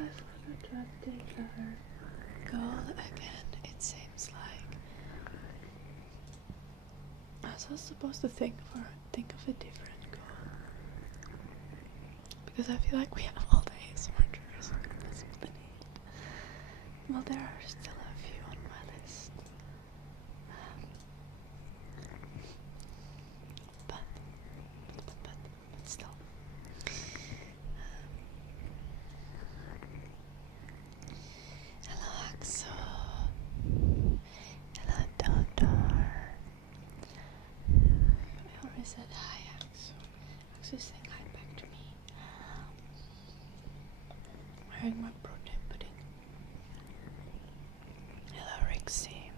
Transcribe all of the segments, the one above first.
I forgot to update our goal again. It seems like I was supposed to think of a different goal, because I feel like we have all the ASMR triggers. That's what I need. Well, there are still a few on my list. But still. Hello, Axo. Hello, Dodor. I already said hi, Axo. Axo's saying hi back to me. Wearing my protein pudding. Hello, Rixie.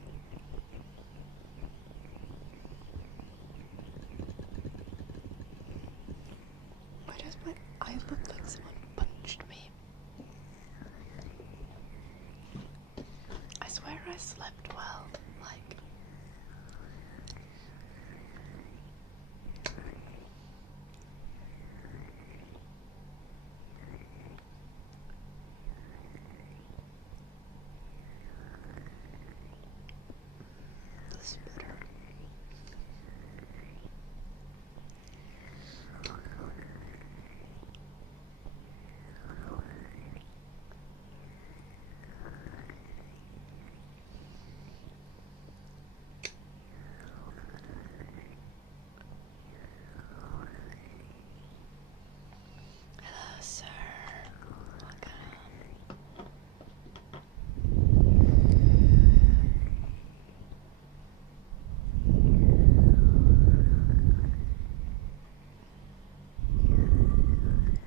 Why does my eye look like someone punched me? I swear I slept well, like... This is better. Hello, sir. Welcome.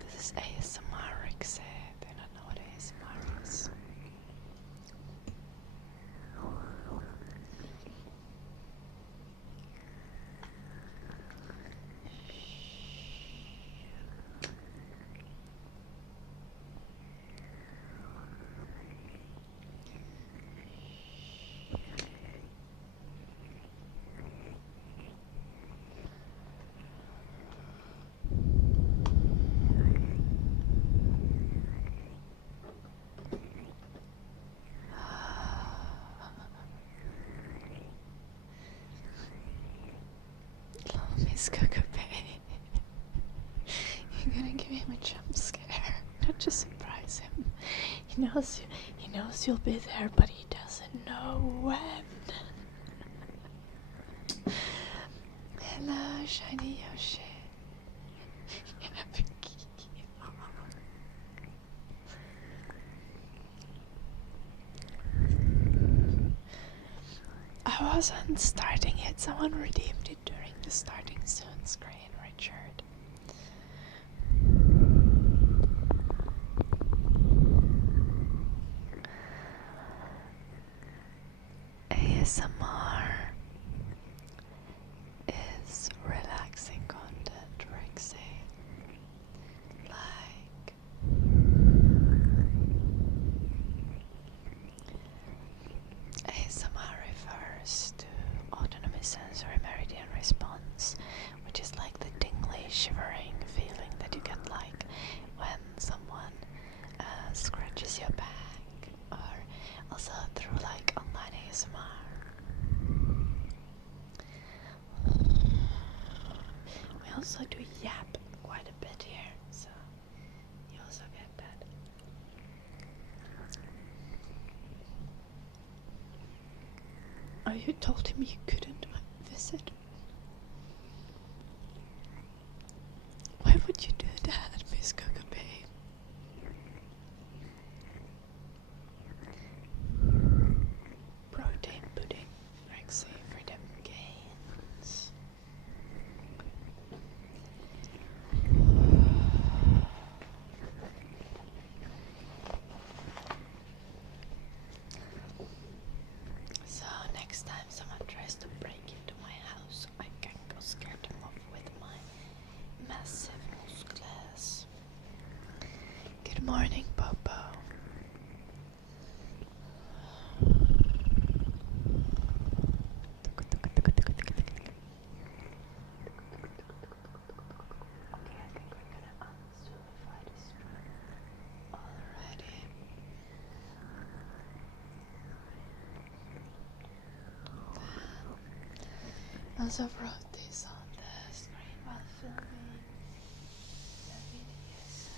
This is ASMR, Rixie. Do you not know what ASMR is? Miss Cockapay. You're gonna give him a jump scare, not just surprise him. He knows you'll be there, but he doesn't know when. Hello, shiny Yoshi. I wasn't starting it. Someone redeemed it during the starting soon screen, Richard. ASMR is relaxing content, Rixie. Like... ASMR refers to autonomic sensory meridian response, which is like the tingly, shivering feeling that you get like when someone scratches your back, or also through like online ASMR. We also do yap quite a bit here, so you also get that. Oh, you told him you couldn't visit? Why would you do that, Miss Cockapay? Protein pudding, Rexy, freedom gains. So next time someone tries to break into my house, I can go scare them off with my massive muscles. Good morning, Popo. Okay, I think we're gonna unsulify this already. also wrote this on the screen while filming the video, so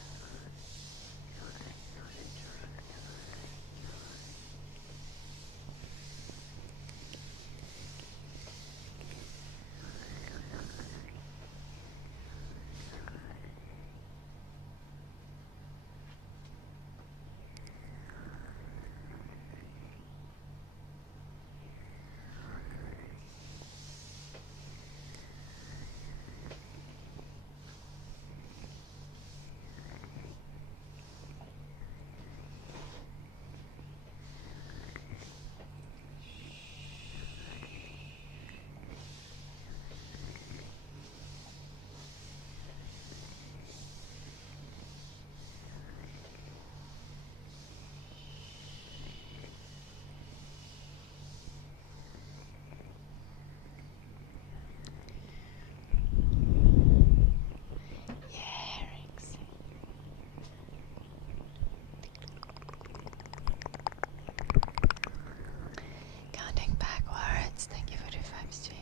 counting backwards. Thank you for the 5 streak.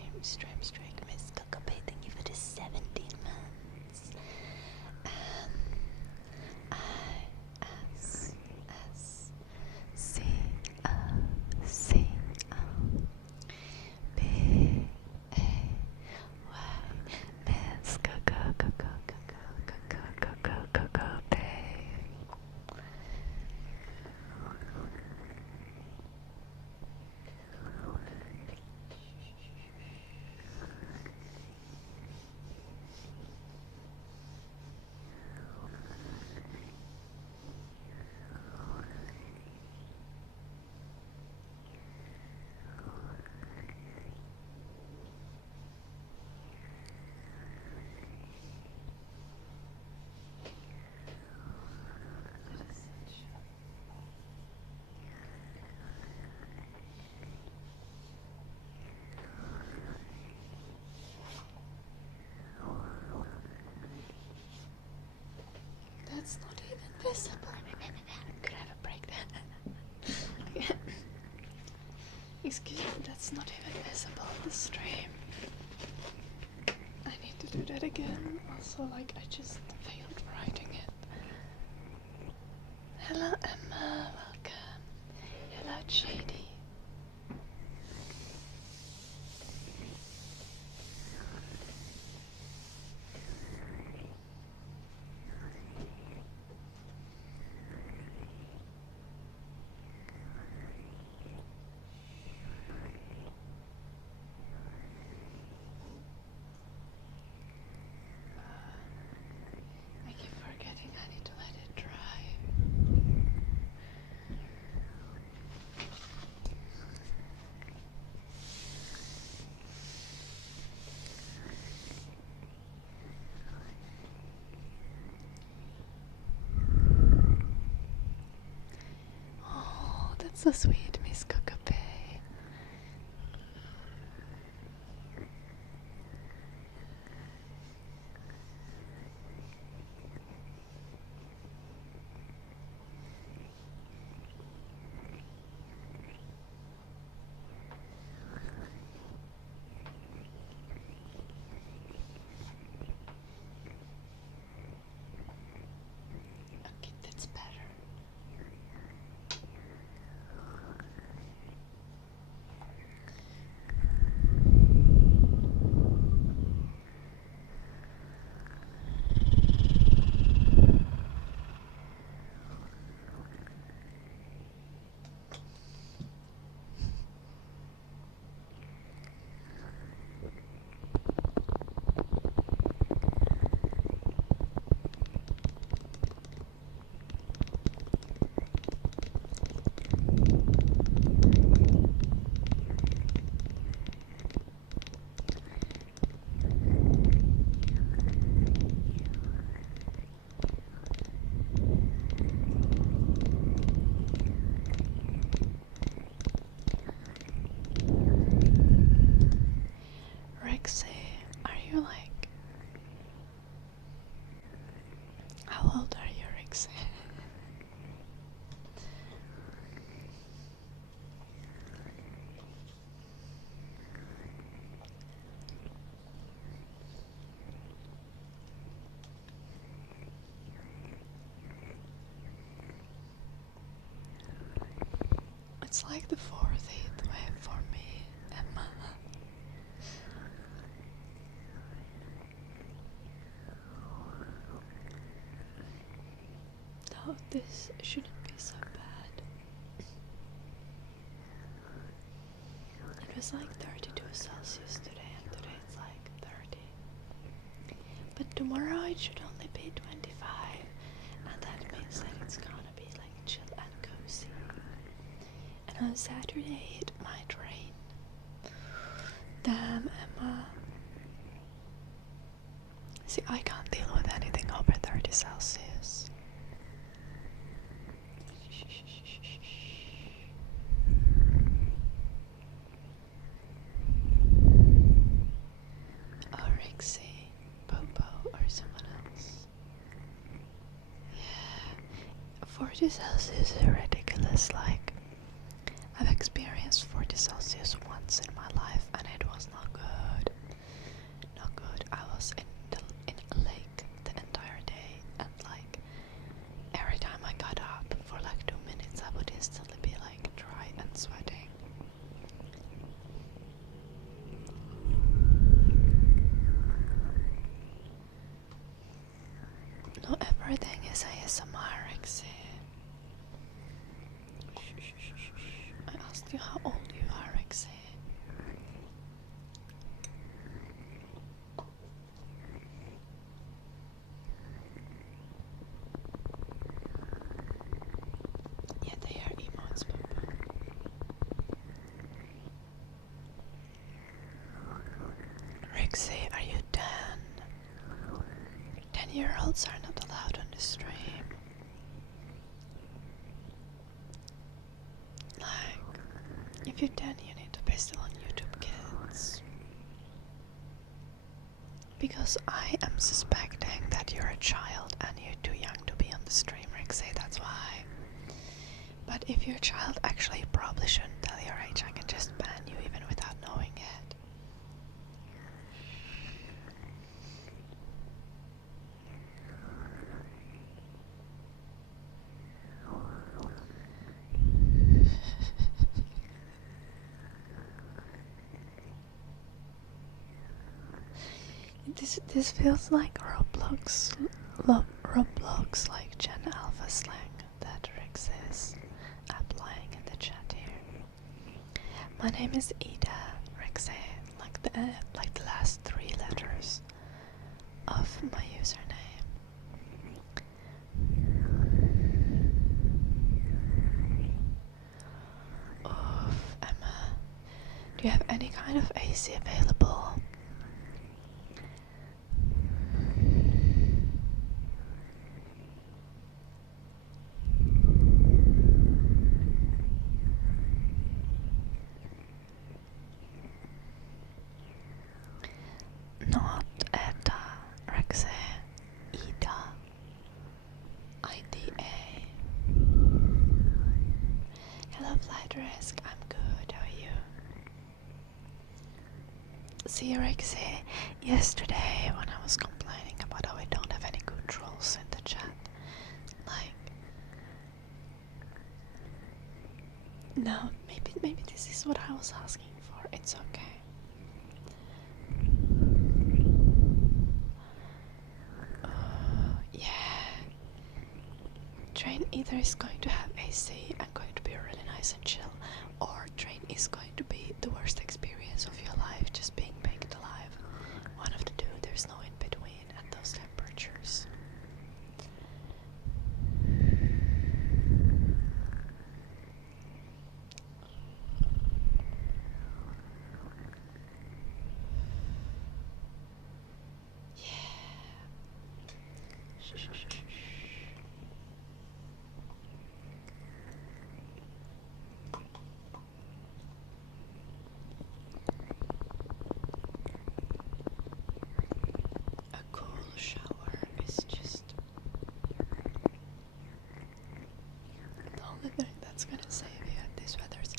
Miss Cockapay, thank you for the 17 months. NISCOCO Miss Cockapay. That's not even visible. Could I have a break then? Excuse me, that's not even visible on the stream. I need to do that again. Also, like, I just failed writing it. Hello Emma, welcome. Hello Shady. I keep forgetting I need to let it dry. Oh, that's so sweet, Miss Cockapay. Okay, that's better. It's like the fourth heat wave for me, Emma. No, this shouldn't be so bad. It was like 32 Celsius today, and today it's like 30. But tomorrow it should only be 25, and that means that it's gonna be like chill and cozy. And on Saturday it might rain. Damn, Emma. See, I can't deal with anything over 30 Celsius. Oh, Rixie, Popo, or someone else. Yeah, 40 Celsius is ridiculous. Like, I've experienced 40 Celsius once in my life, and it was not good. Not good. I was in a lake the entire day, and like every time I got up for like 2 minutes, I would instantly be like dry and sweating. No, everything is ASMR, Rixie. I asked you how old you are, Rixie. Yeah, they are emotes, Papa. Rixie, are you 10? 10-year-olds are not allowed on the stream. Like, if you're 10, you need to be still on YouTube Kids. Because I am suspecting that you're a child and you're too young to be on the stream, Rixie, that's why. But if you're a child, actually you probably shouldn't tell your age. I can just ban you even without knowing it. This feels like Roblox like Gen Alpha slang that Rix is applying in the chat here. My name is Ida Rixe, like the last 3 letters of my username. Oof, Emma, do you have any kind of AC available? Not Etta, Rexe, Ida, IDA. Hello, Flight Risk, I'm good, how are you? See, Rexe, yesterday when I was complaining about how I don't have any good trolls in the chat, like, no, maybe this is what I was asking for, it's okay. Train either is going to have AC and going to be really nice and chill, or train is going to be the worst experience of your life, just being baked alive. One of the two, there's no in between at those temperatures. That's gonna save you at these weathers.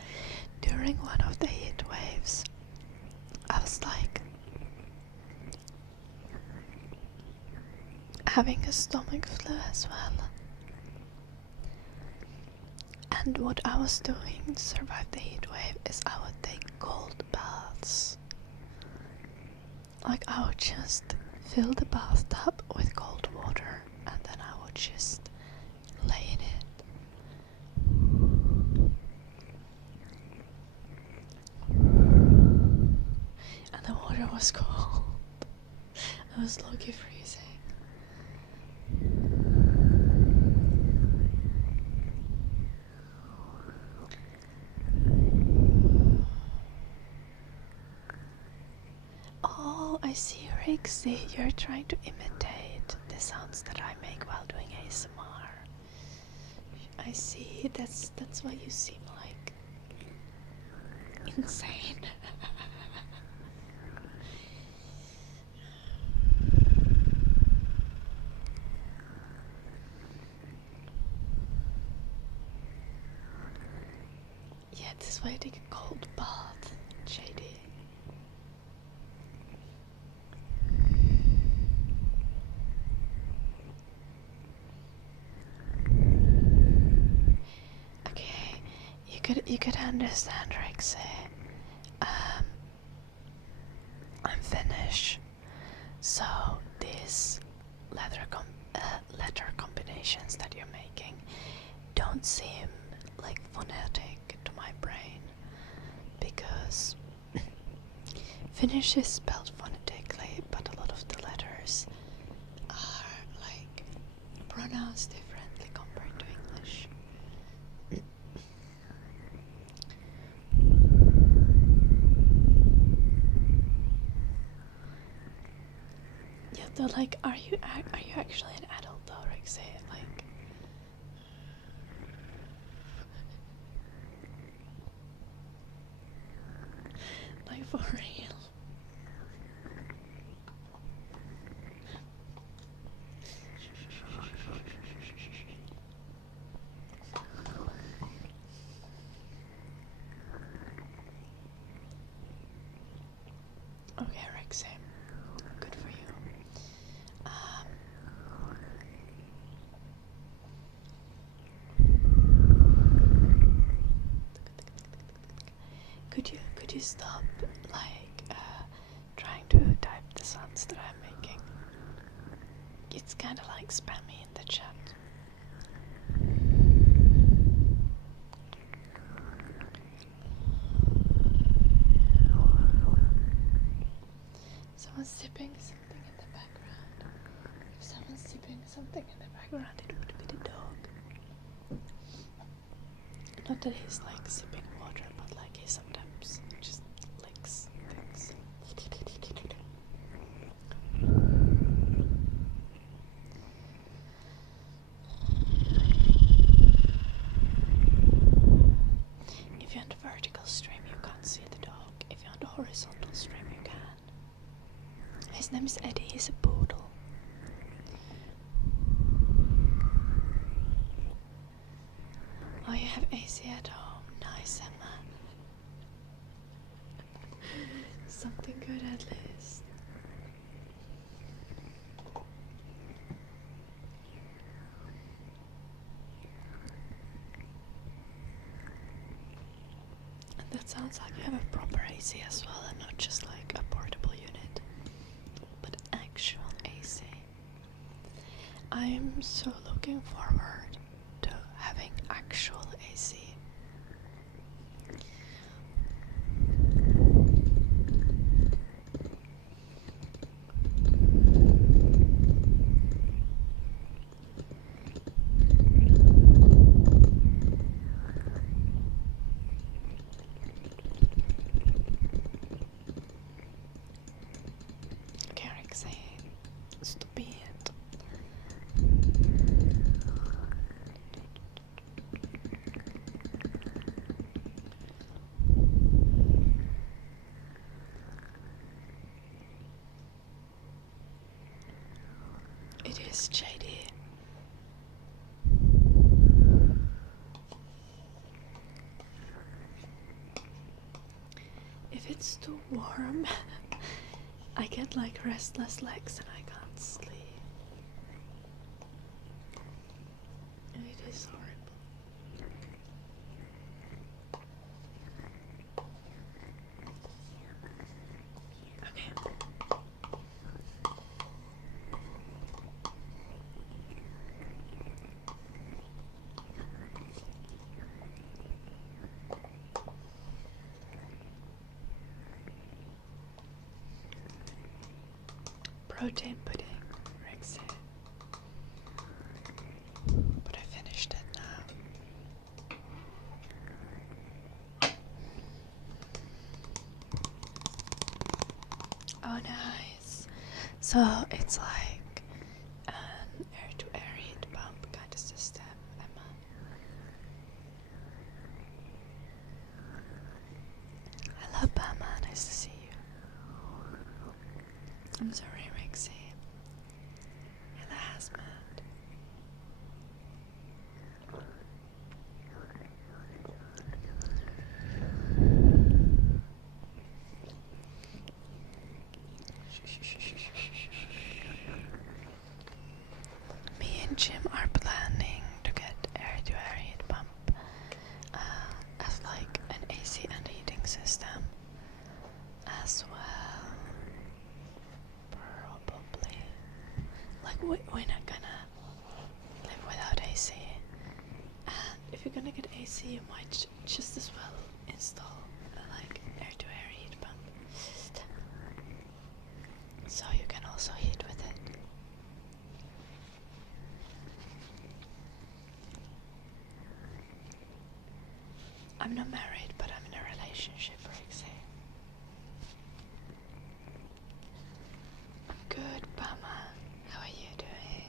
During one of the heat waves, I was like having a stomach flu as well, and And what I was doing to survive the heat wave is I would take cold baths. Like, I would just fill the bathtub with cold water and then I would just lay in it. And the water was cold. I was low-key freezing. Oh, I see, Rixie. You're trying to imitate the sounds that I make while doing ASMR. I see. That's why you seem like insane. Yeah, this way I take a cold bath, JD. Okay, you could understand, Rixie. I'm Finnish, so these letter combinations that you're making don't seem like phonetic to my brain, because Finnish is spelled phonetically, but a lot of the letters are like pronounced differently compared to English. Yeah, though, like, are you actually an adult though, Rixie? Like for real? Okay, Rixie. Good for you. Could you stop trying to type the sounds that I'm making? It's kind of like spammy in the chat. Someone's sipping something in the background. If someone's sipping something in the background, it would be the dog. Not that he's like sipping water, but like he sometimes just licks things. If you're on the vertical stream, you can't see the dog. If you're on the horizontal stream, you can. His name is Eddie. He's a poodle. Oh, you have AC at home. Nice, Emma. Something good at least. And that sounds like you have a proper AC as well, and not just like a portable unit, but actual AC. I'm so looking forward to having actual AC. Okay, Rixie, stop it. It is JD. If it's too warm, I get like restless legs and I can't sleep. And it is horrible. protein pudding, Rexy. But I finished it now. Oh, nice. So it's like an air-to-air heat pump kind of system, Emma. Hello, Bama. Nice to see you. I'm sorry, Rexy. You're the hazmat. Me and Jim are planning to get air-to-air heat pump as like an AC and heating system as well. Probably. Like we're not gonna live without AC. And if you're gonna get AC, you might just as well install like air-to-air heat pump, so you can also heat with it. I'm not married, but I'm in a relationship, Rexy. I'm good, Bama. How are you doing?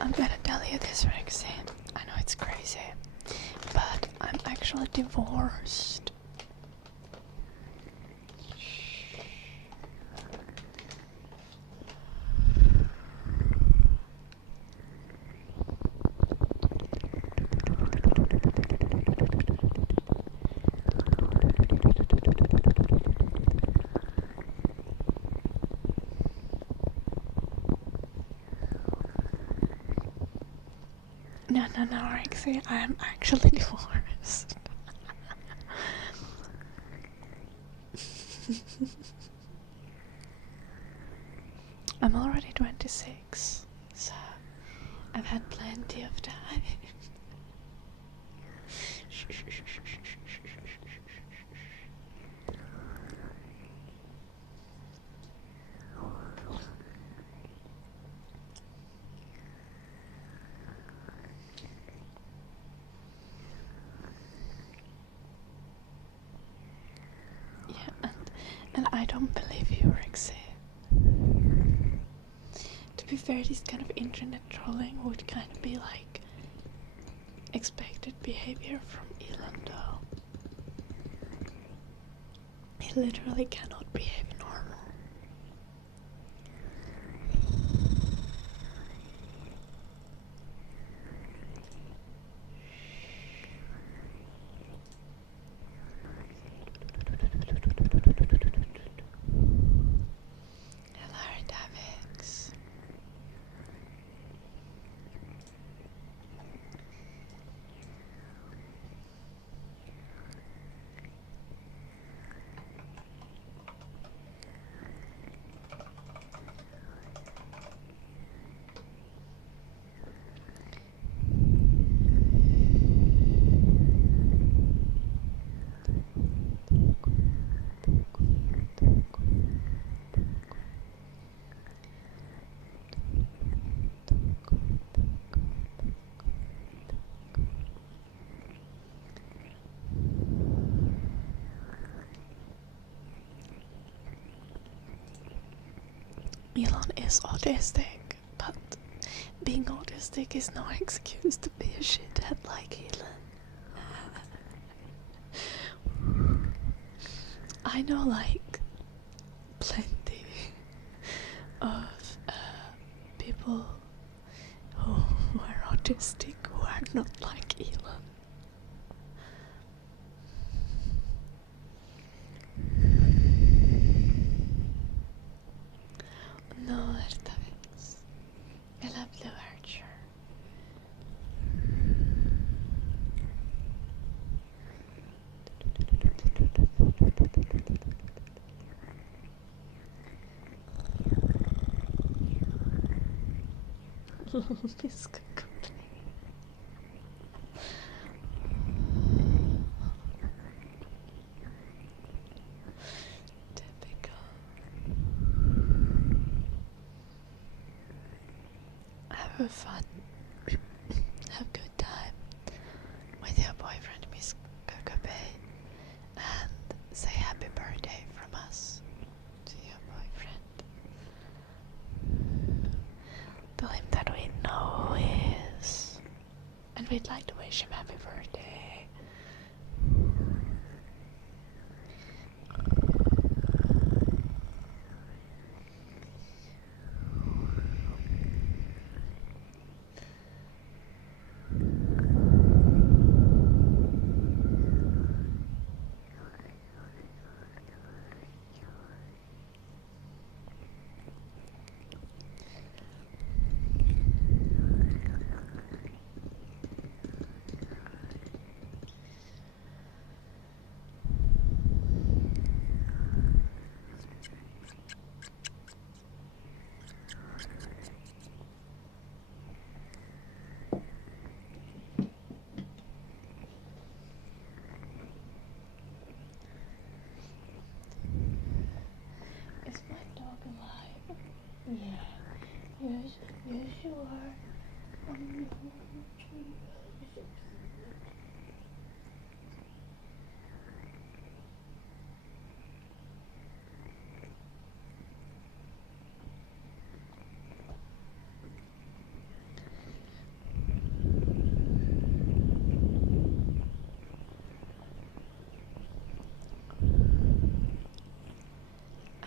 I'm gonna tell you this, Rexy. I know it's crazy, but I'm actually divorced. No, Rexy, I am actually divorced. I'm already 26, so I've had plenty of time. And I don't believe you, Rexy. To be fair, this kind of internet trolling would kind of be like expected behavior from Elon, though. He literally cannot behave normal. Elon is autistic, but being autistic is no excuse to be a shithead like Elon. I know like plenty of people who are autistic who are not like Elon. No, esta vez el Blue Archer. Miss Typical. Have fun. Have good time with your boyfriend, Miss Kakabe, and say happy birthday from us to your boyfriend. Tell him that we know who he is, and we'd like to wish him happy birthday. Is my dog alive? Yeah. Yes, you are.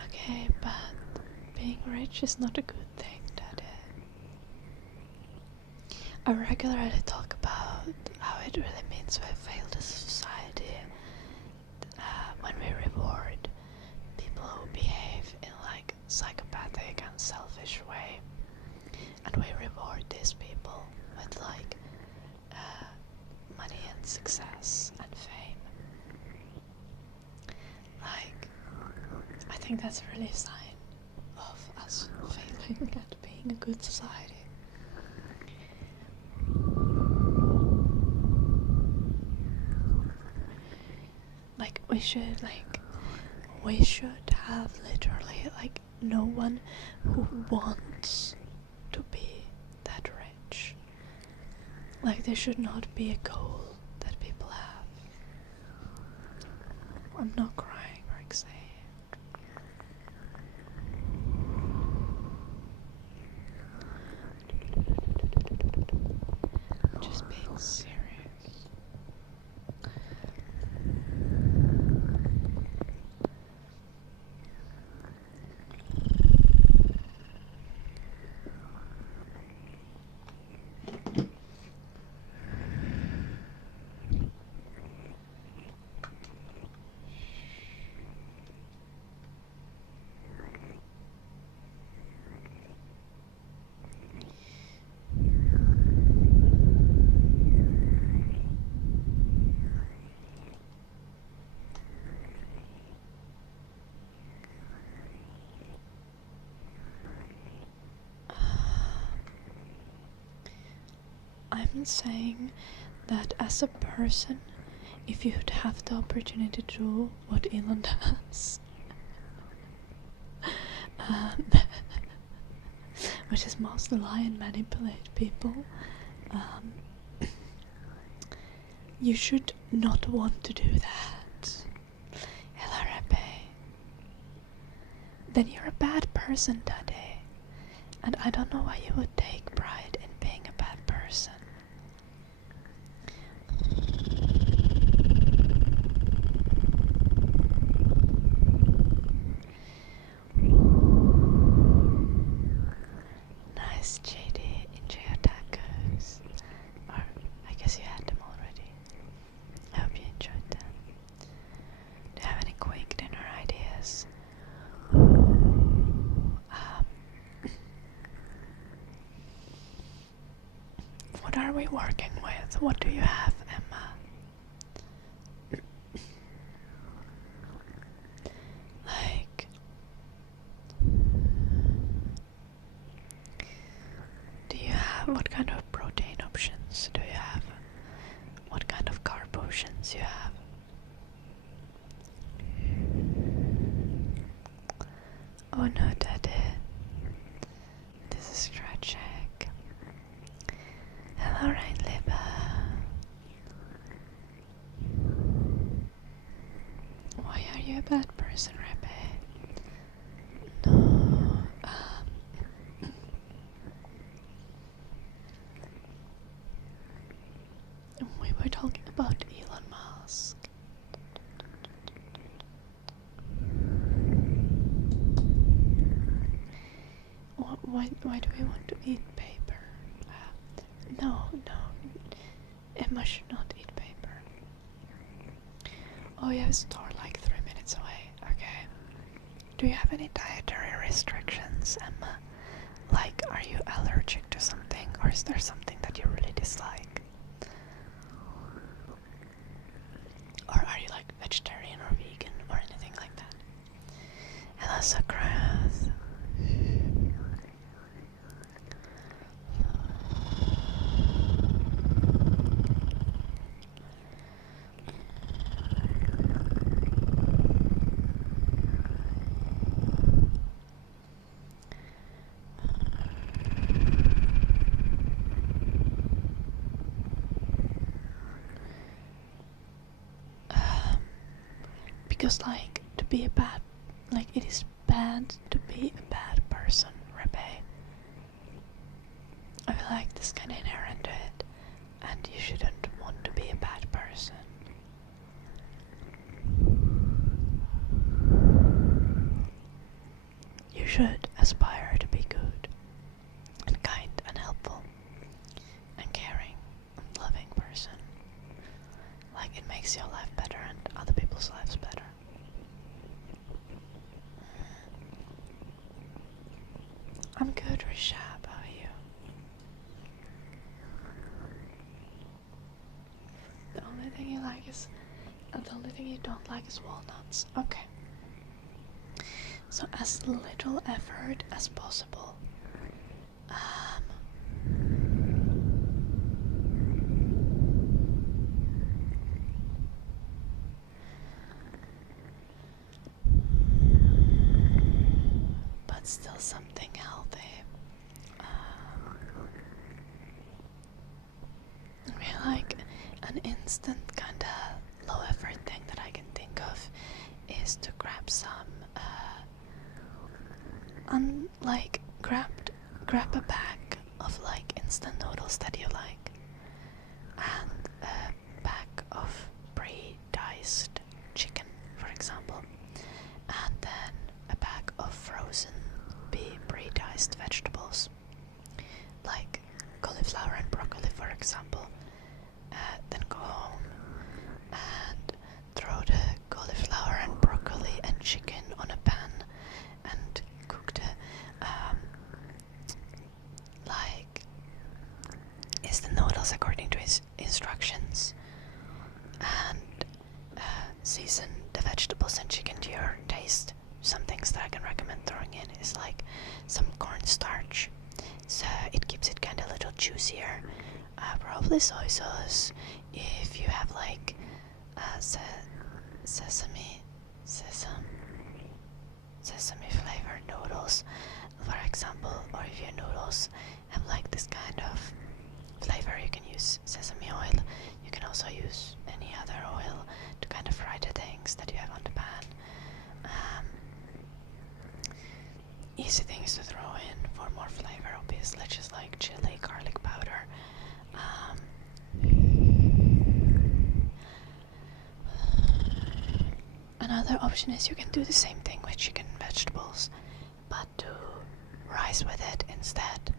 Okay, but being rich is not a good thing, Daddy. I regularly talk about how it really means we failed as a society when we reward people who behave in like psychopathic and selfish way, and we reward these people with like money and success and fame. Like, I think that's really a sign of us failing at being a good society. Like, we should have literally like no one who wants to be that rich. Like, there should not be a goal that people have. I'm not crying, Roxanne. Just being serious. I'm saying that as a person, if you'd have the opportunity to do what Elon does, which is mostly lie and manipulate people, you should not want to do that. Then you're a bad person, Daddy. And I don't know why you would take pride in being a bad person. Nice, JD. Enjoy your tacos. Or, I guess you had them already. I hope you enjoyed them. Do you have any quick dinner ideas? What are we working with? What do you have, Emma? Like, do you have What kind of protein options do you have? What kind of carb options you have? Oh no, Daddy. This is tragic. Hello, Rainliber. Why are you a bad person, Rabbi? No. We were talking about Elon Musk. Why do we want to eat paper? No, Emma should not eat paper. Oh, you have a store like 3 minutes away. Okay. Do you have any dietary restrictions, Emma? Like, are you allergic to something, or is there something that you really dislike? Or are you like vegetarian or vegan or anything like that? Hello, Socrates. Because like to be a bad, like it is bad to be a bad person, Rebbe. I feel like this is kind of inherent to it, and you shouldn't want to be a bad person. You should aspire to be good, and kind, and helpful, and caring, and loving person. Like it makes your life better and other people's lives better. I'm good, Rishab. How are you? The only thing you like is, the only thing you don't like is walnuts. Okay. So as little effort as possible. But still something healthy. I mean, like an instant kind of low effort thing that I can think of is to grab some grab a pack of like instant noodles that you like, and a pack of pre-diced chicken, for example, and then a pack of frozen pre-diced vegetables like cauliflower and broccoli, for example. Then go home and throw the cauliflower and broccoli and chicken on a pan and cook the instant noodles according to his instructions, and season the vegetables and chicken to your taste. Some things that I can recommend throwing in is like some cornstarch, so it keeps it kind of a little juicier. Probably soy sauce if you have like sesame flavored noodles, for example, or if your noodles have like this kind of flavor, you can use sesame oil. You can also use any other oil to kind of fry the things that you have on the pan. Easy things to throw in for more flavor, obviously, just like chili, garlic powder. Another option is you can do the same thing with chicken and vegetables, but do rice with it instead.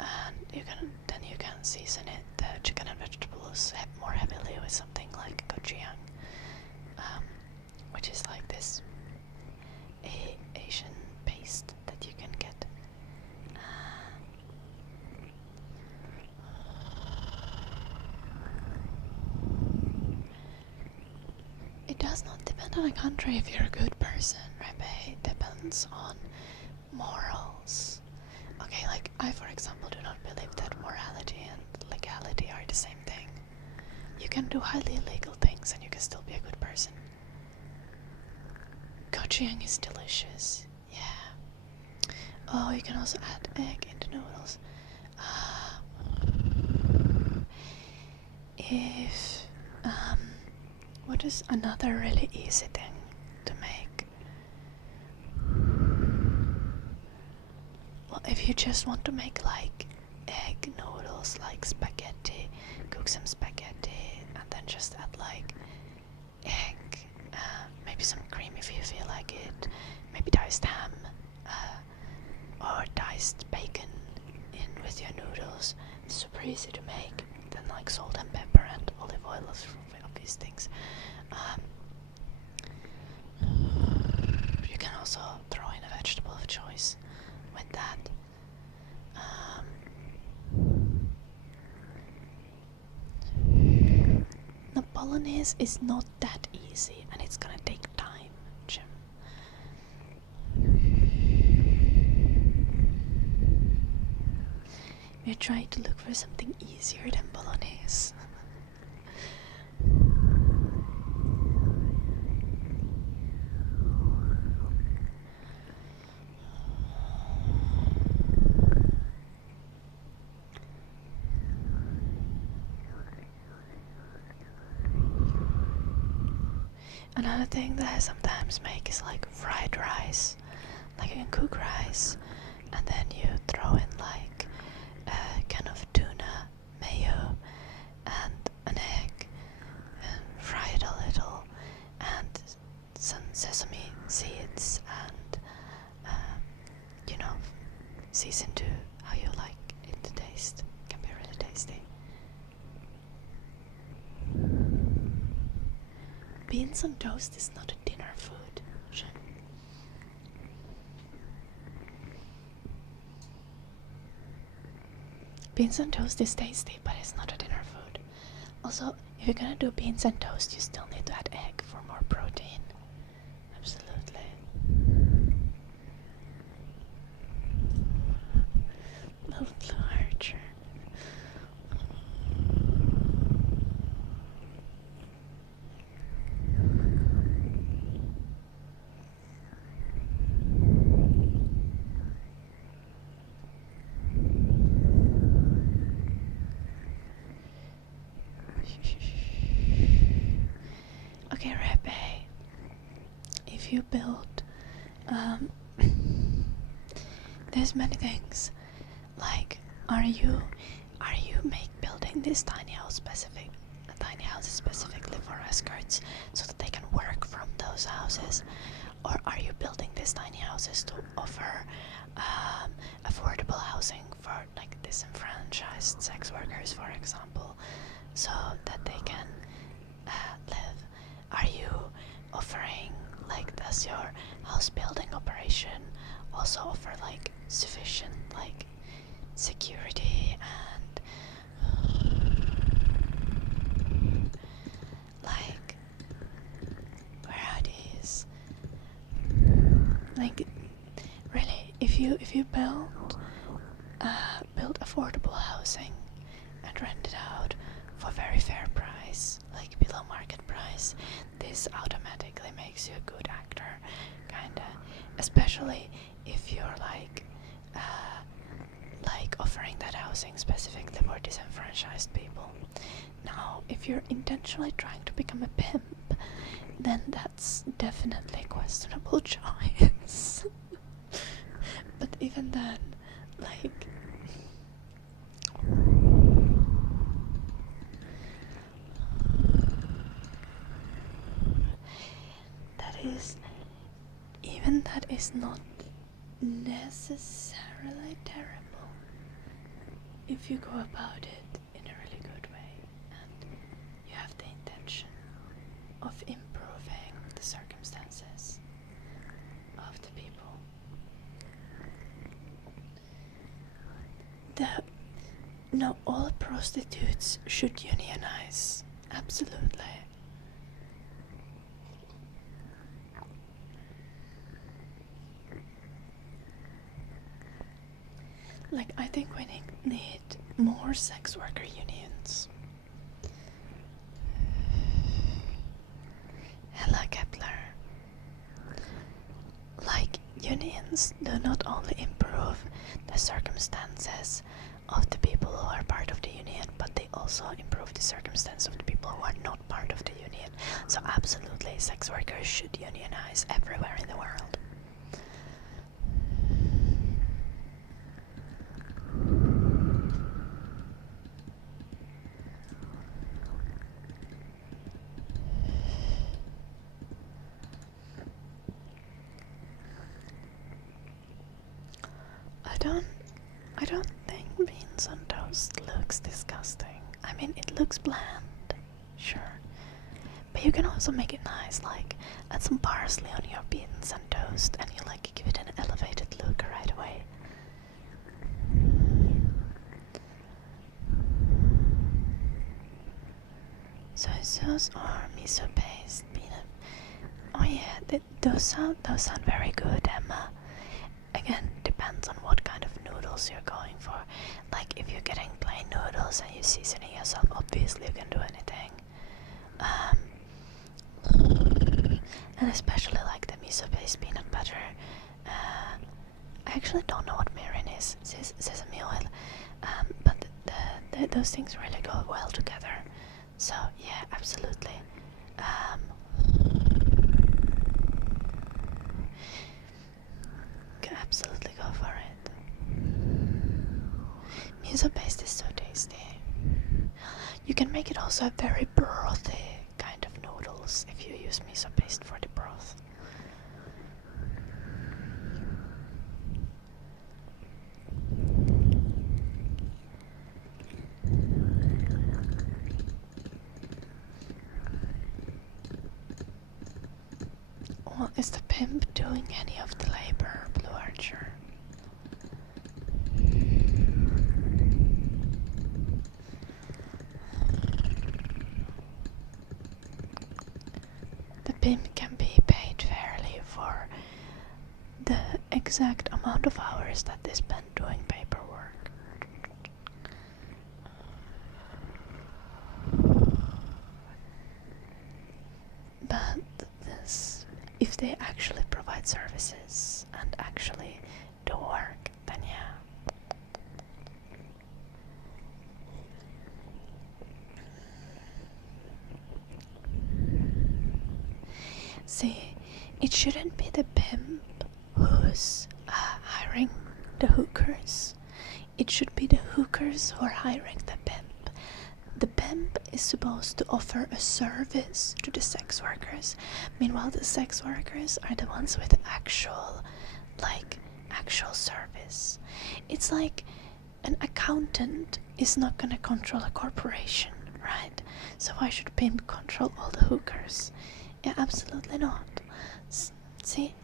And you can season it, the chicken and vegetables, more heavily with something like gochujang, which is like this Asian paste that you can get. It does not depend on a country if you're a good person, Rebbe. It depends on morals. Okay, like I, for example, do not believe that morality and legality are the same thing. You can do highly illegal things and you can still be a good person. Gochujang is delicious. Yeah. Oh, you can also add egg into noodles. If what is another really easy thing to make? Well, if you just want to make like egg noodles, like spaghetti, cook some spaghetti and then just add like egg, maybe some cream if you feel like it, maybe diced ham, or diced bacon in with your noodles. It's super easy to make. Then like salt and pepper and olive oil is obvious things. You can also throw in a vegetable of choice with that. The bolognese is not that easy and it's gonna take time, Jim. We're trying to look for something easier than bolognese. Another thing that I sometimes make is like fried rice. Like you can cook rice and then you throw in like a can of tuna, mayo and an egg and fry it a little and some sesame seeds and season to how you like it to taste. Can be really tasty. Beans on toast is not a dinner food. Beans on toast is tasty, but it's not a dinner food. Also, if you're gonna do beans and toast, you still need to add egg for more protein. Absolutely. Little archer. Okay, Rebbe, if you build, there's many things. Like, are you building this tiny house specifically for escorts so that they can work from those houses, or are you building these tiny houses to offer affordable housing for like disenfranchised sex workers, for example, so that they can live? Are you offering, like, does your house building operation also offer like sufficient like security and like where are these? Like really, if you build affordable housing and rent it out for very fair price, like below market price, this automatically makes you a good actor, kinda. Especially if you're like offering that housing specifically for disenfranchised people. Now, if you're intentionally trying to become a pimp, then that's definitely a questionable choice. But even then, like, that is not necessarily terrible if you go about it in a really good way and you have the intention of improving the circumstances of the people. No, all prostitutes should unionize, absolutely. Like, I think we need more sex worker unions. Hello, Kepler. Like, unions do not only improve the circumstances of the people who are part of the union, but they also improve the circumstances of the people who are not part of the union. So absolutely, sex workers should unionize everywhere in the world. I don't think beans on toast looks disgusting. I mean, it looks bland, sure. But you can also make it nice, like add some parsley on your beans and toast, and you like give it an elevated look right away. Soy sauce or miso paste, peanut. Oh yeah, those sound very good, Emma. Again, depends on what kind of noodles you're going for. Like, if you're getting plain noodles and you're seasoning yourself, obviously you can do anything. And especially like the miso-based peanut butter. I actually don't know what mirin is. Sesame oil. But those things really go well together. So yeah, absolutely. Absolutely go for it. Miso paste is so tasty. You can make it also a very brothy kind of noodles if you use miso paste for the broth. Well, is the pimp doing any of the labor, Blue Archer? The pimp can be paid fairly for the exact amount of hours that they spend doing paperwork. But if they actually provide services and actually do work, then yeah. See, it shouldn't be the pimp who's hiring the hookers. It should be the hookers who are hiring the pimp. The pimp is supposed to offer a service to the sex workers. Meanwhile, the sex workers are the ones with actual service. It's like an accountant is not gonna control a corporation, right? So why should pimp control all the hookers? Yeah, absolutely not. See?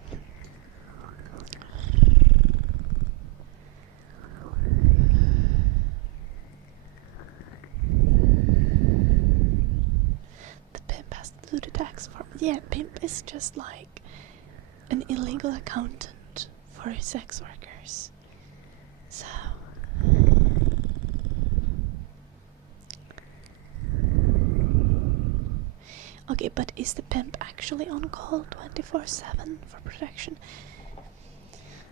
The pimp has to do the tax form. Yeah, pimp is just like an illegal accountant for sex workers. So okay, but is the pimp actually on call 24/7 for protection?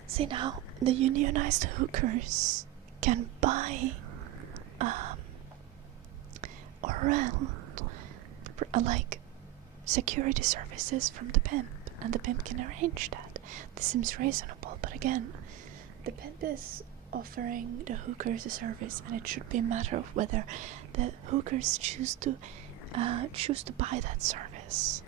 See, now the unionized hookers can buy or rent like security services from the pimp, and the pimp can arrange that. This seems reasonable, but again, the pimp is offering the hookers a service, and it should be a matter of whether the hookers choose to buy that service.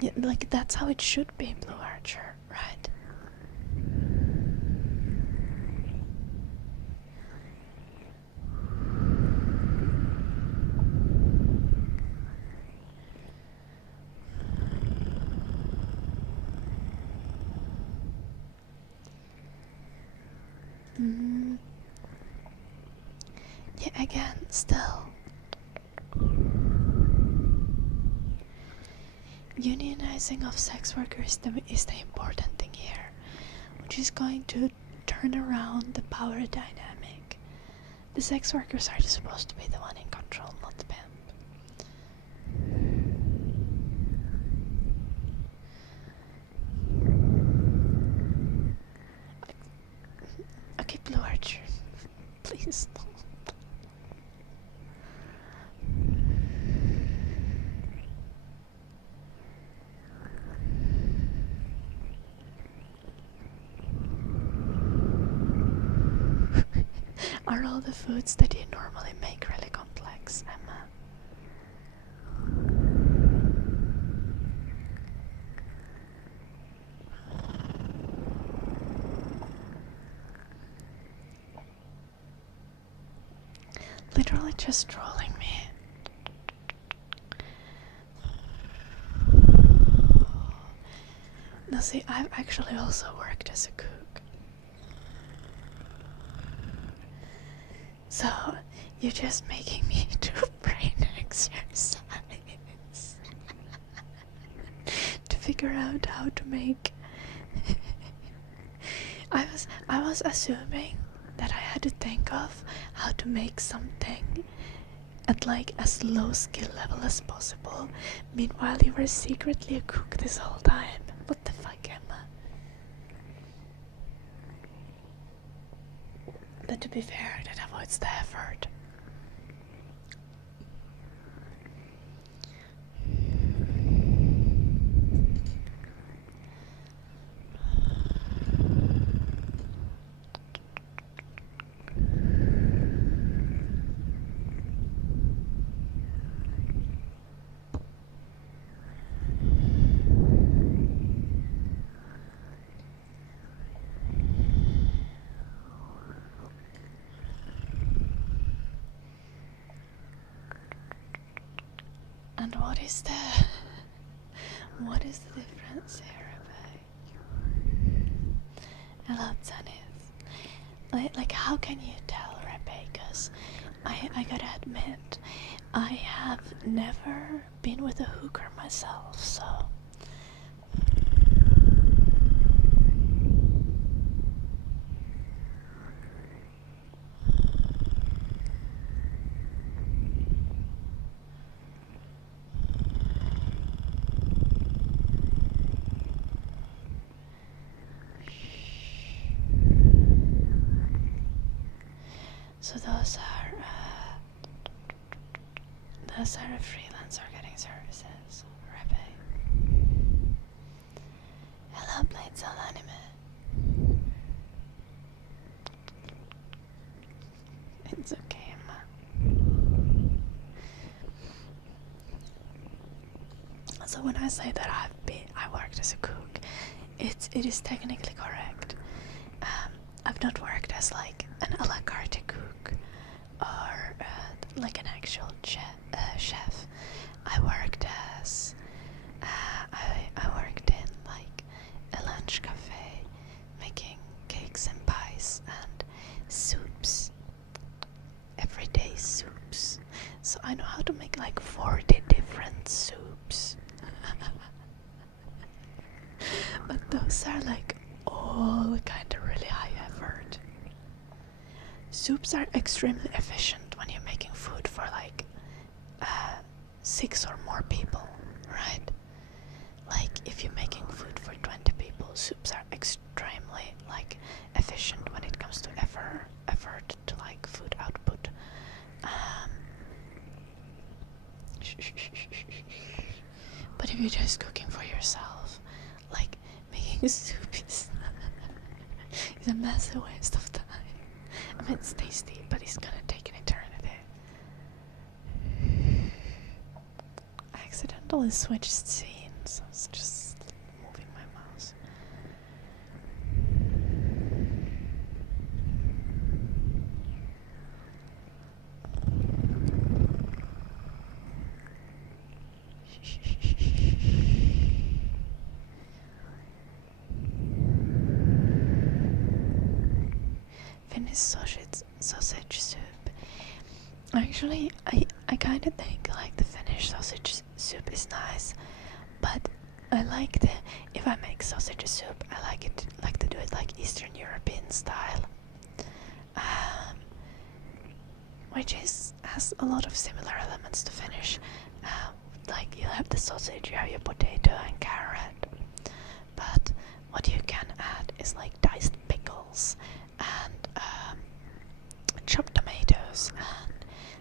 Yeah, like that's how it should be, Blue Archer, right? Yeah, again, still. unionizing of sex workers is the important thing here, which is going to turn around the power dynamic. The sex workers are supposed to be the one in control, not the pimp. Okay, Blue Archer, please stop. Are all the foods that you normally make really complex, Emma? Literally just trolling me. Now see, I've actually also worked as a cook. So, you're just making me do brain exercise to figure out how to make. I was assuming that I had to think of how to make something at like as low skill level as possible. Meanwhile, you were secretly a cook this whole time. What the fuck, Emma? But to be fair, that avoids the effort. And what is the difference here, Rebbe? I love tennis. Like how can you tell, Rebbe? Because I gotta admit, I have never been with a hooker myself, so. So those are a freelancer getting services, Rebbe. Hello, Blades on Anime. It's okay, Emma. So when I say that I worked as a cook, it is technically correct. I've not worked as like an a la carte cook or like an actual chef. I worked as I worked in like a lunch cafe, making cakes and pies and soups, everyday soups. So I know how to make like 40 different soups. But those are like all kind of really high effort. Soups are extremely efficient when you're making food for like 6 or more people, right? Like if you're making food for 20 people, soups are extremely like efficient when it comes to effort to like food output. But if you're just cooking for yourself, like making soup is a massive waste of time. I mean, it's tasty, but it's gonna take an eternity. I accidentally switched scenes. I was just moving my mouse. Finnish sausage soup. Actually, I kind of think like the Finnish sausage soup is nice, But if I make sausage soup, I like to do it like Eastern European style, which has a lot of similar elements to finish. Like you have the sausage, you have your potato and carrot, but what you can add is like diced pickles and chopped tomatoes and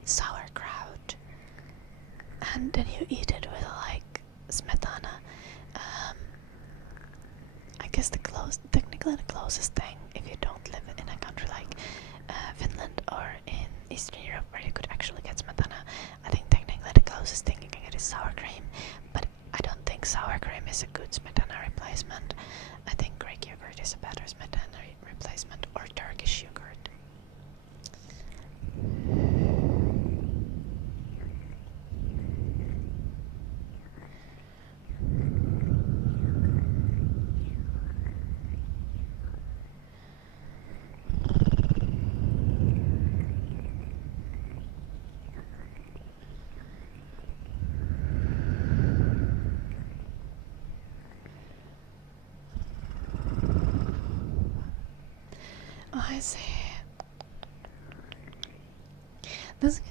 sauerkraut, and then you eat it with like smetana. I guess technically the closest thing, if you don't live in a country like Finland or in Eastern Europe where you could actually get smetana, I think technically the closest thing you can get is sour cream, but I don't think sour cream is a good smetana replacement. I think Greek yogurt is a better smetana replacement, or Turkish yogurt. I see. This,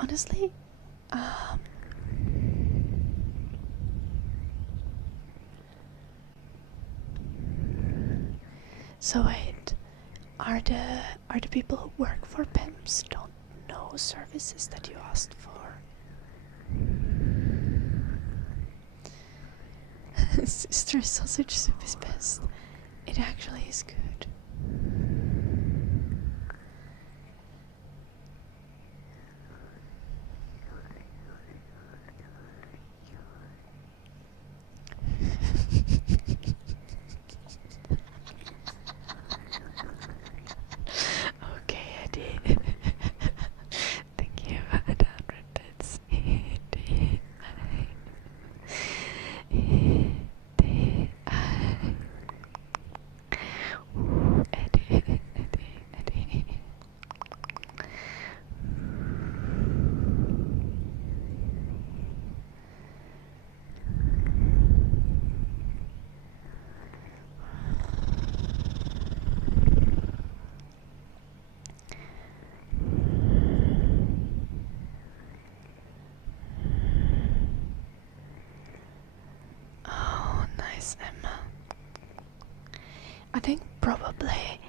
honestly, so wait, are the people who work for pimps don't know services that you asked for? Sister, sausage soup is best. It actually is good. Okay, Eddie. Thank you for the 100 bits. Eddie. Oh, nice, Emma. I think probably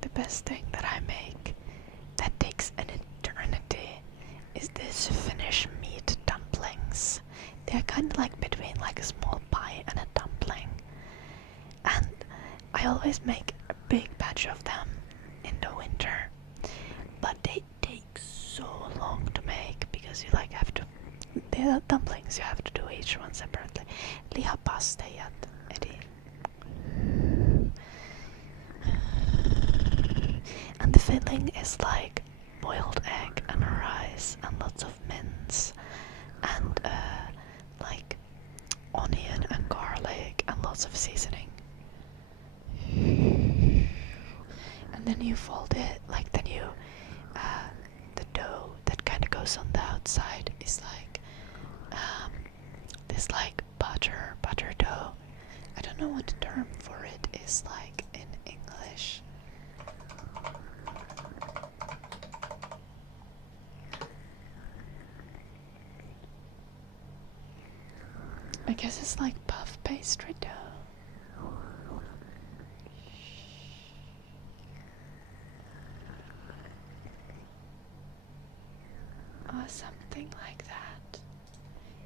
the best thing that I make that takes an eternity is this Finnish meat dumplings. They're kind of like between like a small pie and a dumpling, and I always make a big batch of them in the winter, but they take so long to make because you like have to. The dumplings you have to do each one separately. Lihapastejat, Eddie. And the filling is like boiled egg and rice and lots of mince and like onion and garlic and lots of seasoning. And then you fold it, the dough that kind of goes on the outside is like this like butter dough. I don't know what the term for it is like in English. I guess it's like puff pastry dough. Or something like that.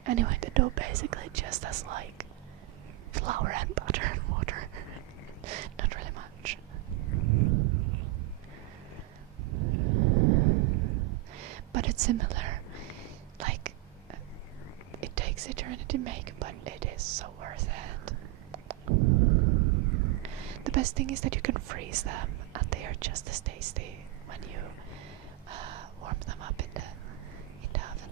Anyway, the dough basically just has like flour and butter and water. Not really much. But it's similar. Like, it takes eternity to make, but it is so worth it. The best thing is that you can freeze them and they are just as tasty when you warm them up in the oven.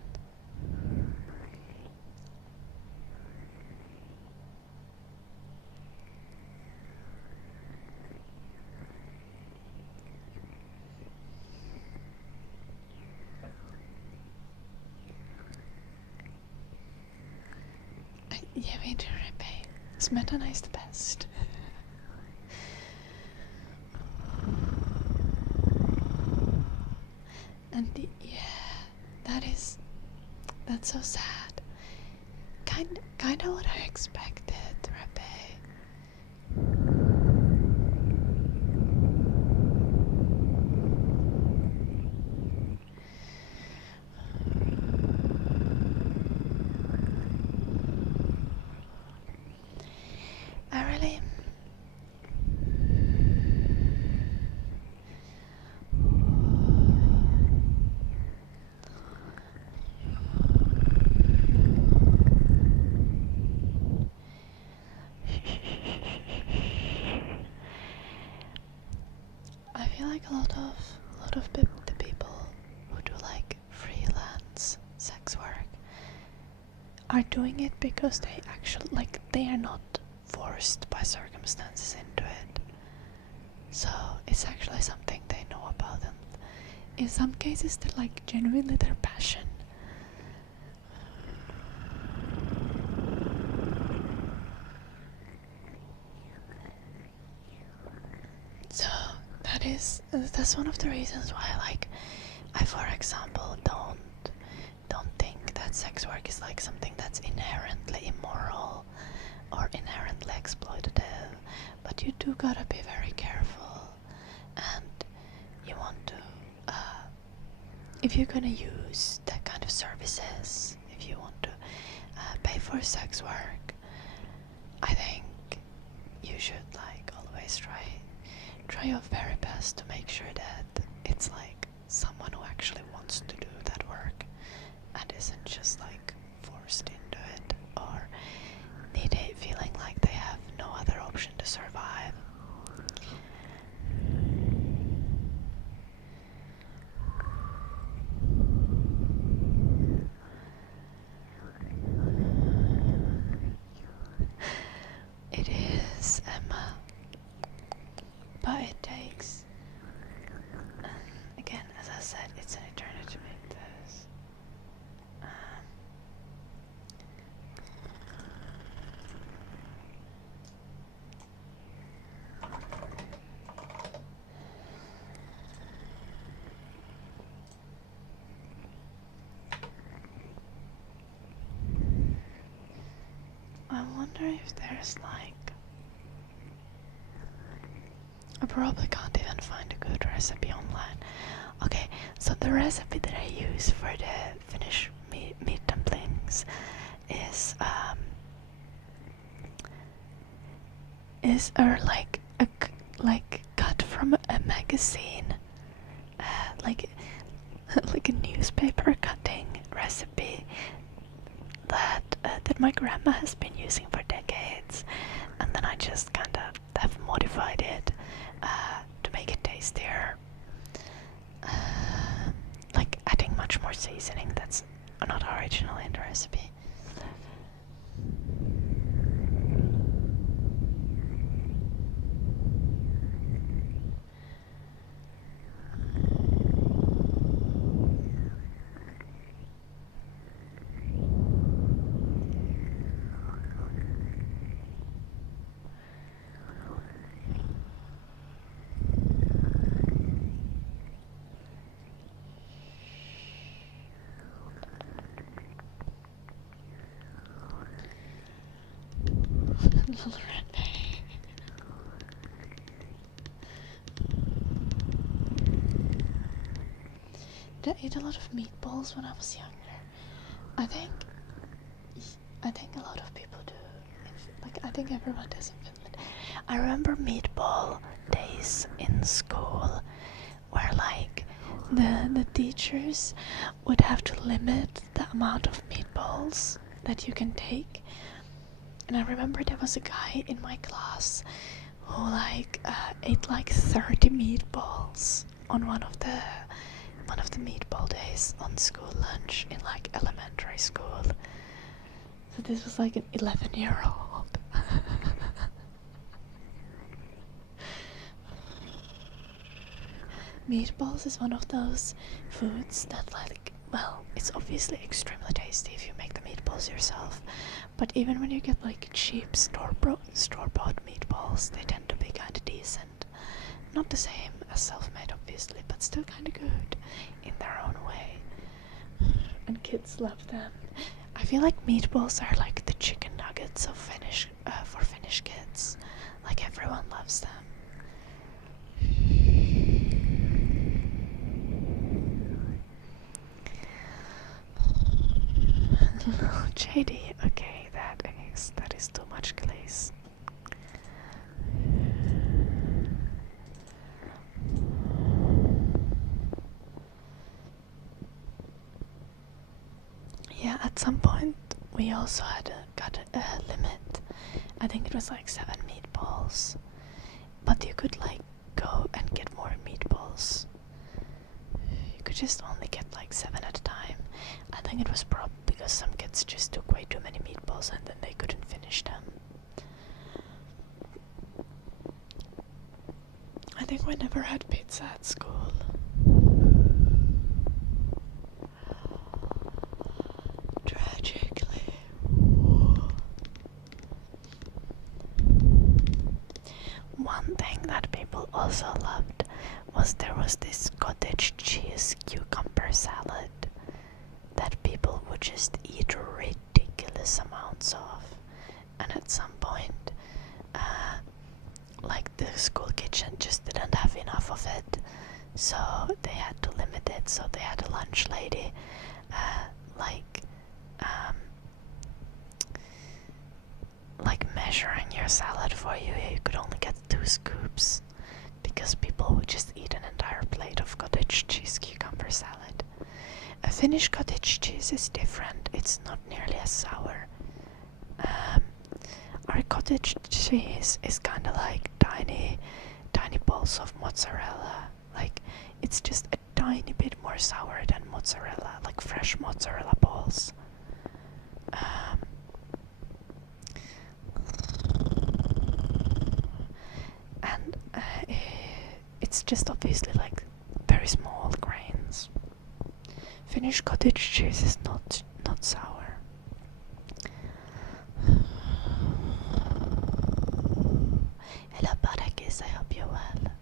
Yeah, me too, Rippy. Smetana is the best. And that's so sad. Kinda what I expected, Rippy. I feel like a lot of the people who do like freelance sex work are doing it because they actually they are not forced by circumstances into it. So it's actually something they know about, and in some cases they're like genuinely their passion. So that's one of the reasons why I for example don't think that sex work is like something that's inherently immoral or inherently exploitative, but you do gotta be very careful, and you want to if you're gonna use that kind of services, if you want to pay for sex work, I think you should always try your very best to make sure that it's someone who actually wants to do that work and isn't just forced into it or feeling like they have no other option to survive. It is, Emma, but it takes, again, as I said, it's an eternity to make this. I wonder if there's I probably can't even find a good recipe online. Okay, so the recipe that I use for the Finnish meat dumplings is cut from a magazine, like a newspaper cutting recipe that my grandma has been using for decades, and then I just kind of have modified it to make it tastier, adding much more seasoning that's not original in the recipe. I ate a lot of meatballs when I was younger. I think a lot of people do. I think everyone does in Finland. I remember meatball days in school where the teachers would have to limit the amount of meatballs that you can take. And I remember there was a guy in my class who ate 30 meatballs on one of the meatball days on school lunch in elementary school. So this was an 11-year-old. Meatballs is one of those foods that it's obviously extremely tasty if you make the meatballs yourself, But even when you get like cheap store-bought meatballs, they tend to be kind of decent. Not the same as self-made, obviously, but still kind of good in their own way. And kids love them. I feel like meatballs are like the chicken nuggets of Finnish for Finnish kids. Like everyone loves them. No, JD. Okay, that is too much glaze. Yeah, at some point we also got a limit. I think it was like 7 meatballs, but you could like go and get more meatballs. You could just only get like 7 at a time. I think it was probably because some kids just took way too many meatballs and then they couldn't finish them. I think we never had pizza at school. Tragically. One thing that people also loved was there was this cottage cheese cucumber salad that people would just eat ridiculous amounts of. And at some point, like the school kitchen just didn't have enough of it, so they had to limit it. So they had a lunch lady, like measuring your salad for you. You could only get 2 scoops because people would just eat an entire plate of cottage cheese cucumber salad. A Finnish cottage cheese is different. It's not nearly as sour. Our cottage cheese is kind of like tiny balls of mozzarella. Like, it's just a tiny bit more sour than mozzarella, like fresh mozzarella balls. And it's just obviously like very small grains. Finnish cottage cheese is not sour. Hello Barakis, I hope you're well.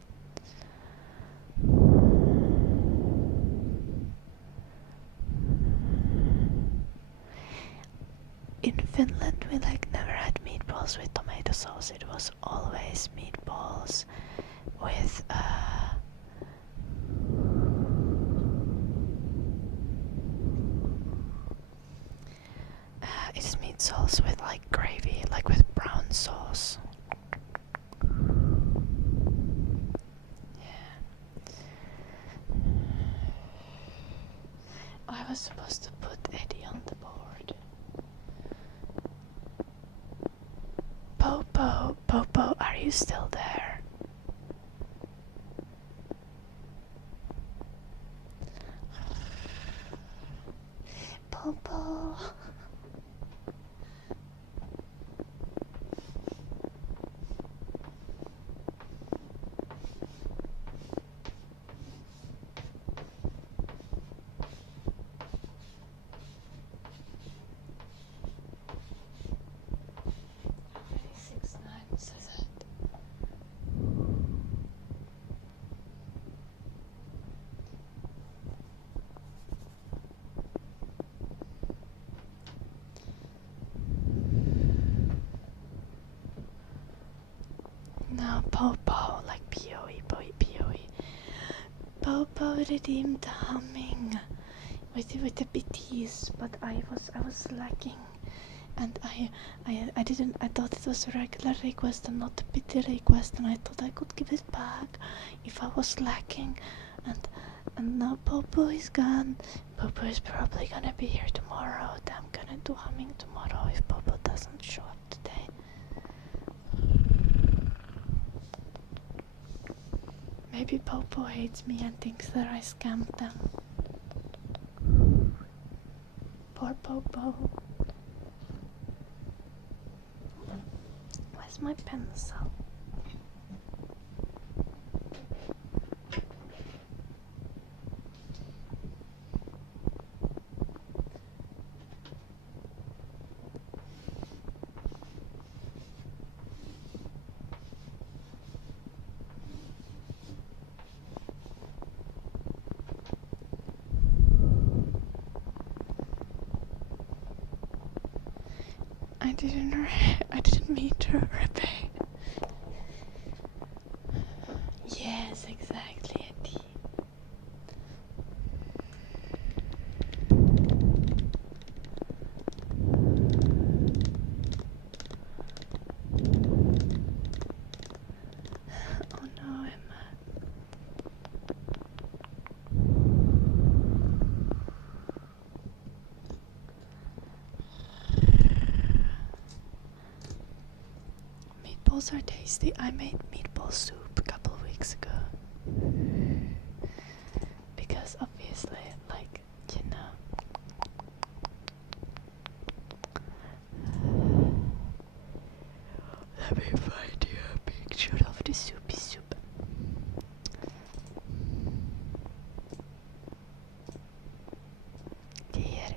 In Finland we like never had meatballs with tomato sauce. It was always meatballs with it's meat sauce with like gravy, like with brown sauce. Yeah. I was supposed to put Eddie on the board. Popo, are you still there? Popo. No, Popo, like P-O-E, P-O-E. Popo redeemed the humming with the bitties, but I was lacking, and I thought it was a regular request and not a pity request, and I thought I could give it back if I was lacking, and now Popo is gone. Popo is probably gonna be here tomorrow. I'm gonna do humming tomorrow if Popo doesn't show up today. Maybe Popo hates me and thinks that I scammed them. Poor Popo. Where's my pencil? I didn't mean to repay. Yes, exactly, Andy. Oh no, Emma. Meatballs are tasty. I made meatball soup a couple of weeks ago. Because obviously, like, you know. Let me find you a picture of the soupy soup. Here.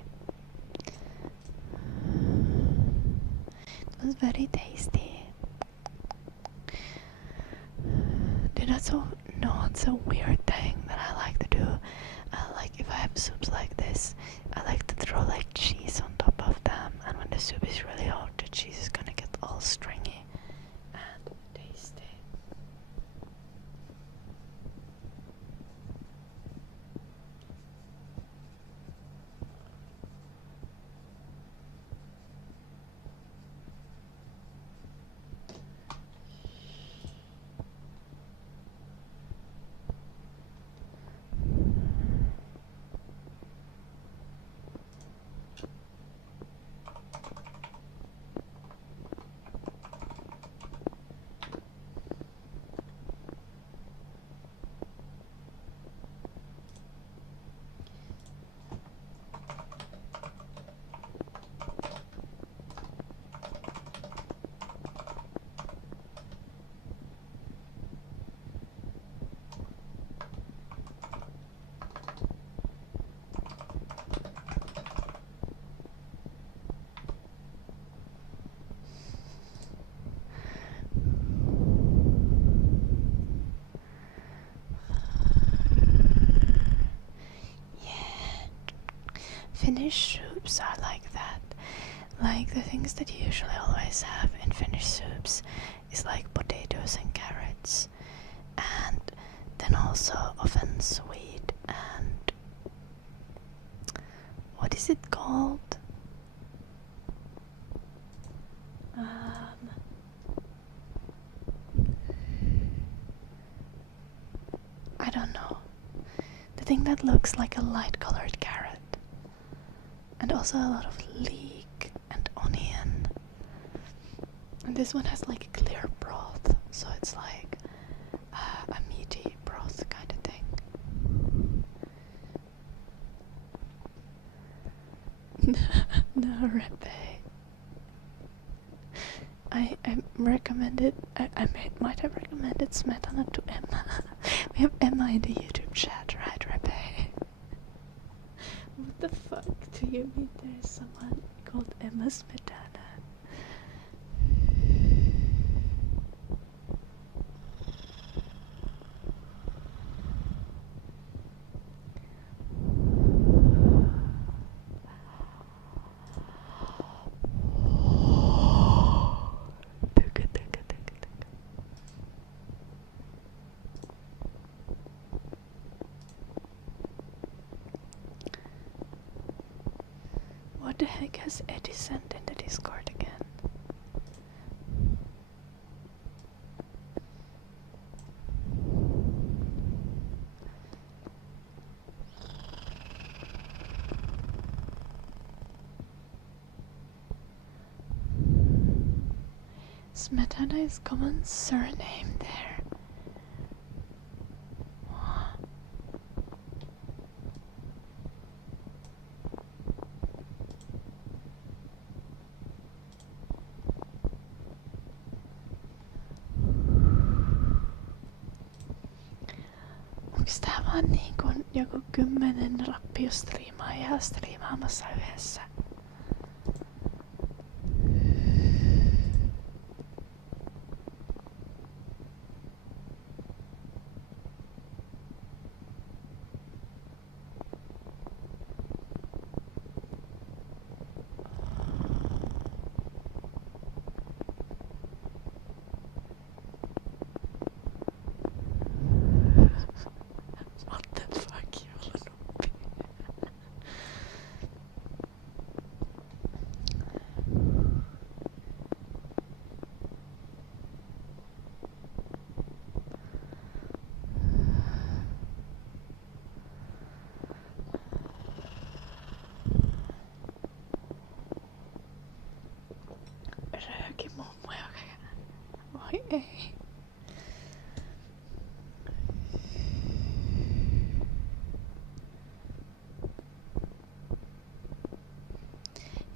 It was very tasty. Dude, that's so, no, it's a weird thing that I like to do. Like, if I have soups like this, I like to throw like cheese on top of them, and when the soup is really hot, the cheese is gonna get all stringy and tasty. Finnish soups are like that. Like, the things that you usually always have in Finnish soups is like potatoes and carrots, and then also often sweet and what is it called? I don't know. The thing that looks like a light colored carrot. And also a lot of leek and onion. And this one has like a clear broth, so it's like a meaty broth kind of thing. No, Repe. I recommended, might have recommended Smetana to Emma. We have Emma in the YouTube chat, right, Repe? What the fuck do you mean there's someone called Emma Smetana? What the heck has Eddie sent in the Discord again? Smetana is common surname there. Onks tää vaan niinku joku 10 rappiostriimaajaa striimaamassa yhdessä?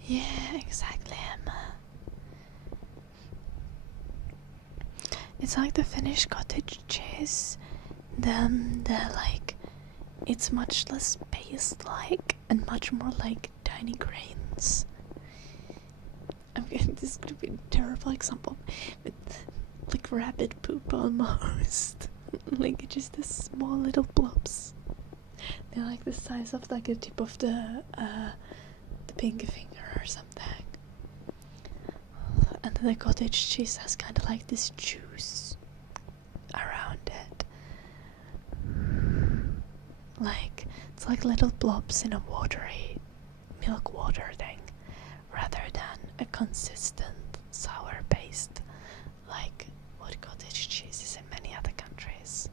Yeah, exactly, Emma. It's like the Finnish cottage cheese. Then it's much less paste-like and much more like tiny grains. This could be a terrible example, but like rabbit poop almost. Like just the small little blobs. They're like the size of like the tip of the pinky finger or something. And then the cottage cheese has kind of like this juice around it. Like, it's like little blobs in a watery milk water thing, rather than a consistent sour paste like what cottage cheese is in many other countries.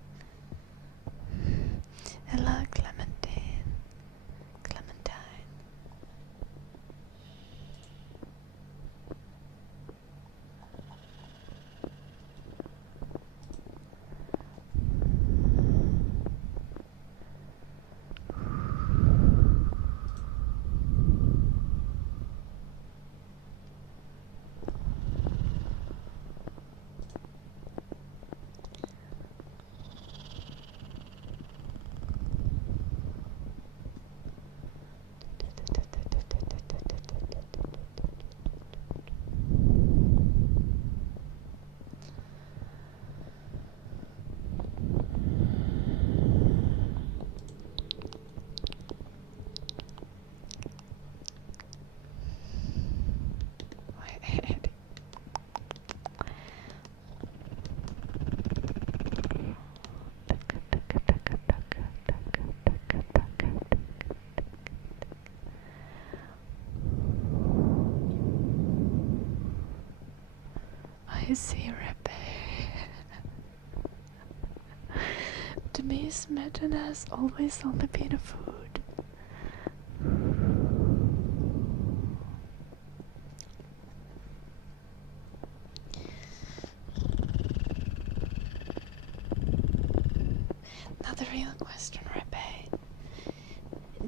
Hello, Clementine. I see, Rebbe. To me, smetana has always only been a food. Now the real question, Rebbe.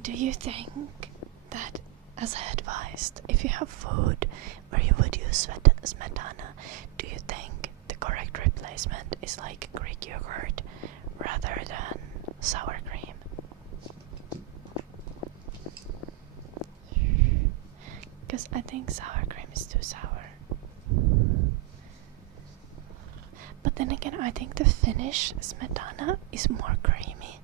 Do you think that, as I advised, if you have food where you would use smetana, do you think the correct replacement is like Greek yogurt rather than sour cream? Because I think sour cream is too sour. But then again, I think the Finnish smetana is more creamy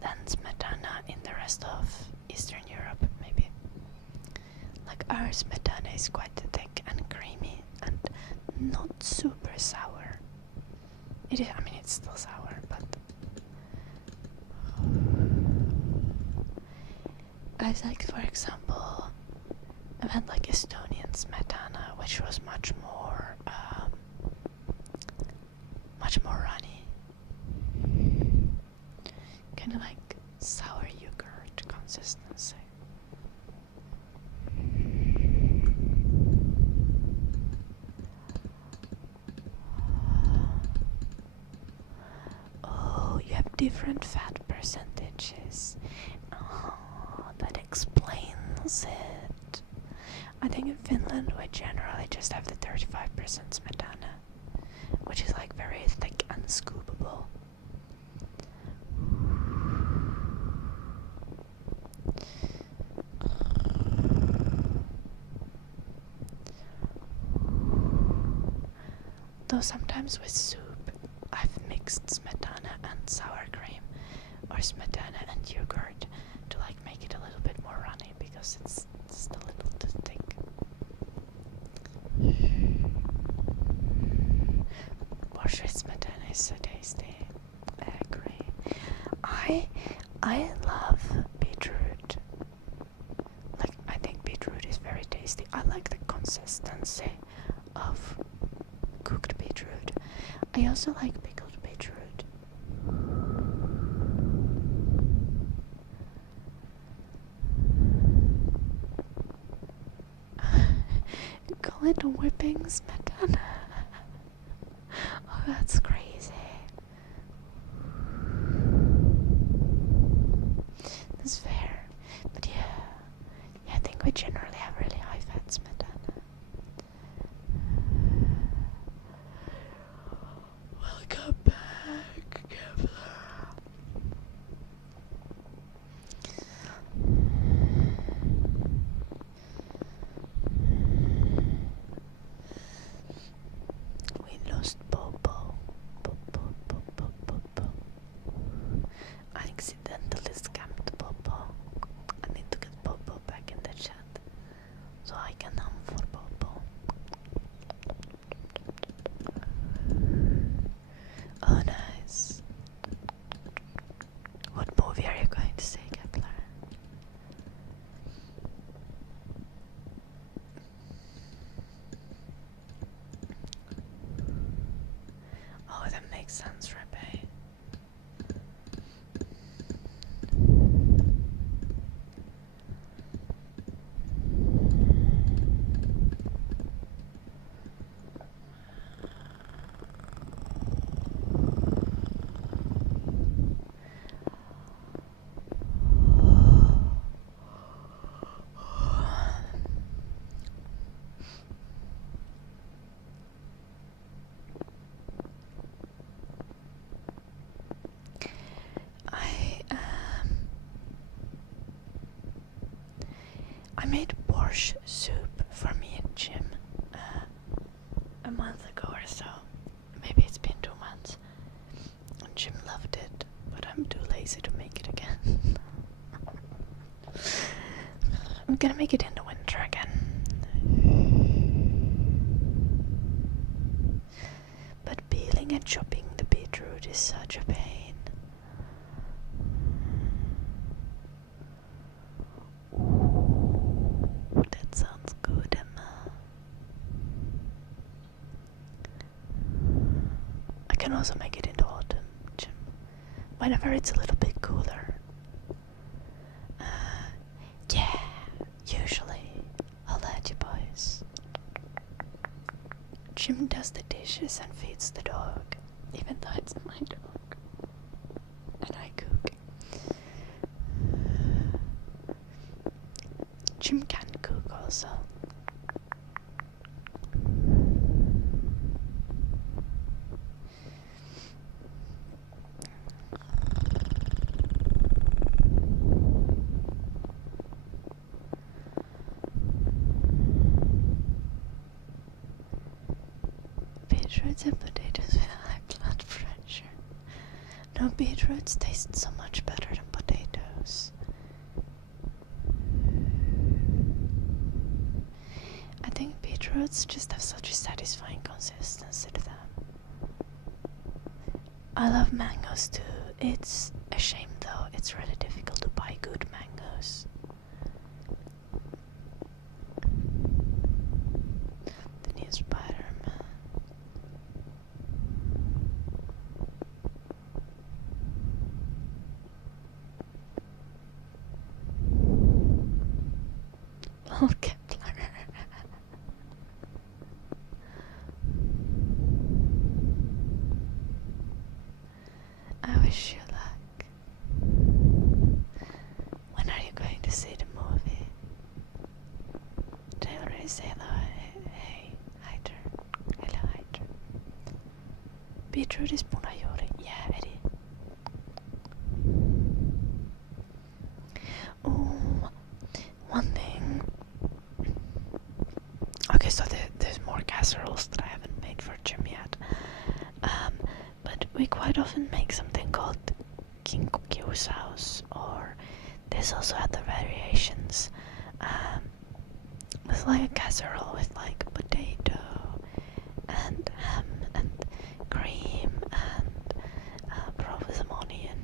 than smetana in the rest of Eastern Europe, maybe. Like our smetana is quite thick and creamy and not super sour. It is, I mean, it's still sour, but I've like, for example, I've had like Estonian smetana, which was much more runny, kind of like sour yogurt consistency. Oh, you have different fat percentages. Oh, that explains it. I think in Finland we generally just have the 35% smetana, which is like very thick and scoopable. Though sometimes with soup I've mixed smetana and sour cream, or smetana and yogurt, to like make it a little bit more runny because it's just a little too thick. Borscht smetana is so tasty. I agree. I love beetroot. Like, I think beetroot is very tasty. I like the consistency of cooked beetroot. I also like pickled beetroot. Call it whipping smetana. That's crazy. That's fair. But yeah, I think we generally have really high fats, but welcome back, Kevlar. We lost Bobo. Bobo. I accidentally scammed Bobo. I need to get Bobo back in the chat so I can hum for Bobo. Oh, nice. What movie are you going to say, Kepler? Oh, that makes sense, Rebbe. I made borscht soup for me and Jim a month ago or so. Maybe it's been 2 months. And Jim loved it, but I'm too lazy to make it again. I'm gonna make it in the winter again. But peeling and chopping the beetroot is such a pain. That sounds good, Emma. I can also make it in the autumn, Jim. Whenever it's a little bit cooler. Yeah, usually. I'll let you boys. Jim does the dishes and feeds the dog, even though it's my dog. And I cook. Jim can cook also. Beetroots and potatoes with high blood pressure. No, beetroots taste so much better than potatoes. I think beetroots just have such a satisfying consistency to them. I love mangoes too. It's a shame though, it's really difficult to buy good mangoes. The new Spider-Man. Oh, Kepler. I wish you luck. When are you going to see the movie? Did I already say hello? Hey, Hyder. Hello, Hyder. Beetroot is punajori. Yeah, Eddie. Oh, one thing. Okay, so there's more casseroles that I haven't made for Jim yet. But we quite often make something called kinkokkiusaus, or there's also other variations. It's like a casserole with like potato and ham and cream and probably some onion.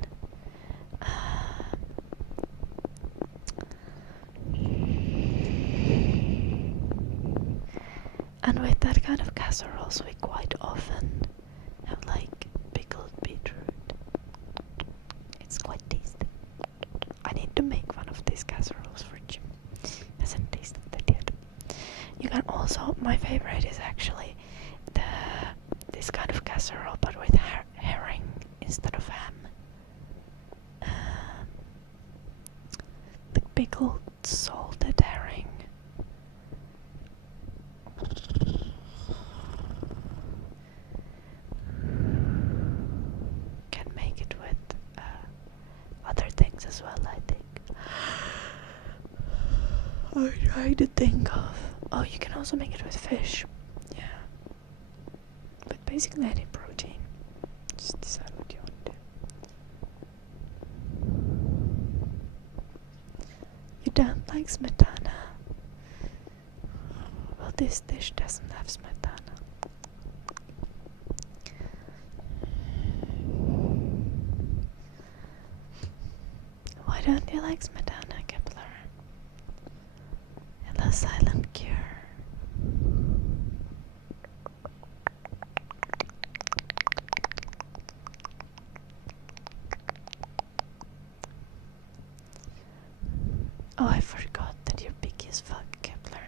And with that kind of casseroles, we quite often have like pickled beetroot. It's quite tasty. I need to make one of these casseroles for Jim. Hasn't tasted that yet. You can also, my favorite is actually this kind of casserole trying to think of. Oh, you can also make it with fish. Yeah. But basically any protein. Just decide what you want to do. You don't like smetana? Well, this dish doesn't have smetana. Why don't you like smetana, Kepler? Hello, silent cure. Oh, I forgot that you're picky as fuck, Kepler.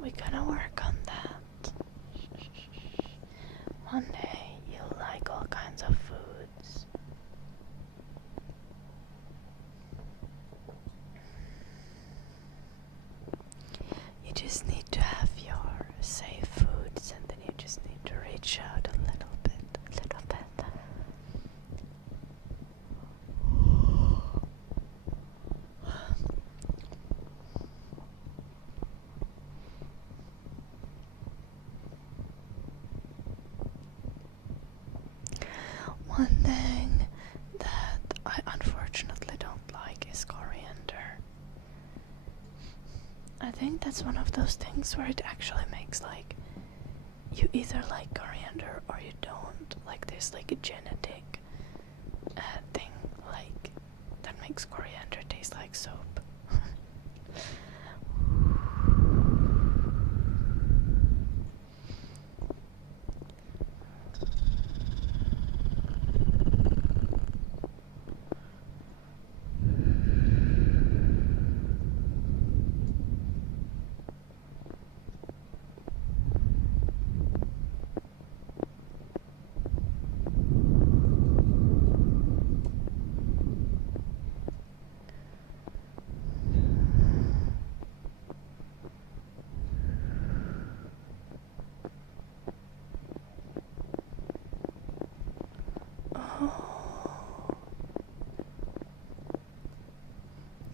We're gonna work on that. One day you'll like all kinds of foods. You just need to have your safe foods, and then you just need to reach out a little bit. One thing that I unfortunately don't like is coriander. I think that's one of those things where it actually makes like you either like coriander or you don't. Like there's like a genetic thing like that makes coriander taste like soap.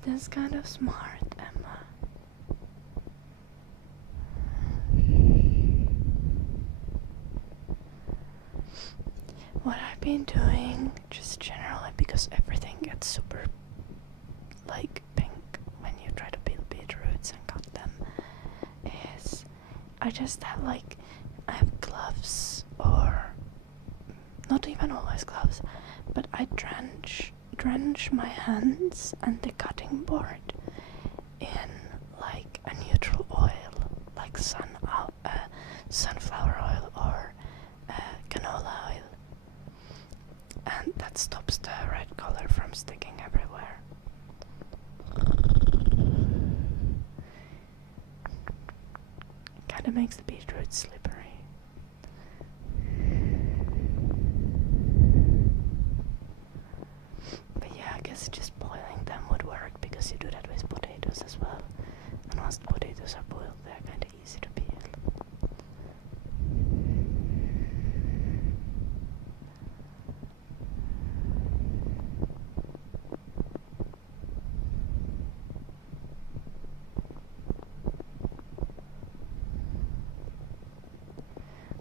That's kind of smart, Emma. What I've been doing, just generally, because everything gets super, like, pink when you try to peel beetroots and cut them, is I just have, like, I have gloves, or not even always gloves, but I drench my hands and the cutting board in like a neutral oil, like sunflower oil or canola oil, and that stops the red color from sticking everywhere. Kinda makes the beetroot slippery. Just boiling them would work, because you do that with potatoes as well, and once the potatoes are boiled they're kinda easy to peel.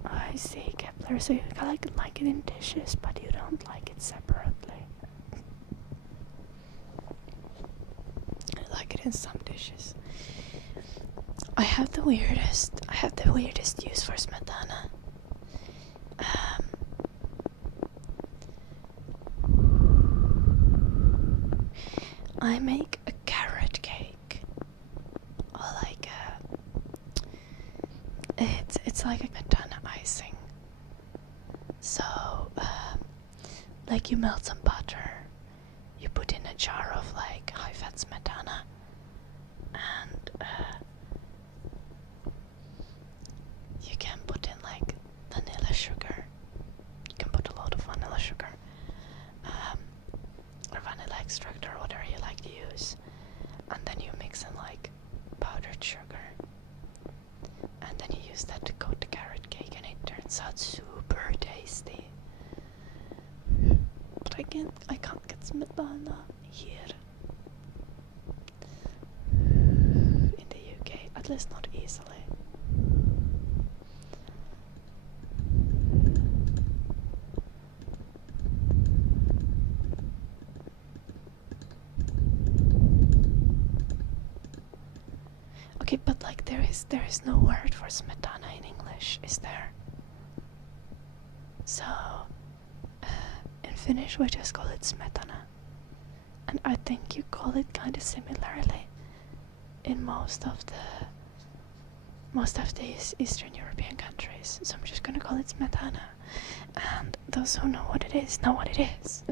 I see, Kepler, so you like it in dishes but you don't like it separately. In some dishes. I have the weirdest use for smetana. I make a carrot cake, or like it's like a smetana icing. So like you melt some butter, you put in a jar of like high fat smetana, and you can put in like vanilla sugar. You can put a lot of vanilla sugar, or vanilla extract, or whatever you like to use, and then you mix in like powdered sugar, and then you use that to coat the carrot cake, and it turns out super tasty. But I can't get smetana here in the UK, at least not easily. Okay, but like there is no word for smetana in English, is there? So in Finnish we just call it smetana, and I think you call it kind of similarly in most of the Eastern European countries. So I'm just gonna call it smetana, and those who know what it is know what it is.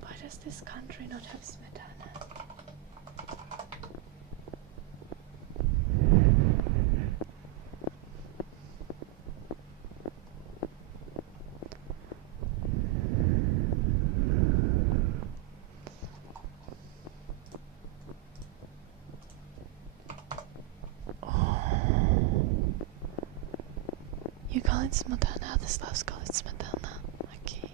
Why does this country not have smetana? You call it smetana, the Slavs call it smetana. Okay.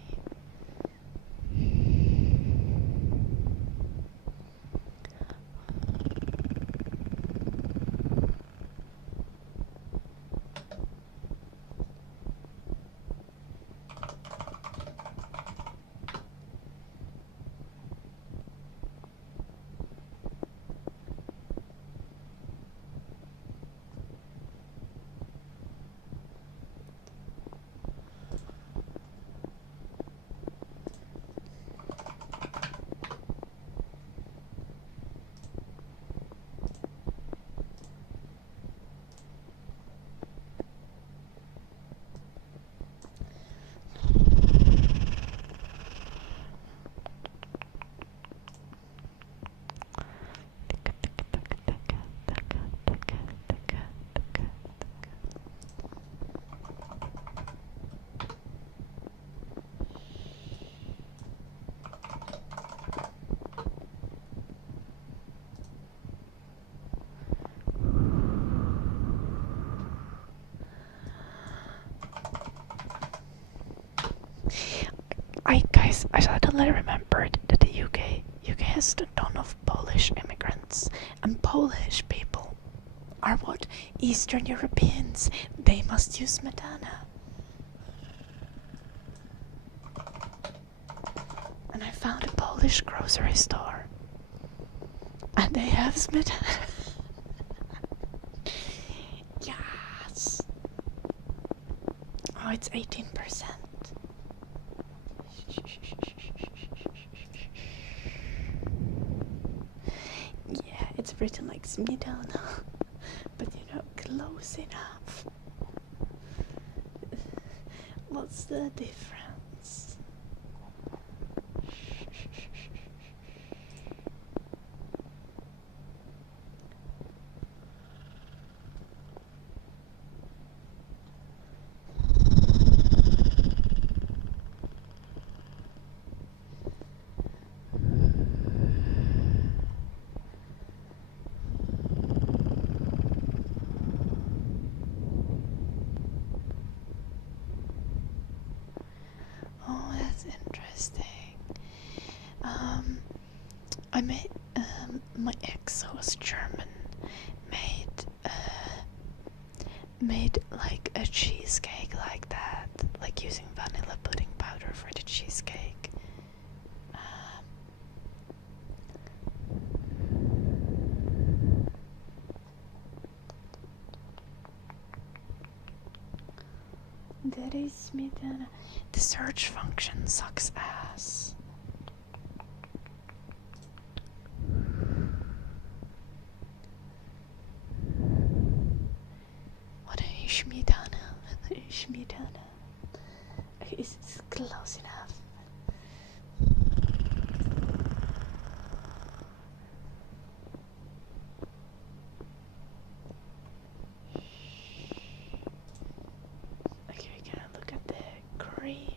I suddenly remembered that the UK has a ton of Polish immigrants, and Polish people are what? Eastern Europeans. They must use smetana. And I found a Polish grocery store, and they have smetana. Yes. Oh, it's 18%. Yeah, it's written like smetana, but you know, close enough. What's the difference? Oh, that's interesting. I was German, made like a cheesecake like that, like using vanilla pudding powder for the cheesecake. There is smetana. The search function sucks ass. What a smetana. Smetana. Is it close enough? Okay, we gotta look at the green.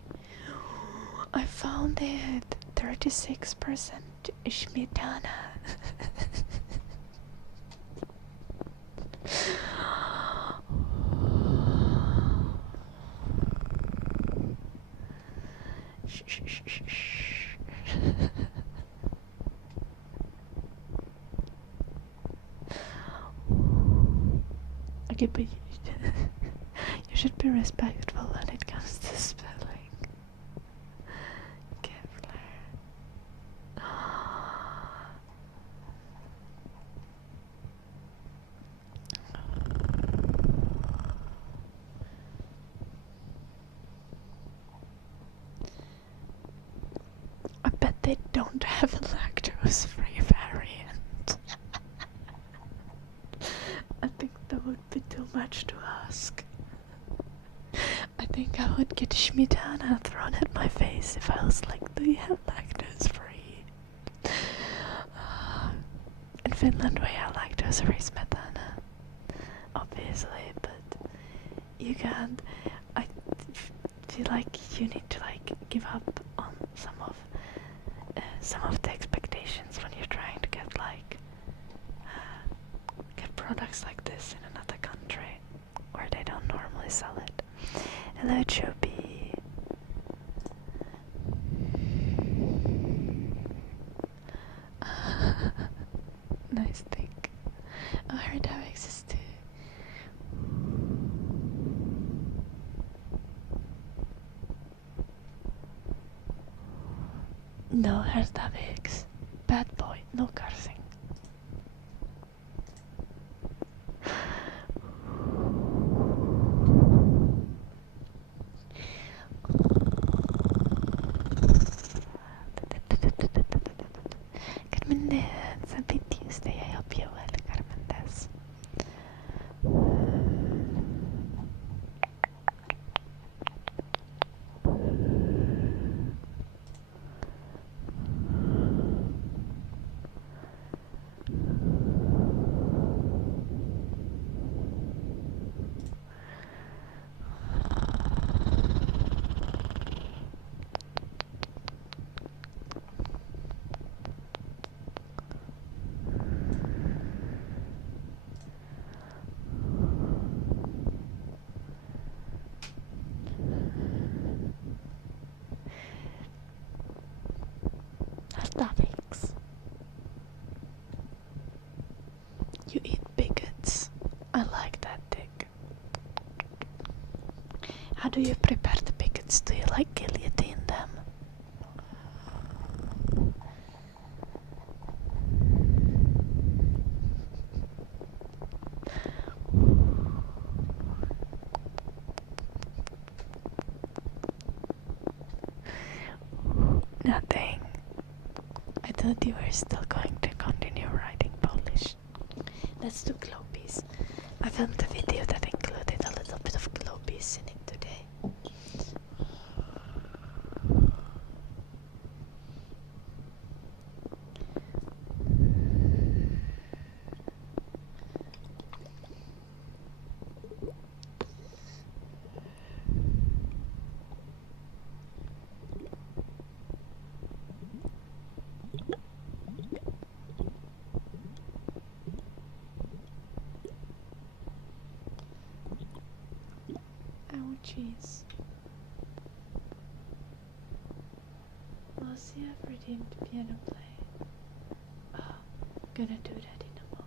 I found it. 36% smetana. Okay, but you should be respectful when it comes to spelling. Kevlar. I bet they don't have a lactose-free variant. I think that would be too much to ask. I think I would get smetana thrown at my face if I was like, do you have lactose-free? In Finland we have lactose-free smetana, obviously, but you can't. I feel like you need to like give up on some of the expectations when you're trying to get like get products like this in another country where they don't normally sell it. Hello, Chubby. Nice thing. I heard that exists too. No, Herstavix. Bad boy, no cursing. Carmendes, happy Tuesday. I hope you're well, Carmendes. Herstavix. You eat bigots. I like that dick. How do you prepare the bigots? Do you like guillotine them? Nothing. I thought you were still going to continue writing Polish. Let's do globies. I filmed a video that included a little bit of globies in it today. Ouchies. Lucy, I've redeemed piano play. Oh, gonna do that in a moment.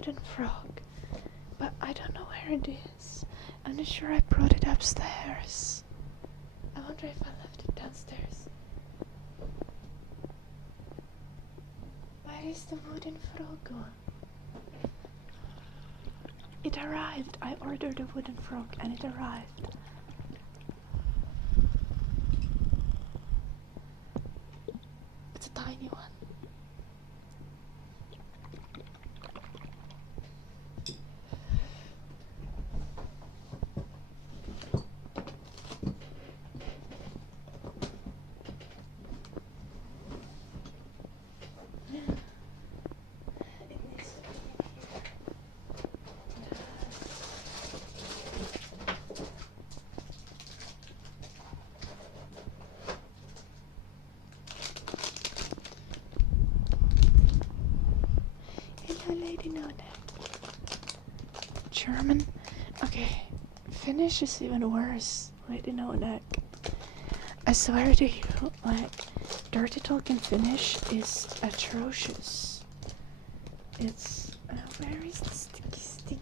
wooden frog, but I don't know where it is. I'm not sure I brought it upstairs. I wonder if I left it downstairs. Where is the wooden frog gone? It arrived. I ordered a wooden frog and it arrived. It's a tiny one. Lady know that. German? Okay. Finnish is even worse. Lady know that. I swear to you, like, dirty talk in Finnish is atrocious. It's... where is the sticky stick?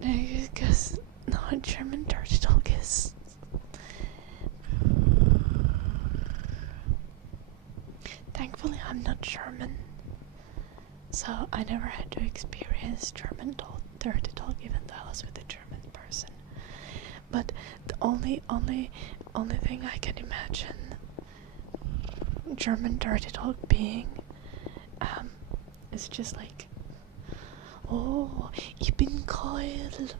Because no, German dirty talk is... Thankfully I'm not German, so I never had to experience German dirty talk even though I was with a German person. But the only thing I can imagine German dirty talk being is just like, oh, ich bin Keul.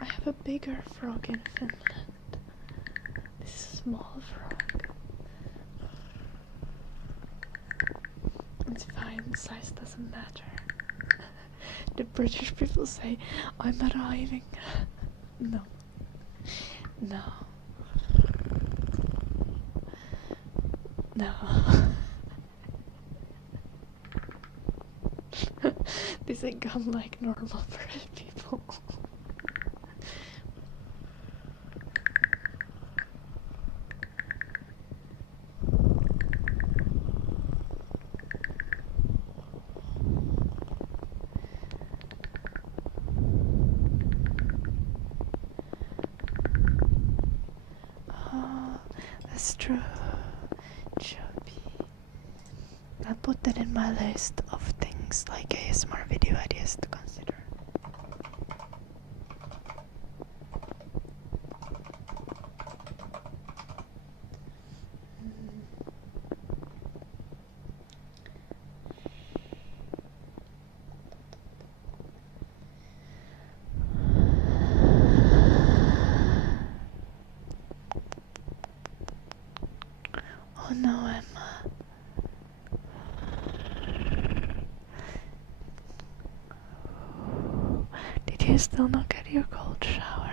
I have a bigger frog in Finland. This is a small frog. It's fine, size doesn't matter. The British people say, I'm arriving. No. No. No. This ain't gone like normal British people. That's true. Chubby. I'll put that in my list of things like ASMR video ideas to consider. Oh no, Emma. Did you still not get your cold shower?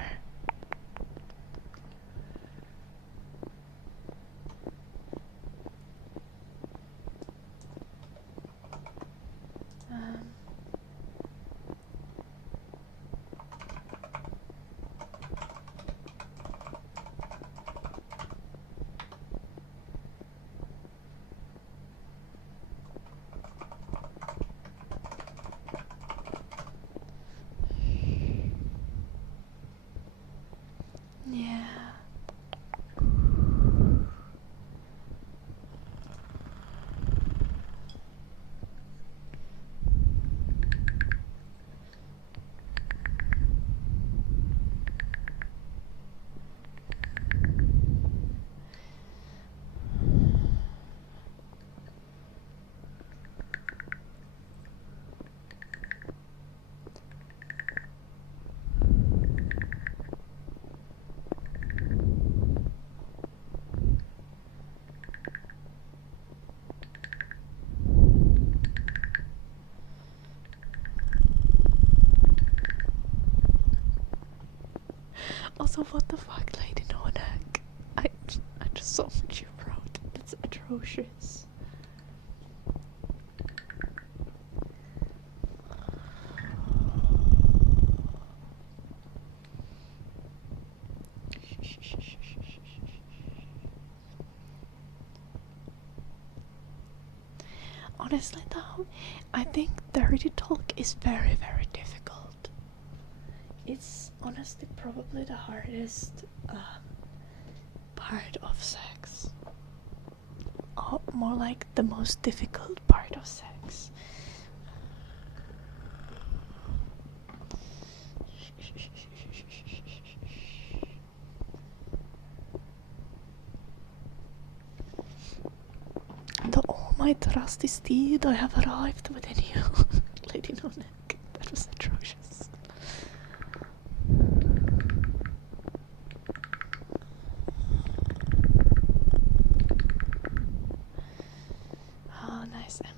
Also, what the fuck, Lady Nonak? I just saw what you wrote. That's atrocious. Honestly though, I think dirty talk is very, very difficult. It's honestly probably the hardest part of sex. Or more like the most difficult part of sex. The all my trusty steed, I have arrived within you. Lady Nonek, that was atrocious. Oh, nice, Emma.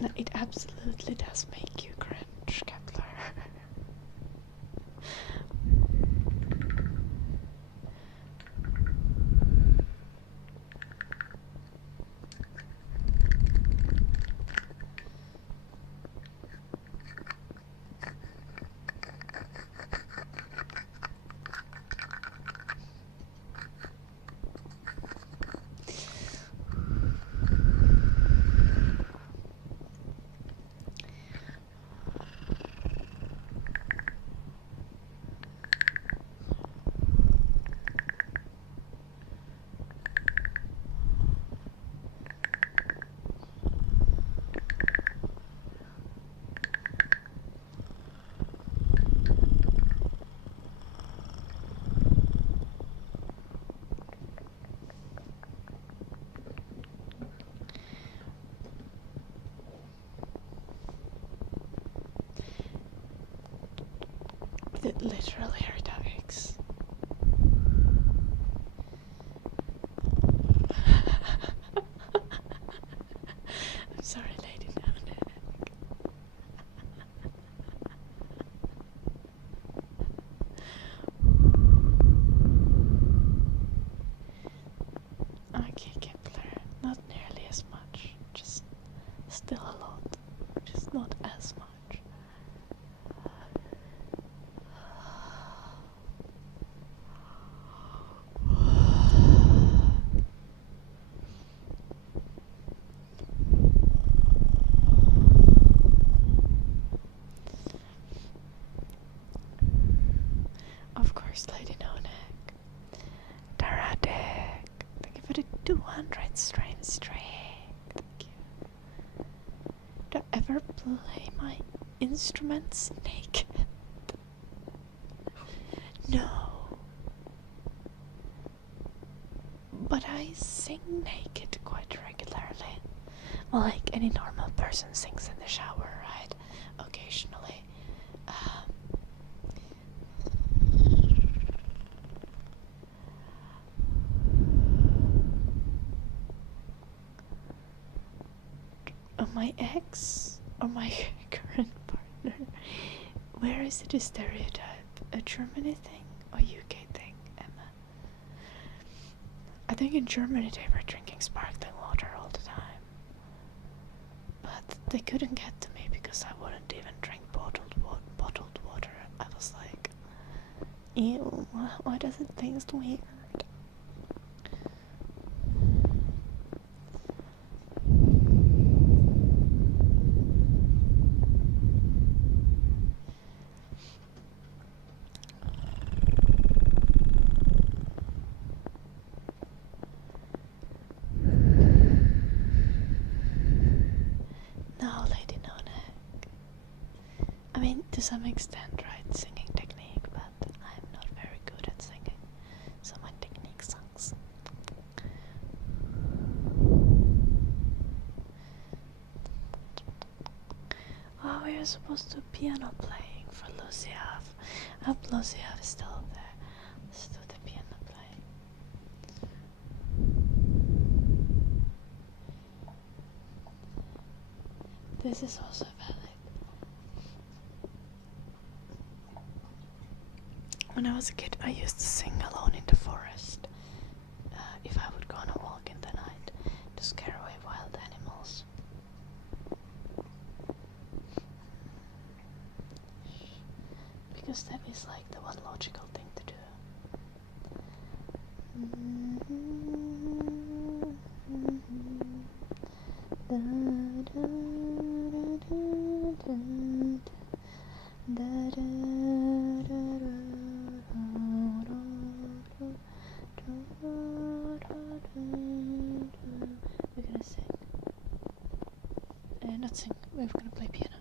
No, it absolutely does make you cringe, Kepler. It literally hurt our eggs. I'm sorry, Lady Nonek. Okay, Kepler, not nearly as much. Just still a lot. Just not as much. Of course, Lady Nonek. Taratic. Thank you for the 200 stream streak. Thank you. Do I ever play my instruments naked? No. But I sing naked quite regularly. Well, like any normal person sings in the shower, right? Occasionally. My ex or my current partner, where is it a stereotype? A Germany thing or UK thing, Emma? I think in Germany they were drinking sparkling water all the time, but they couldn't get to me because I wouldn't even drink bottled water. I was like, ew, why does it taste weird? No, Lady No Neck. I mean, to some extent, right, singing technique, but I'm not very good at singing, so my technique sucks. Oh, we were supposed to piano playing for Luciaf. I hope Luciaf is still there. Let's do the piano playing. This is also valid. When I was a kid, I used to sing alone in the forest. If I would go on a walk in the night to scare away wild animals. Because that is like the one logical thing to do. We're gonna sing. Not sing, we're gonna play piano.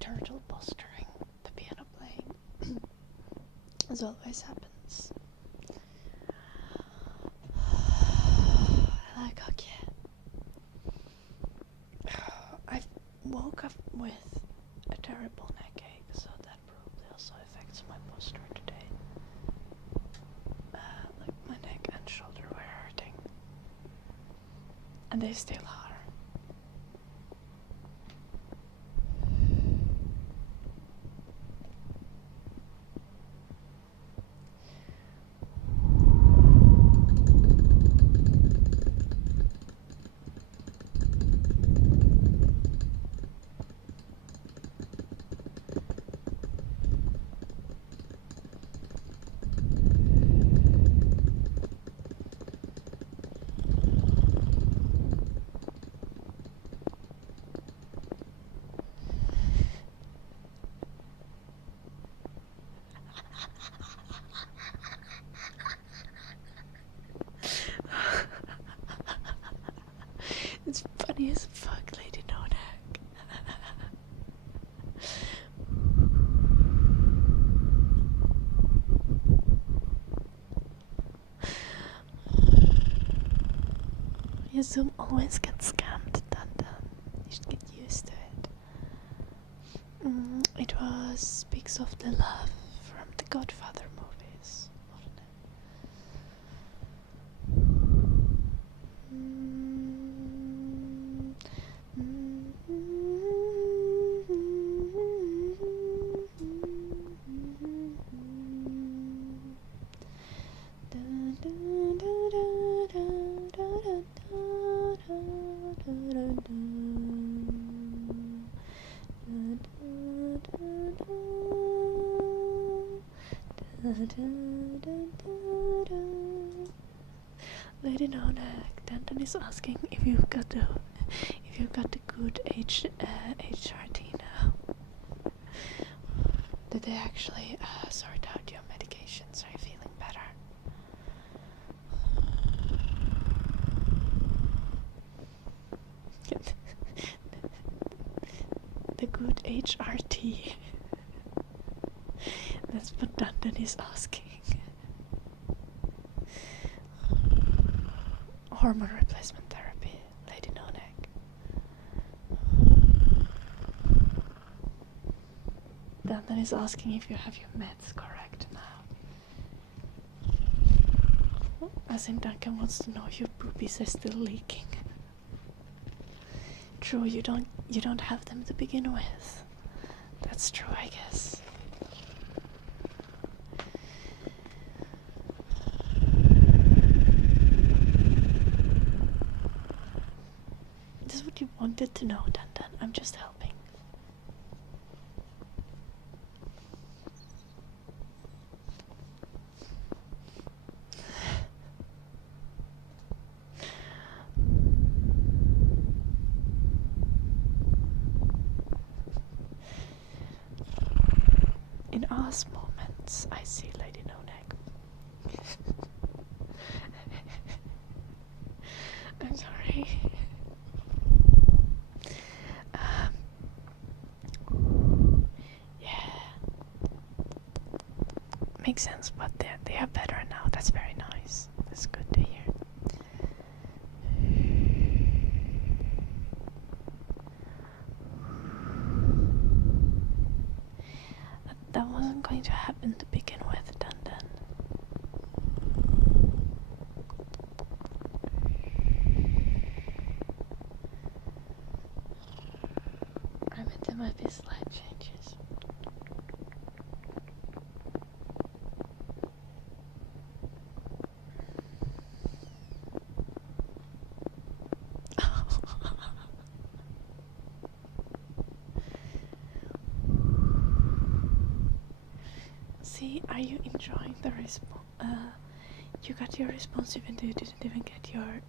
Turtle posturing the piano playing, as always happens. Like, okay. I woke up with a terrible neck ache, so that probably also affects my posture today. Like my neck and shoulder were hurting, and they still are. Zoom always gets scammed, Danda. You should get used to it. It was Speaks of the Love from the Godfather movies, wasn't it? Lady Nonak, Danton is asking if you've got the good HRT now. Did they actually sort out your medications? Are you feeling better? The good HRT. That's what Danton is asking. Hormone replacement therapy, Lady Nonek. Danton is asking if you have your meds correct now. As in, Duncan wants to know if your boobies are still leaking. True, you don't have them to begin with. That's true, I guess. This is what you wanted to know, Dandan. I'm just helping. In us moments, I see Lady No-Neck. I'm sorry. Yeah. Makes sense, but they are better now. That's very nice. That's good to hear. That wasn't going to happen to begin with, Dandan. I meant there might be slight changes. See, are you enjoying the response? You got your response even though you didn't even get your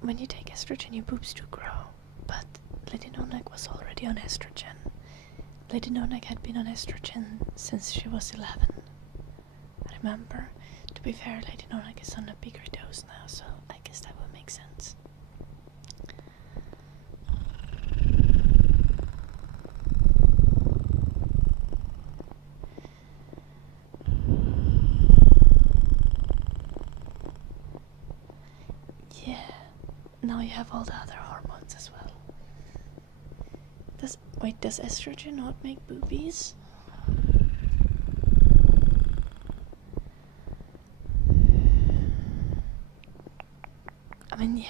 when you take estrogen your boobs do grow, but Lady No-Neck was already on estrogen. Lady No-Neck had been on estrogen since she was 11. Remember? To be fair, Lady No-Neck is on a bigger dose now, so I guess that would make sense. Yeah, now you have all the other hormones as well. Does estrogen not make boobies? I mean, yeah.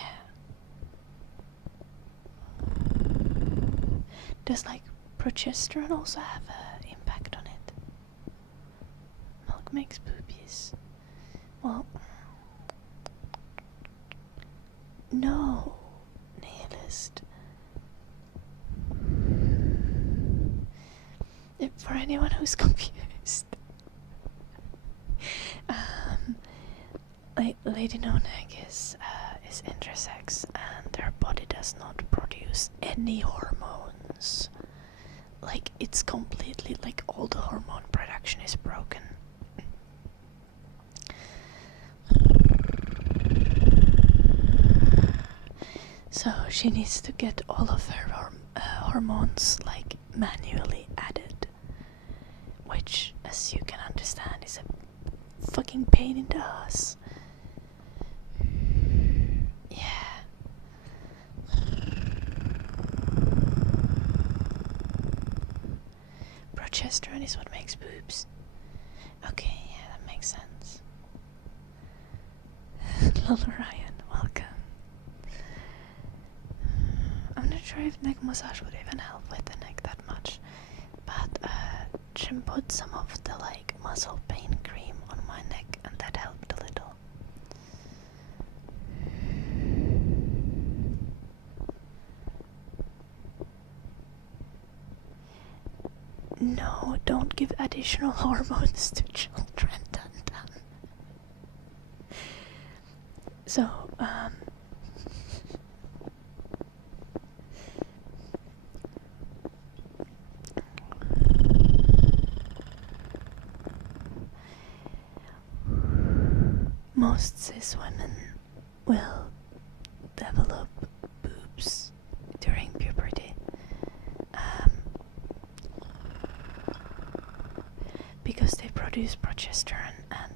Does like progesterone also have an impact on it? Milk makes boobies. Well, no, nihilist. For anyone who's confused, Lady No-Neck is intersex, and their body does not produce any hormones. Like, it's completely, like, all the hormone production is broken. So she needs to get all of her hormones, like, manually added, which, as you can understand, is a fucking pain in the ass. Yeah. Progesterone is what makes boobs. Okay, yeah, that makes sense. Lol Ryan, welcome. I'm not sure if neck massage would even help with the neck that much, but Jim put some of the like muscle pain cream on my neck and that helped a little. No, don't give additional hormones to children, Dun Dun. So, most cis women will develop boobs during puberty. Because they produce progesterone and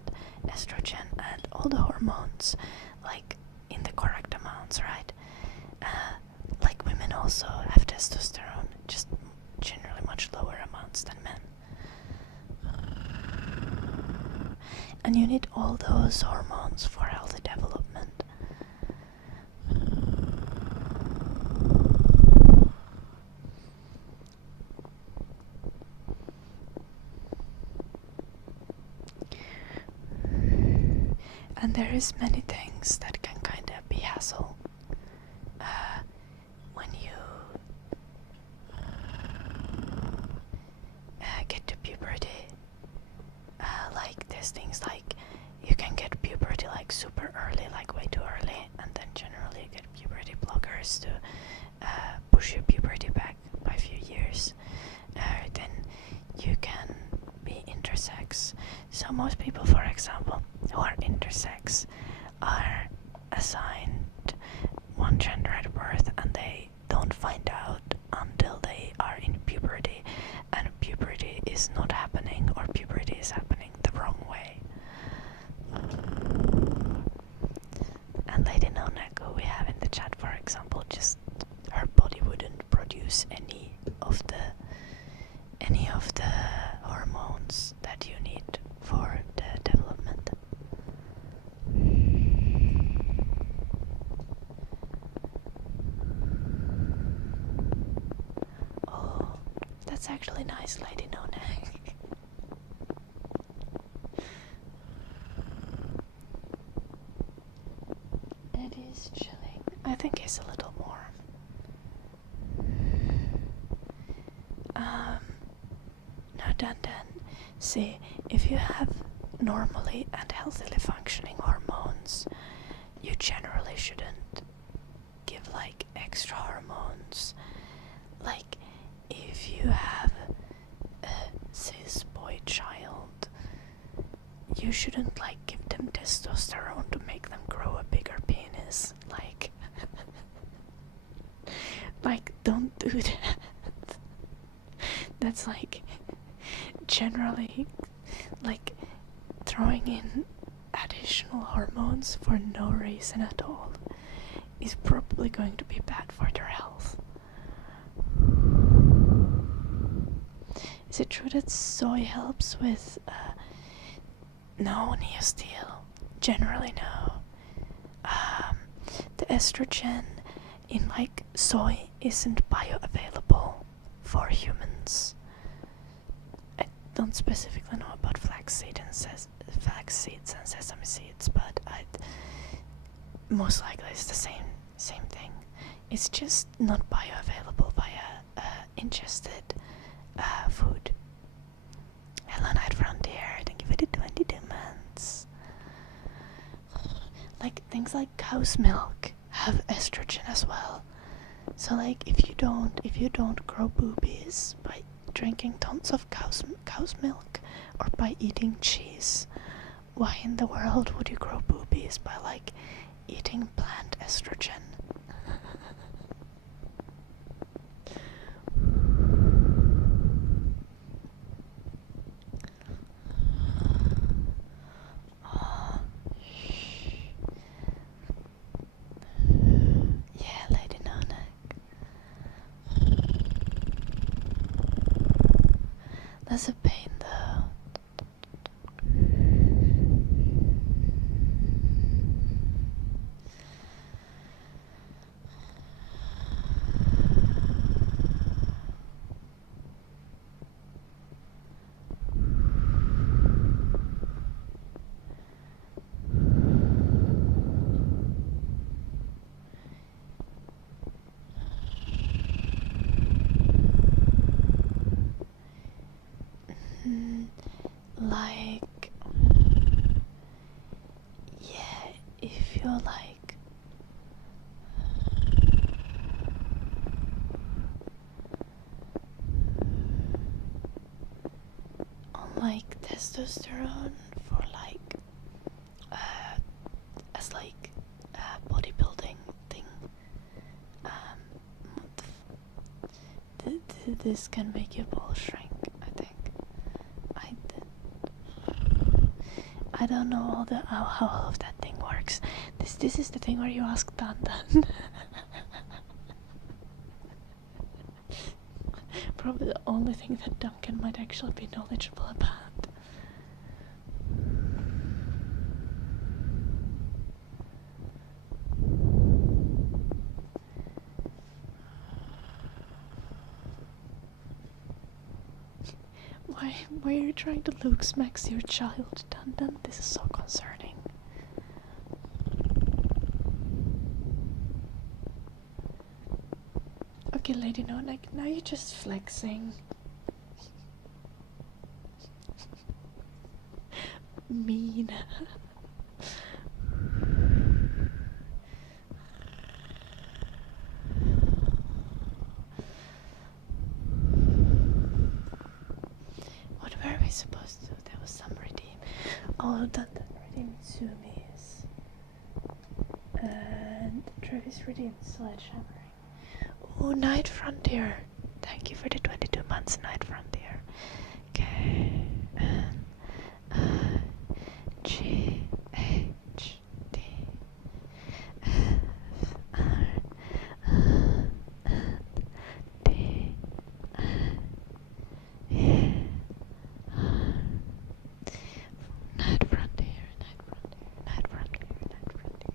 estrogen and all the hormones like in the correct amounts, right? Like women also have testosterone, just generally much lower amounts than men. And you need all those hormones for healthy development. And there is many things that can kind of be hassle when you get to puberty. Like there's things like you can get puberty like super early, like way too early, and then generally you get puberty blockers to push your puberty back by a few years. Then you can be intersex. So most people, for example, who are intersex are assigned one gender at birth and they don't find out until they are in puberty, and puberty is not happening or puberty is happening the wrong way. And Lady Nonek, who we have in the chat, for example, just her body wouldn't produce any of the hormones that you need for the development. Oh, that's actually nice, Lady Nonek. It is chilling. I think it's a little warm. No, Dan. See, if you have normally and healthily functioning hormones, you generally shouldn't give like extra hormones. Like, if you have a cis boy child, you shouldn't like give them testosterone to make them grow a bigger penis. Like, like don't do that. That's like generally like throwing in additional hormones for no reason at all is probably going to be bad for their health. Is it true that soy helps with no, neosteel? Generally no. The estrogen in like soy isn't bioavailable for humans. I don't specifically know about flax seeds and sesame seeds, but most likely it's the same thing. It's just not bioavailable via ingested food. Hello Night Frontier, thank you for the 22 months. Like things like cow's milk have estrogen as well. So like if you don't grow boobies by drinking tons of cow's milk or by eating cheese, why in the world would you grow boobies by like eating plant estrogen? That's a pain though. Like, yeah, if you're like on like testosterone for like as like a bodybuilding thing, this can make your balls shrink, I think. I don't know all the how all of that thing works. This is the thing where you ask Dandan. Probably the only thing that Duncan might actually be knowledgeable about. Why are you trying to Luke smacks your child, Dandan? This is so concerning. Okay, Lady No, like, now you're just flexing. Mean. What were we supposed to do? There was some redeem. Oh, that redeemed Sumis. And Travis redeemed Sledgehammering. Oh, Night Frontier. Thank you for the 22 months, Night Frontier. Okay. G H D F R D E R. Night Frontier, Night Frontier, Night Frontier, Night Frontier.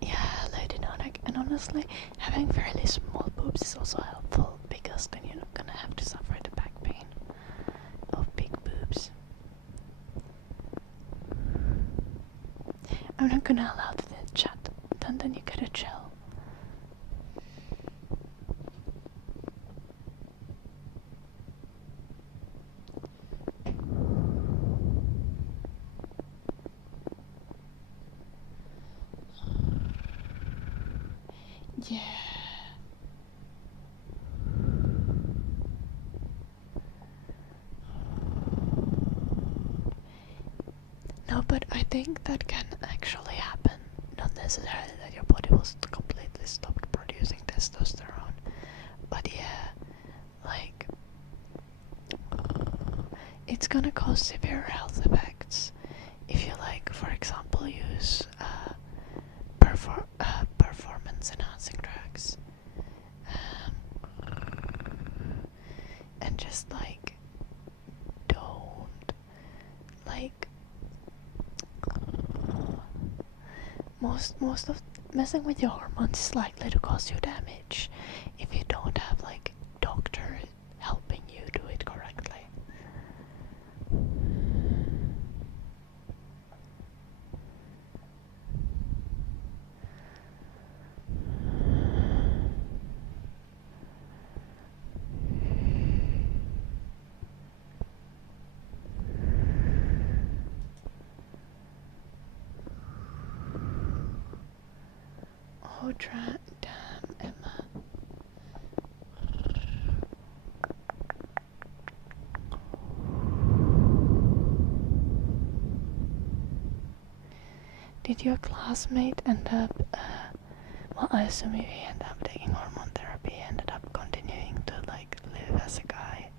Yeah, Lady Nonak, and honestly, having fairly small boobs is also helpful because then you're not gonna have to suffer the back pain of big boobs. I'm not gonna allow the chat. Then you gotta chill. Yeah. No, but I think that can actually happen. Not necessarily that your body will completely stop producing testosterone. But yeah, like, it's gonna cause severe health effects if you, like, for example, use performance enhancing drugs. And just like don't like most of messing with your hormones is likely to cause you damage if you don't have like doctor helping you do it correctly. Oh, damn, Emma. Did your classmate end up, well, I assume if he ended up taking hormone therapy, he ended up continuing to, like, live as a guy?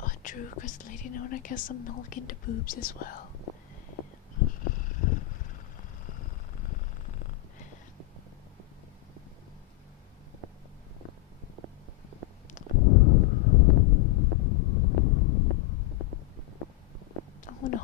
Oh, true, because Lady Nona has some milk in the boobs as well. Oh no.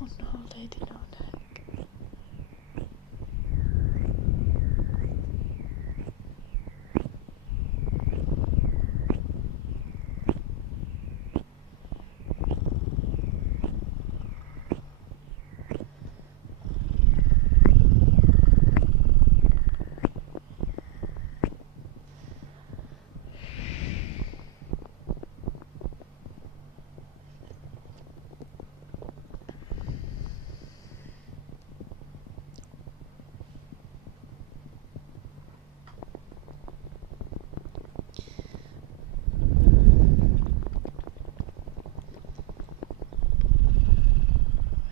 Oh no, Lady Nona.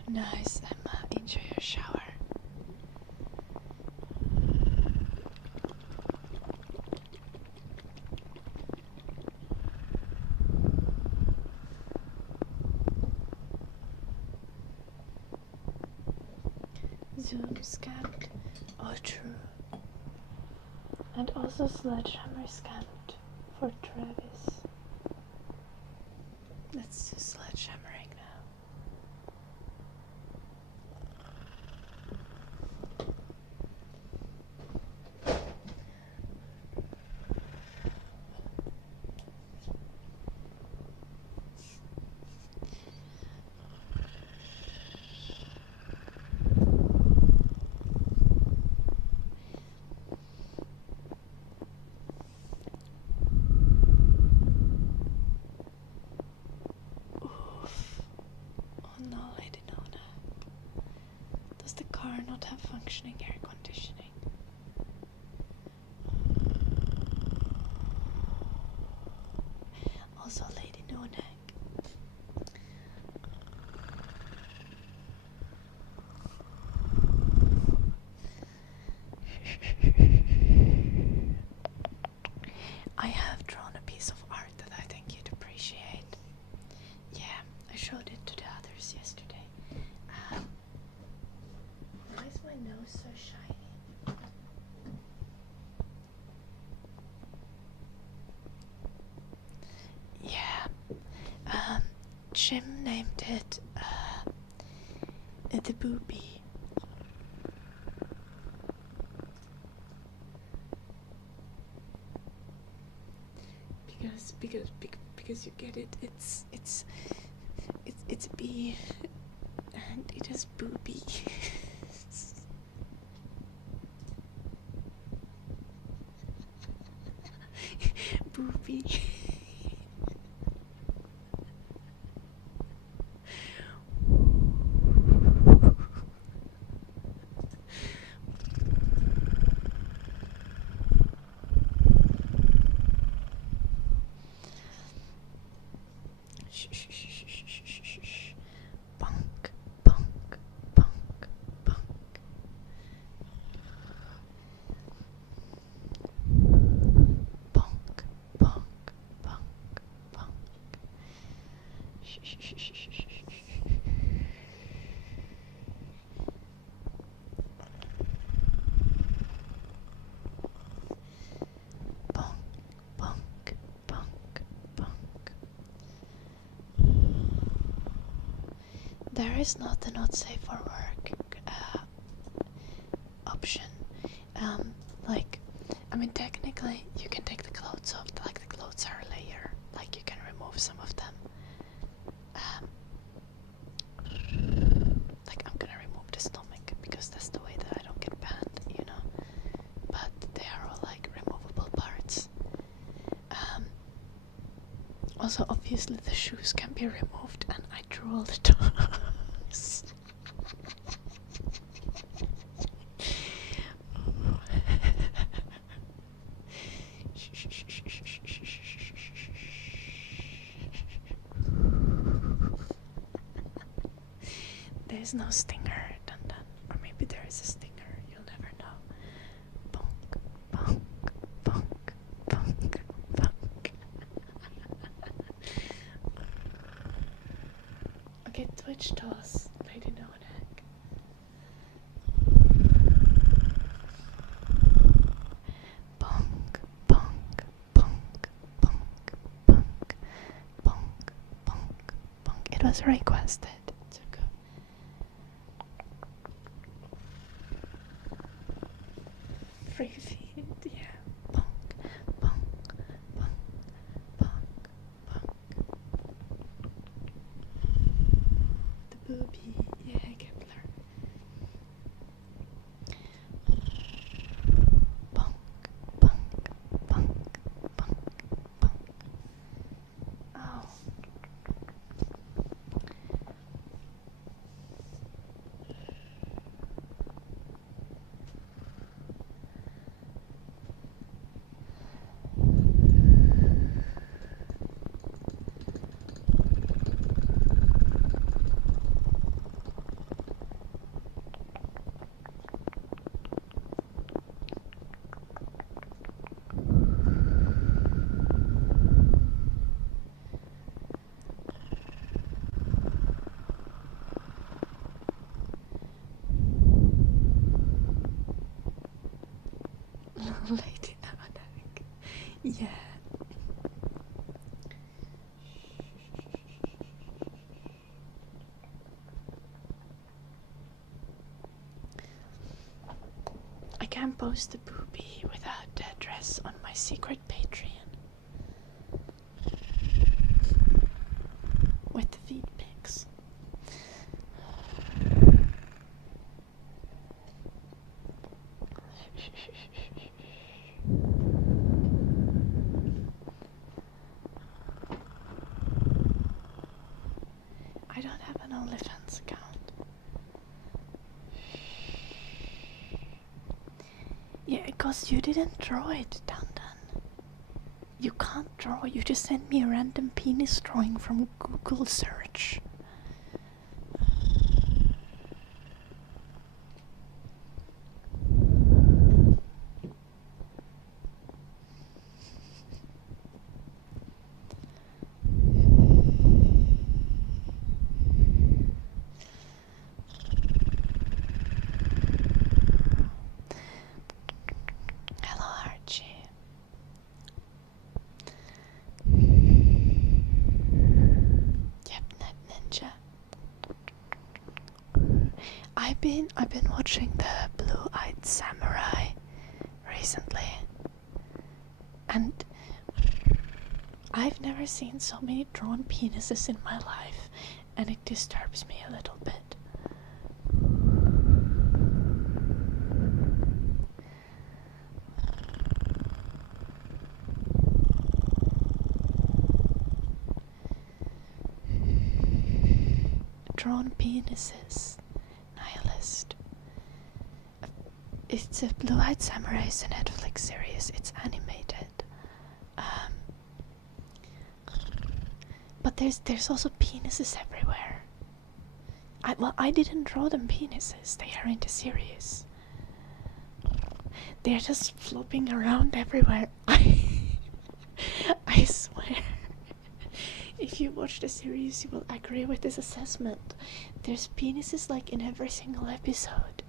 Nice, Emma. Enjoy your shower. Zoom scanned. Oh, true. And also Sledgehammer scanned for Travis. Let's do sledgehammering now. Not have functioning air conditioning. Also, Lady No Neck. I have drawn a piece of art that I think you'd appreciate. Yeah, I showed it to the others yesterday. Why is my nose so shiny? Yeah, Jim named it the Booby. Because you get it. It's a bee, and it is booby. Booby. Bunk, bunk, bunk, bunk. Bonk, bonk, bonk, bonk. Bonk, bonk, bonk, bonk. There is not a not safe for work option. Like, I mean, technically, you can take the clothes off. Like, the clothes are a layer. Like, you can remove some of them. Like, I'm gonna remove the stomach because that's the way that I don't get banned, you know. But they are all like removable parts. Also, obviously, the shoes can be removed, and I drew all the toes. There's no stinger, dun dun. Or maybe there is a stinger, you'll never know. Bonk, bonk, bonk, bonk, bonk. Okay, Twitch toss, Lady No and Egg. Bonk, bonk, bonk, bonk, bonk, bonk, bonk, bonk. It was requested. Free feed, yeah. Bonk, bonk, bonk, bonk, bonk. The booby, yeah, Kepler. Bonk, bonk, bonk, bonk, bonk. Oh. Lady Almanac. Yeah. I can't post the booby without the address on my secret Patreon. With the feed pics. I don't have an OnlyFans account. Yeah, because you didn't draw it, Dandan. You can't draw, you just sent me a random penis drawing from Google search. Hello, Archie. Yep, Net Ninja. I've been watching the Blue-Eyed Samurai recently, and I've never seen so many drawn penises in my life, and it disturbs me a little bit. Drawn penises. Nihilist. It's a Blue-Eyed Samurai, it's a Netflix series. It's animated. But there's also penises everywhere. I didn't draw them penises. They are in the series. They're just flopping around everywhere. I swear. If if you watch the series, you will agree with this assessment. There's penises like in every single episode.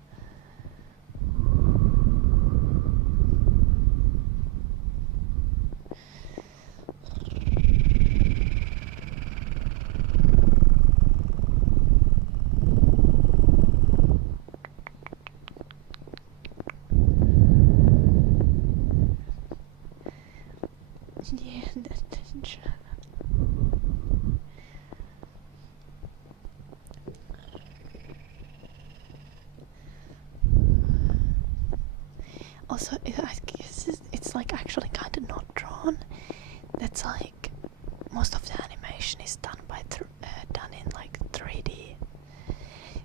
Yeah, attention. Also, I guess it's like actually kind of not drawn. That's like most of the animation is done by done in like 3D.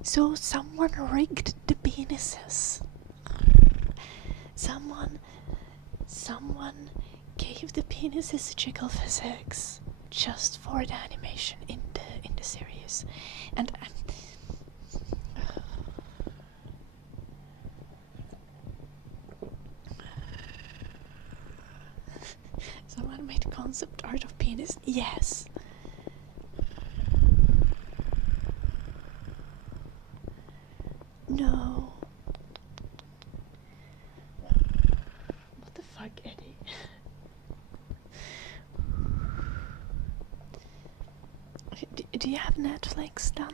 So someone rigged the penises. Someone gave the penises jiggle physics just for the animation in the series, and someone made concept art of penis. Yes. No. What the fuck, Eddie? Do you have Netflix, Dan?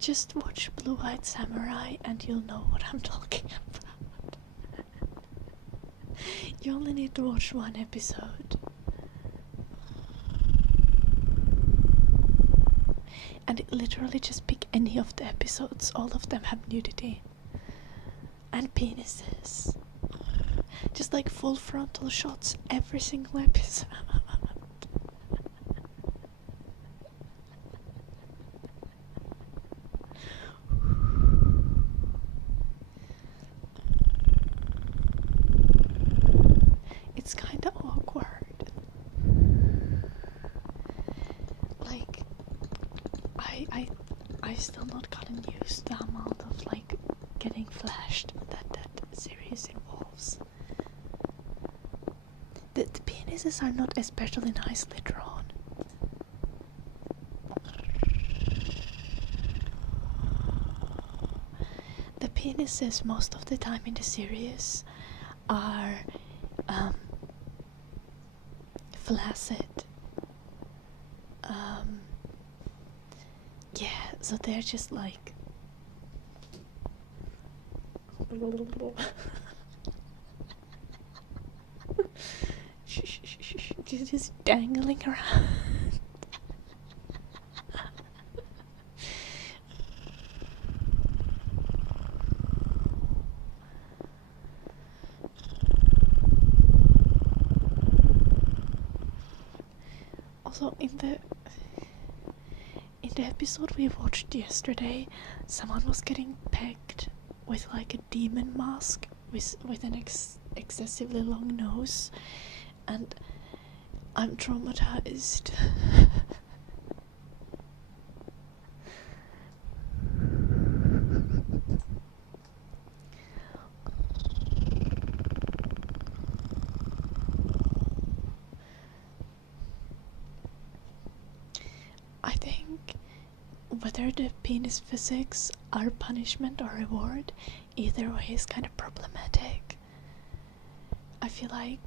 Just watch Blue-Eyed Samurai and you'll know what I'm talking about. You only need to watch one episode. And literally just pick any of the episodes. All of them have nudity. And penises. Just like full frontal shots every single episode. It's kinda awkward. Like, I still not gotten used to the amount of like getting flashed that series involves. The penises are not especially nicely drawn. The penises most of the time in the series are flaccid. Yeah, so they're just like just dangling around. Also, in the episode we watched yesterday, someone was getting pegged with like a demon mask with an excessively long nose, and I'm traumatized. I think whether the penis physics are punishment or reward, either way is kind of problematic. I feel like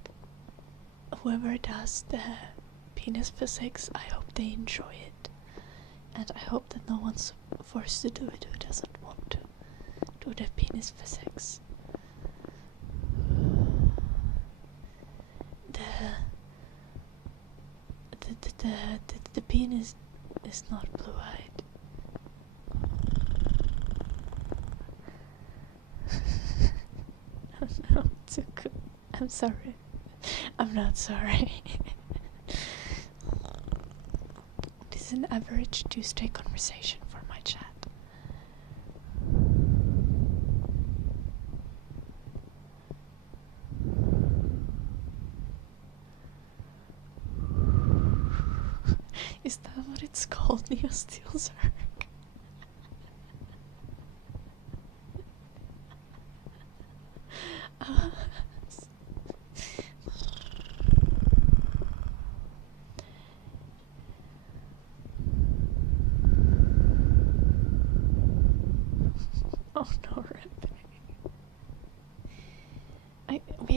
whoever does the penis physics, I hope they enjoy it, and I hope that no one's forced to do it who doesn't want to do the penis physics. The penis is not blue-eyed. Oh no, too good. I'm sorry. I'm not sorry. This is an average Tuesday conversation for my chat. Is that what it's called, Neosteelzerg?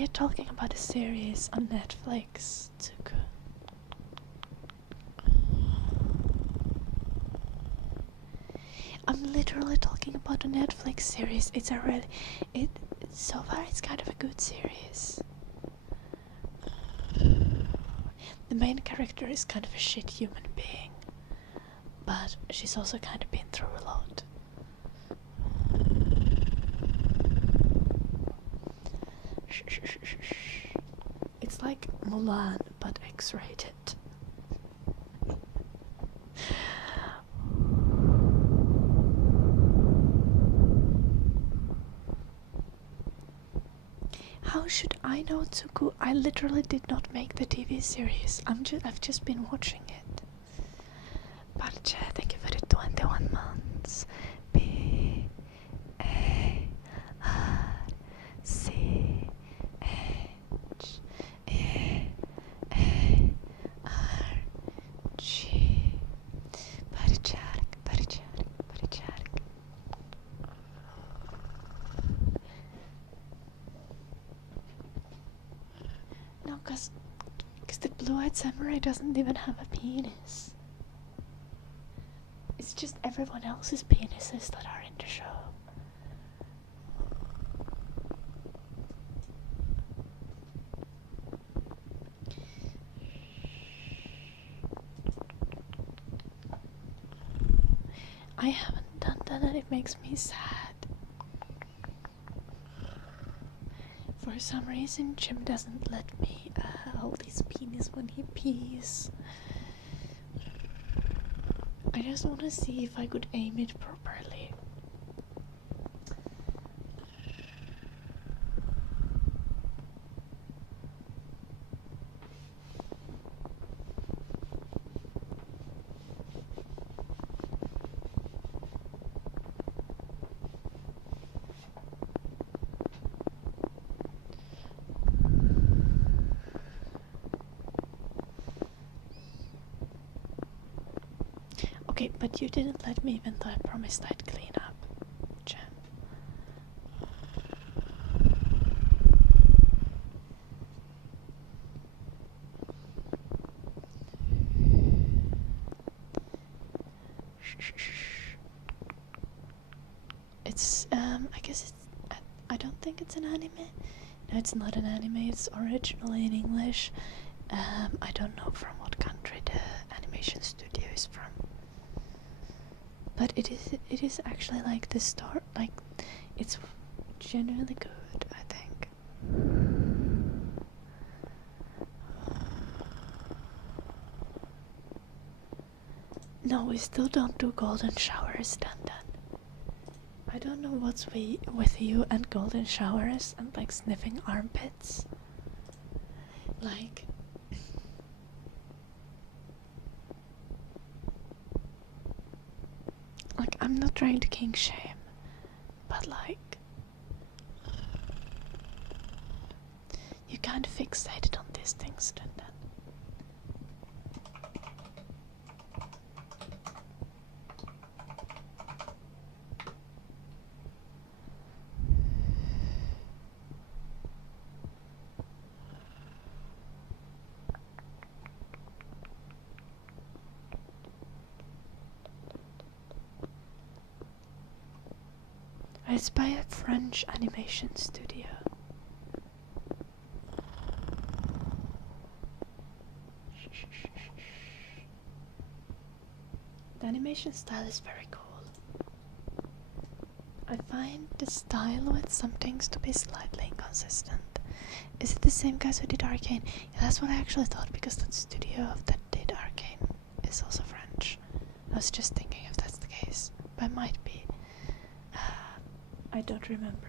we are talking about a series on Netflix. Tsuku. I'm literally talking about a Netflix series. It's a really, so far it's kind of a good series. The main character is kind of a shit human being, but she's also kind of been through a lot. It's like Mulan, but X-rated. How should I know, Tsuku? I literally did not make the TV series. I've just been watching it. Balche, thank you for the 21 months. B-A-R-C-H-A-R-G. Baricharik. No, cause the blue-eyed samurai doesn't even have a penis. It's just everyone else's penises that are in the show. I haven't done that and it makes me sad. For some reason, Jim doesn't let me hold his penis when he pees. I just want to see if I could aim it properly. Okay, but you didn't let me even though I promised I'd clean up, Jem. It's, I guess it's, I don't think it's an anime. No, it's not an anime, it's originally in English. I don't know from what country the animation studio is from. But it is actually like the start, like, it's genuinely good, I think. No, we still don't do golden showers, Dandan. I don't know what's with you and golden showers and like sniffing armpits. Like, I'm not trying to kink shame, but like, you kind of fixated on these things, Dandan. It's by a French animation studio. The animation style is very cool. I find the style with some things to be slightly inconsistent. Is it the same guys who did Arcane? Yeah, that's what I actually thought, because that studio that did Arcane is also French. I was just thinking if that's the case, but it might be. I don't remember.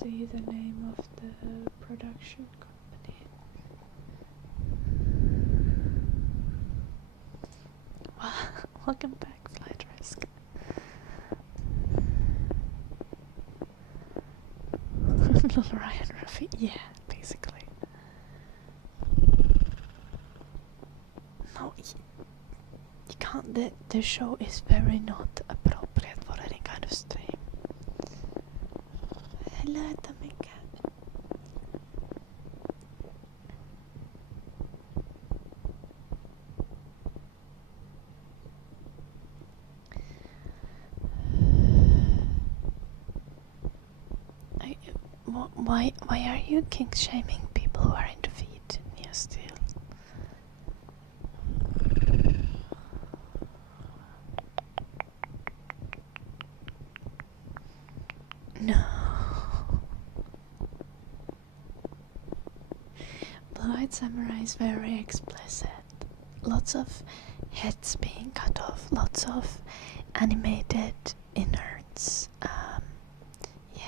see the name of the production company. Welcome back, Flight Risk. Ryan Ruffy, yeah, basically. No, you can't. The show is very not appropriate for any kind of stream. Hello, Tamika. Why are you kink shaming people who are into feet? Yeah, still. No. Blue-Eyed Samurai is very explicit. Lots of heads being cut off, lots of animated innards. Yeah.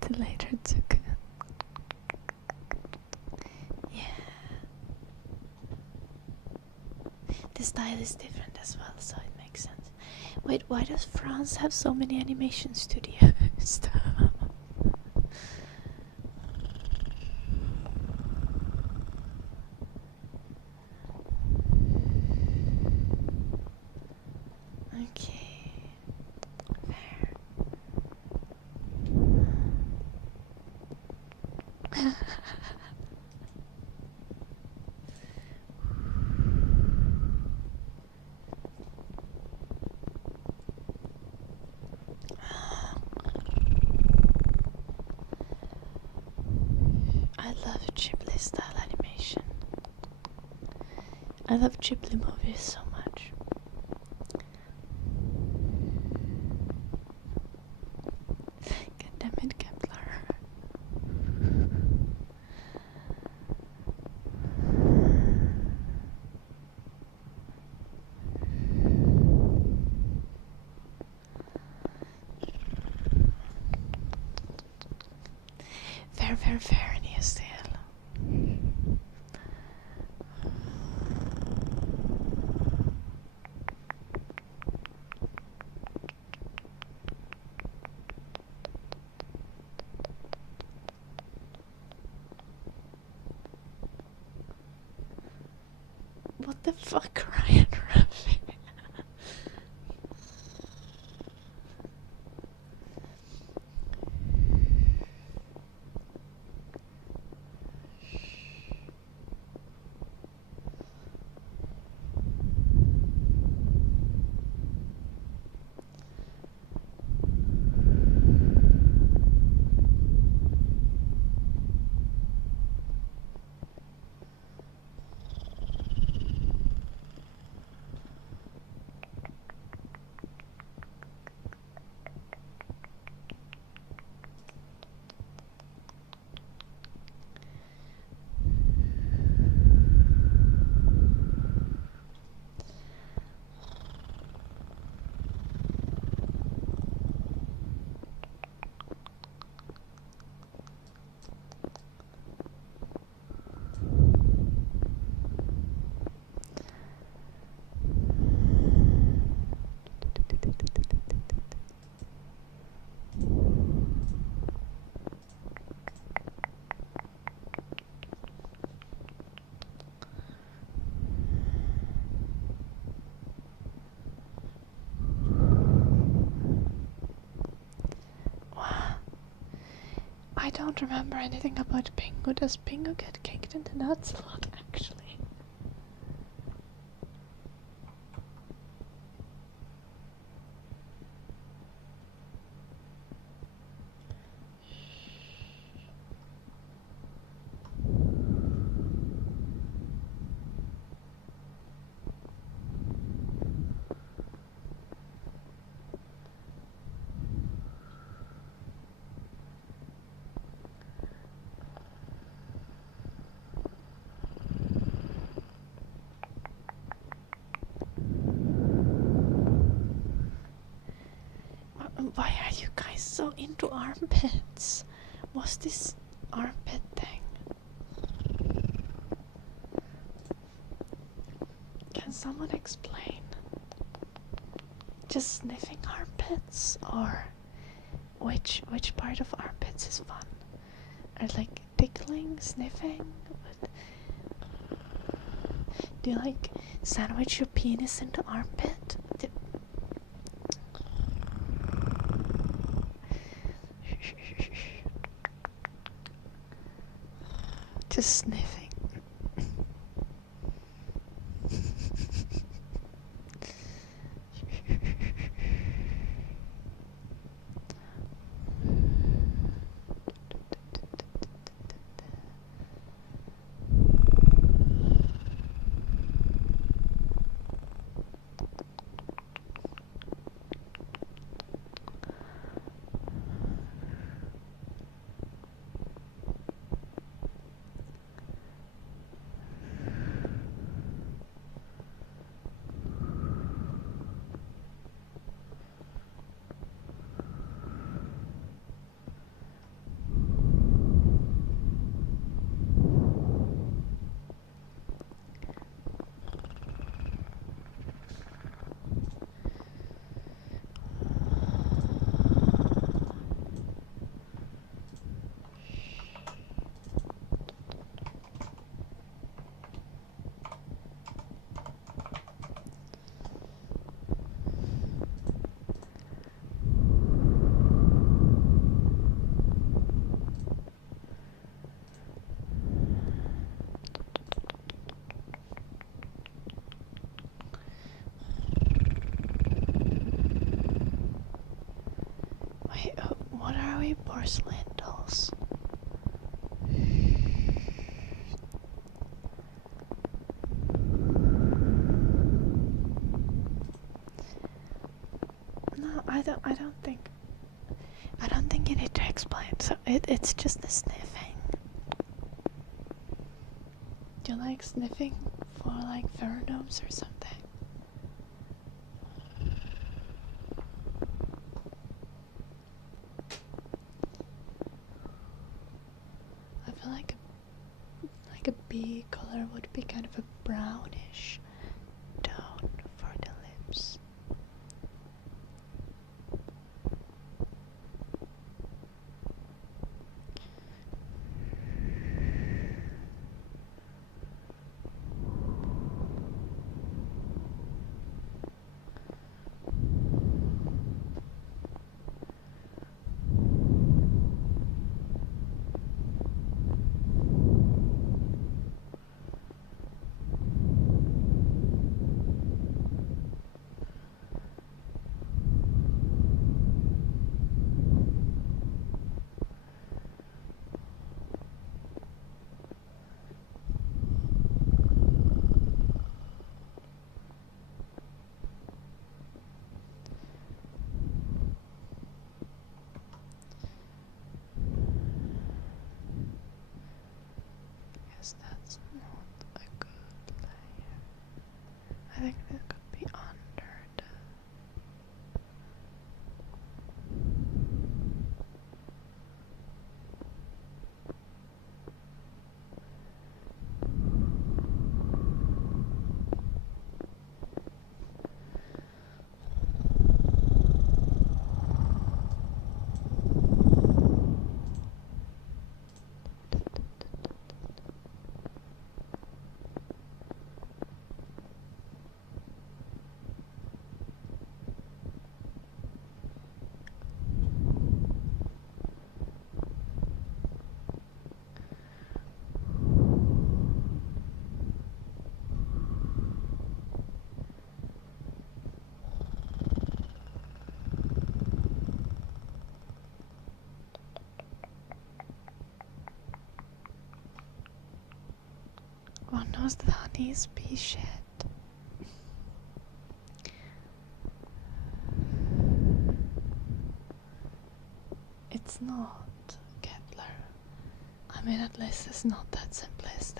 The later took. Yeah. The style is different as well, so it makes sense. Wait, why does France have so many animation studios? Okay. Fair. I love Ghibli style animation. I love Ghibli movies so much. God damn it, Kepler. Fair in your style. What the fuck, Ryan Ruffy? I don't remember anything about Pingu. Does Pingu get kicked in the nuts a lot, actually? so into armpits? What's this armpit thing? Can someone explain? Just sniffing armpits, or which part of armpits is fun? Or like tickling, sniffing? Do you like sandwich your penis into armpit? Just sniffing. Wait, what are we, porcelain dolls? No, I don't think you need to explain. So it's just the sniffing. Do you like sniffing for like pheromones or something? I feel like a bee color would be kind of a brownish tone for the lips. That's not a good layer. I think it could be under the... One knows that honey's bee shit. It's not, Kepler. I mean, at least it's not that simplistic.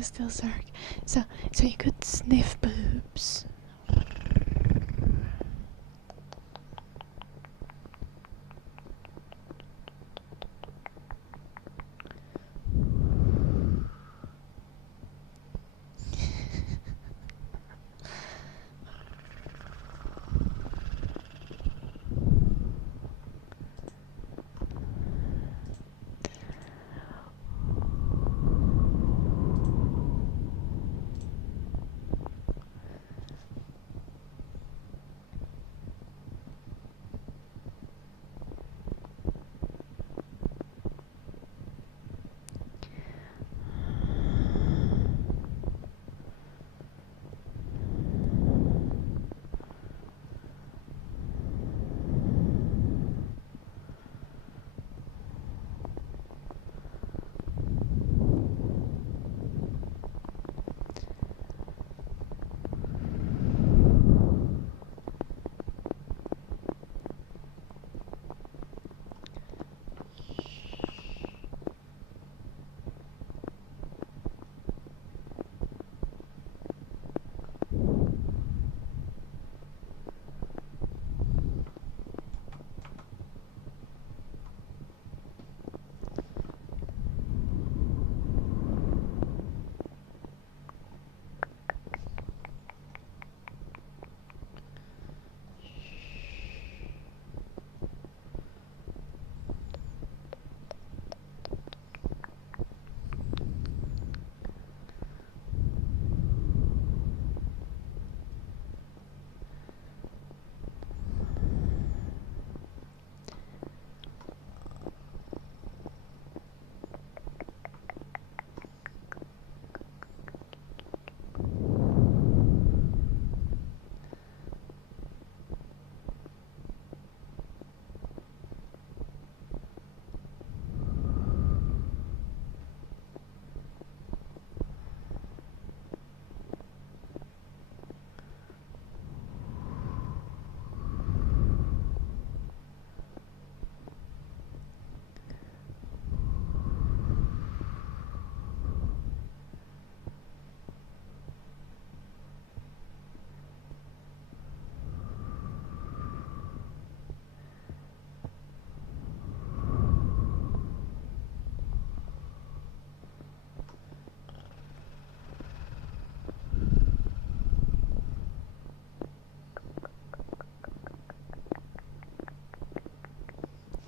you still Zerg. So you could sniff boobs.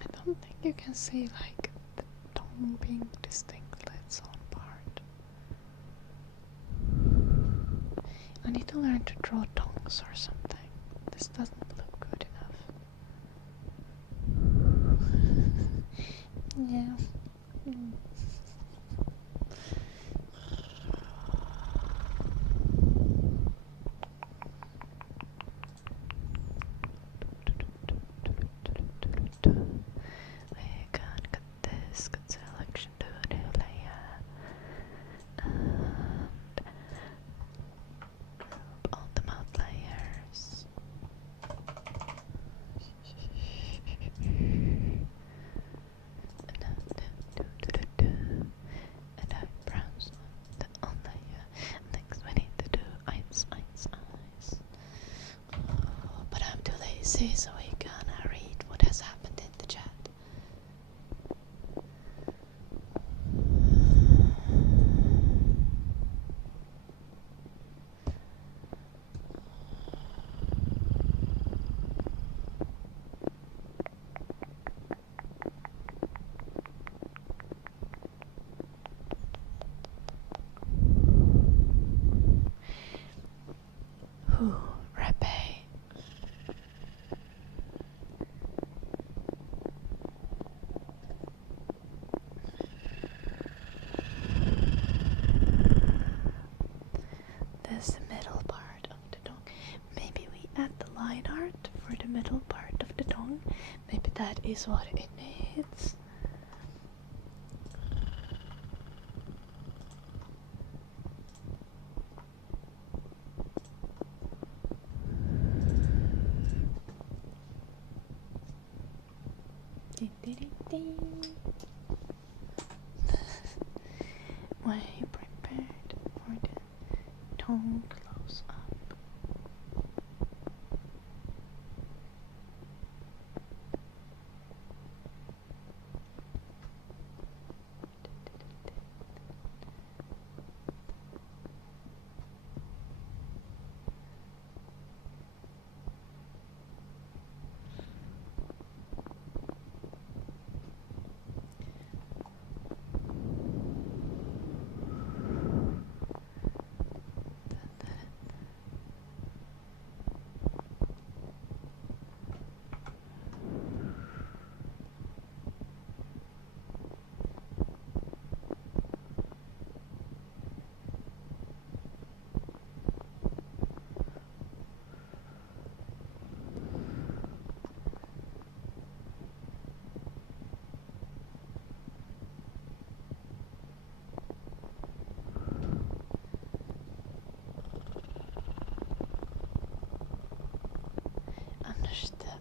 I don't think you can see like the tongue being distinct its own part. I need to learn to draw tongues or something. This doesn't look good enough. Yeah. We can cut this, cut selection to a new layer, and group all the mouth layers. And eyebrows on the on layer. Next we need to do eyes. But I'm too lazy, so we gonna read what has happened in the chat. Who, Repe? This is the middle part of the tongue. Maybe we add the line art for the middle part of the tongue. Maybe that is what it needs. Were you prepared? tone close up.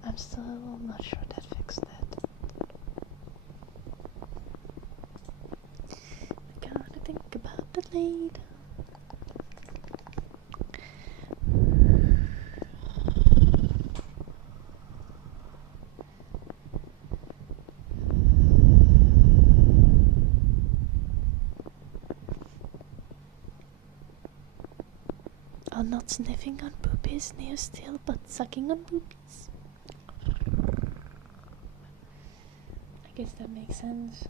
I'm still not sure that fixed it. I gotta think about it later. I'm not sniffing on boobies near still, but sucking on boobies. I guess that makes sense.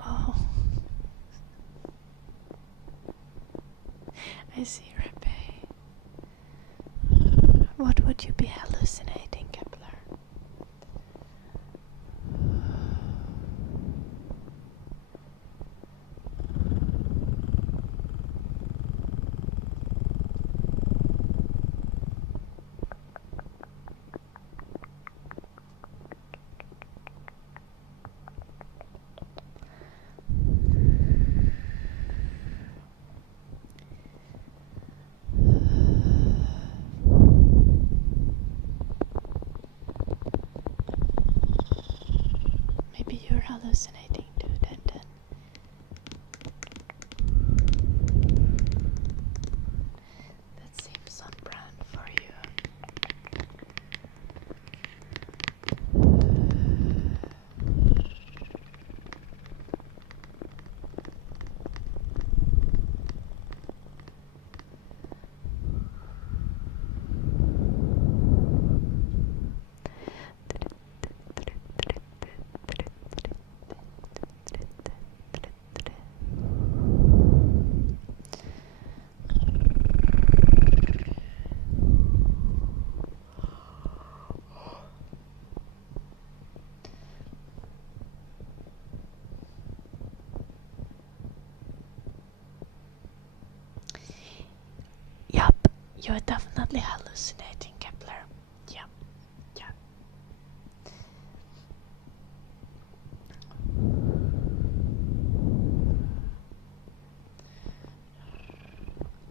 Oh, I see, Rebbe. What would you be hallucinating, Kepler? Maybe you're hallucinating too, then. That seems on brand for you. Yup, you're definitely hallucinating, Kepler. Yup.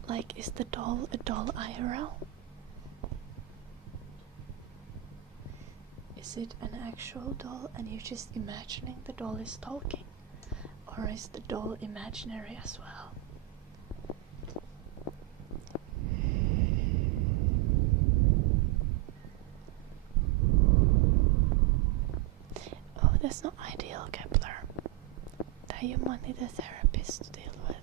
Like, is the doll a doll IRL? Is it an actual doll and you're just imagining the doll is talking? Or is the doll imaginary as well? Oh, that's not ideal, Kepler. That you might need a therapist to deal with.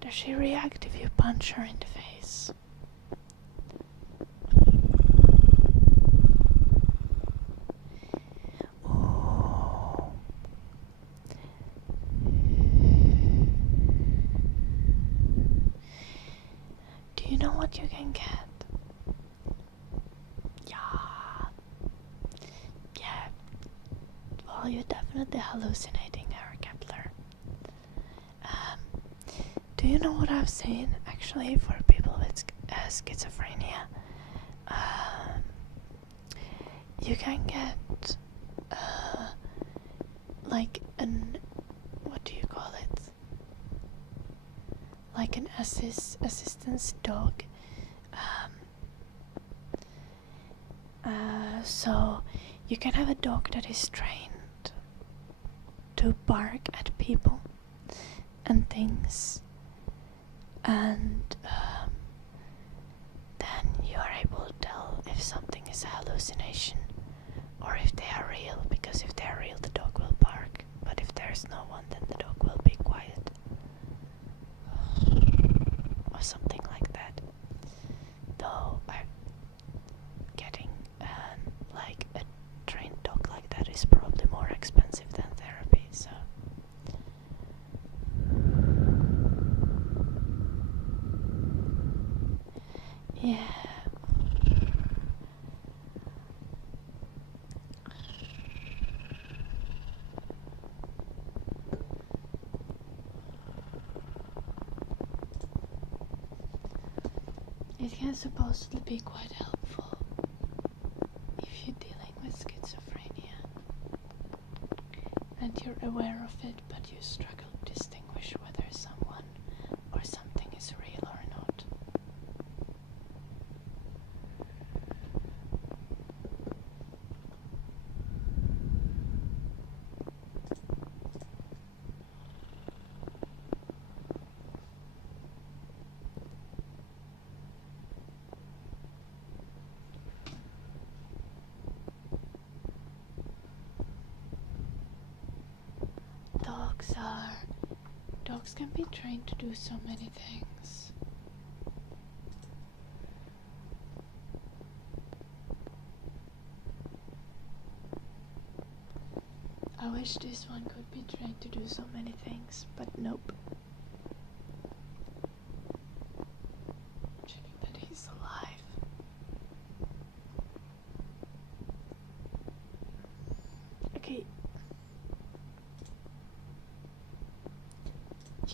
Does she react if you punch her in the face? Ooh. Do you know what you can get? Yeah. Well, you're definitely hallucinating there, Kepler. Do you know what I've seen actually for people with schizophrenia? You can get like an like an assistance dog. So you can have a dog that is trained to bark at people and things, and then you are able to tell if something is a hallucination or if they are real, because if they are real the dog will bark, but if there's no one then the dog will be quiet or something like that. Though getting like a trained dog like that is probably more expensive than therapy, so yeah. It can supposedly be quite helpful if you're dealing with schizophrenia and you're aware of it, but you struggle to distinguish whether someone or something is real or not. Dogs can be trained to do so many things. I wish this one could be trained to do so many things, but nope. Checking that he's alive. Okay.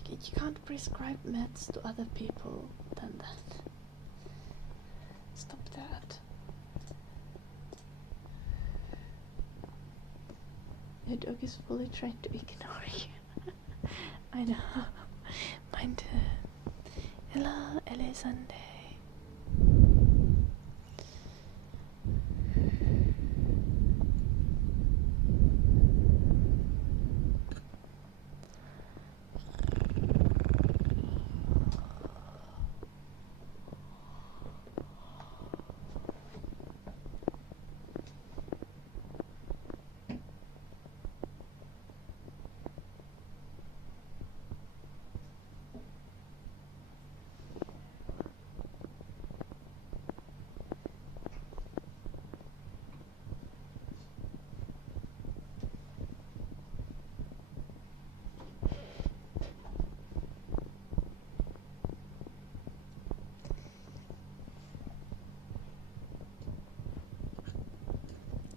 You can't prescribe meds to other people than that. Stop that. Your dog is fully trained to ignore you. I know. Mine too. Hello, Ellie Sunday.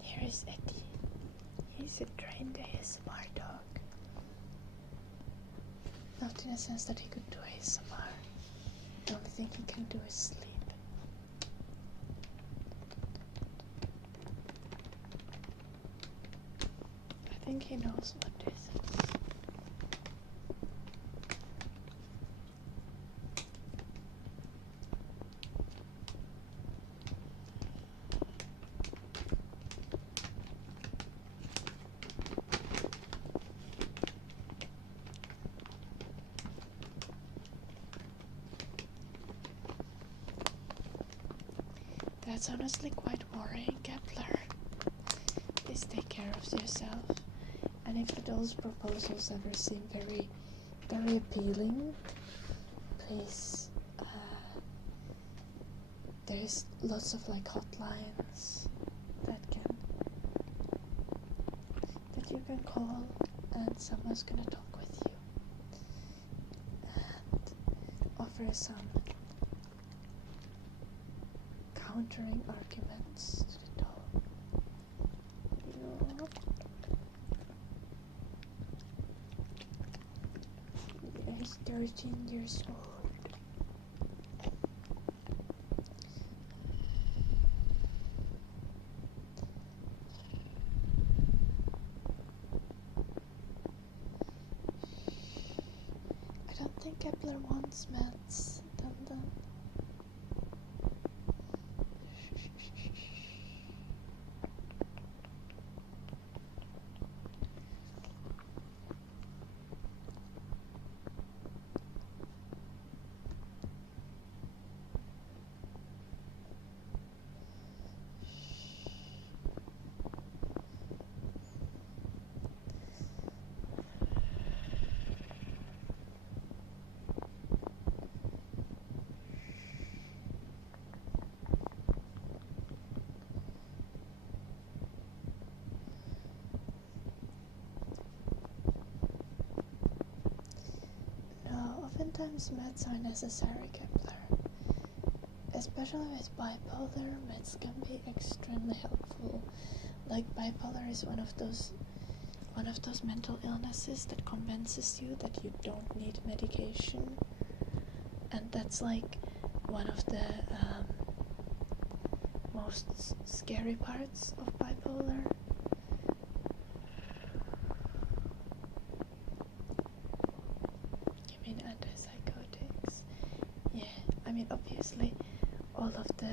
Here is Eddie. He's a trained ASMR dog. Not in a sense that he could do ASMR. The only thing he can do is sleep. I think he knows what this is. That's honestly quite worrying, Kepler. Please take care of yourself. And if those proposals ever seem very, very appealing, please, there's lots of like hotlines that you can call, and someone's gonna talk with you and offer some countering arguments to the dog. You know? Yeah, he's 13 years old. I don't think Kepler wants meds. Dun dun. Oftentimes meds are necessary, Kepler. Especially with bipolar, meds can be extremely helpful. Like bipolar is one of those mental illnesses that convinces you that you don't need medication, and that's like one of the most scary parts of bipolar. Antipsychotics. Yeah, I mean obviously all of the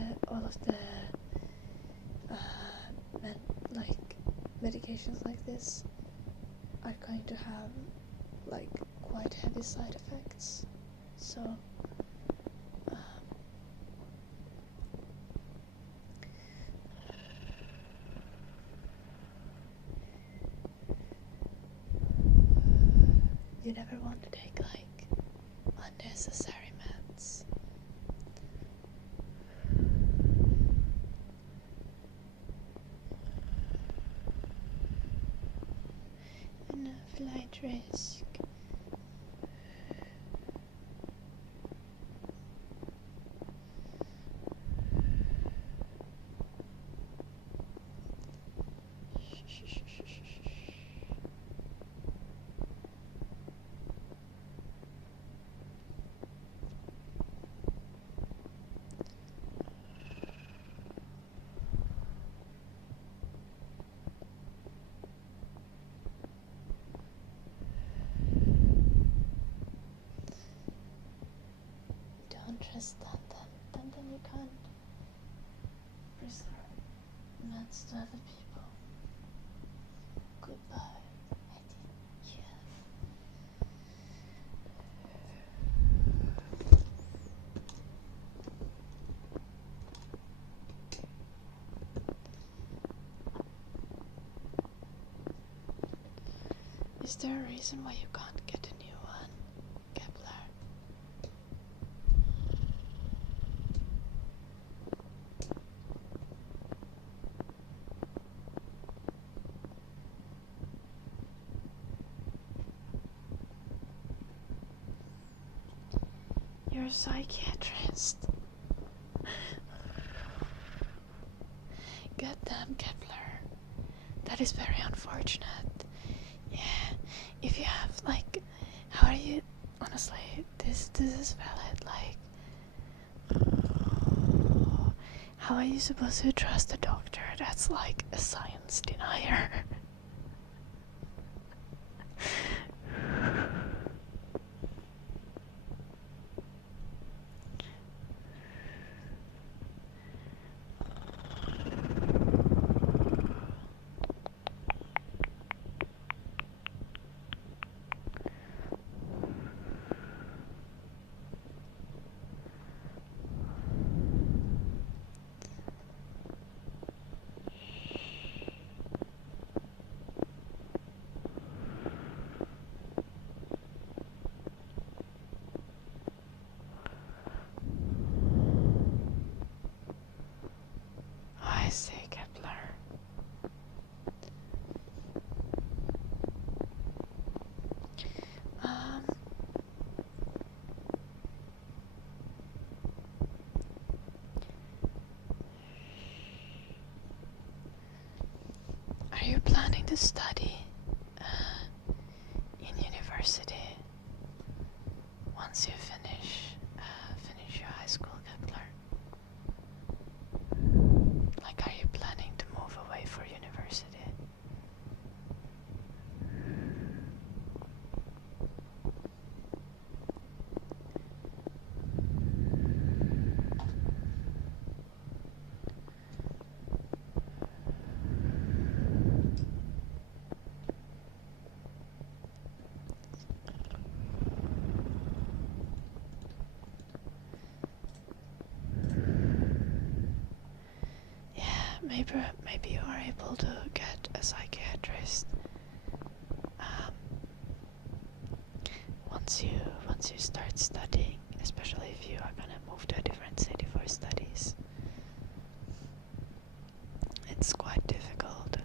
medications like this are going to have like quite heavy side effects. So you never want to take like unnecessary meds. And a flight risk. Trust then you can't prescribe meds to other people. Goodbye, Eddie. Yeah. Is there a reason why you can't get a new one, Kepler? You're a psychiatrist. Goddamn, Kepler. That is very unfortunate. Yeah, if you have like, how are you? Honestly, this is valid. Like, how are you supposed to trust a doctor that's like a science denier? I see, Kepler. Are you planning to study in university once you finish your high school, Kepler? Like, are you planning to move away for university? maybe you are able to get a psychiatrist once you start studying, especially if you are gonna move to a different city for studies. It's quite difficult.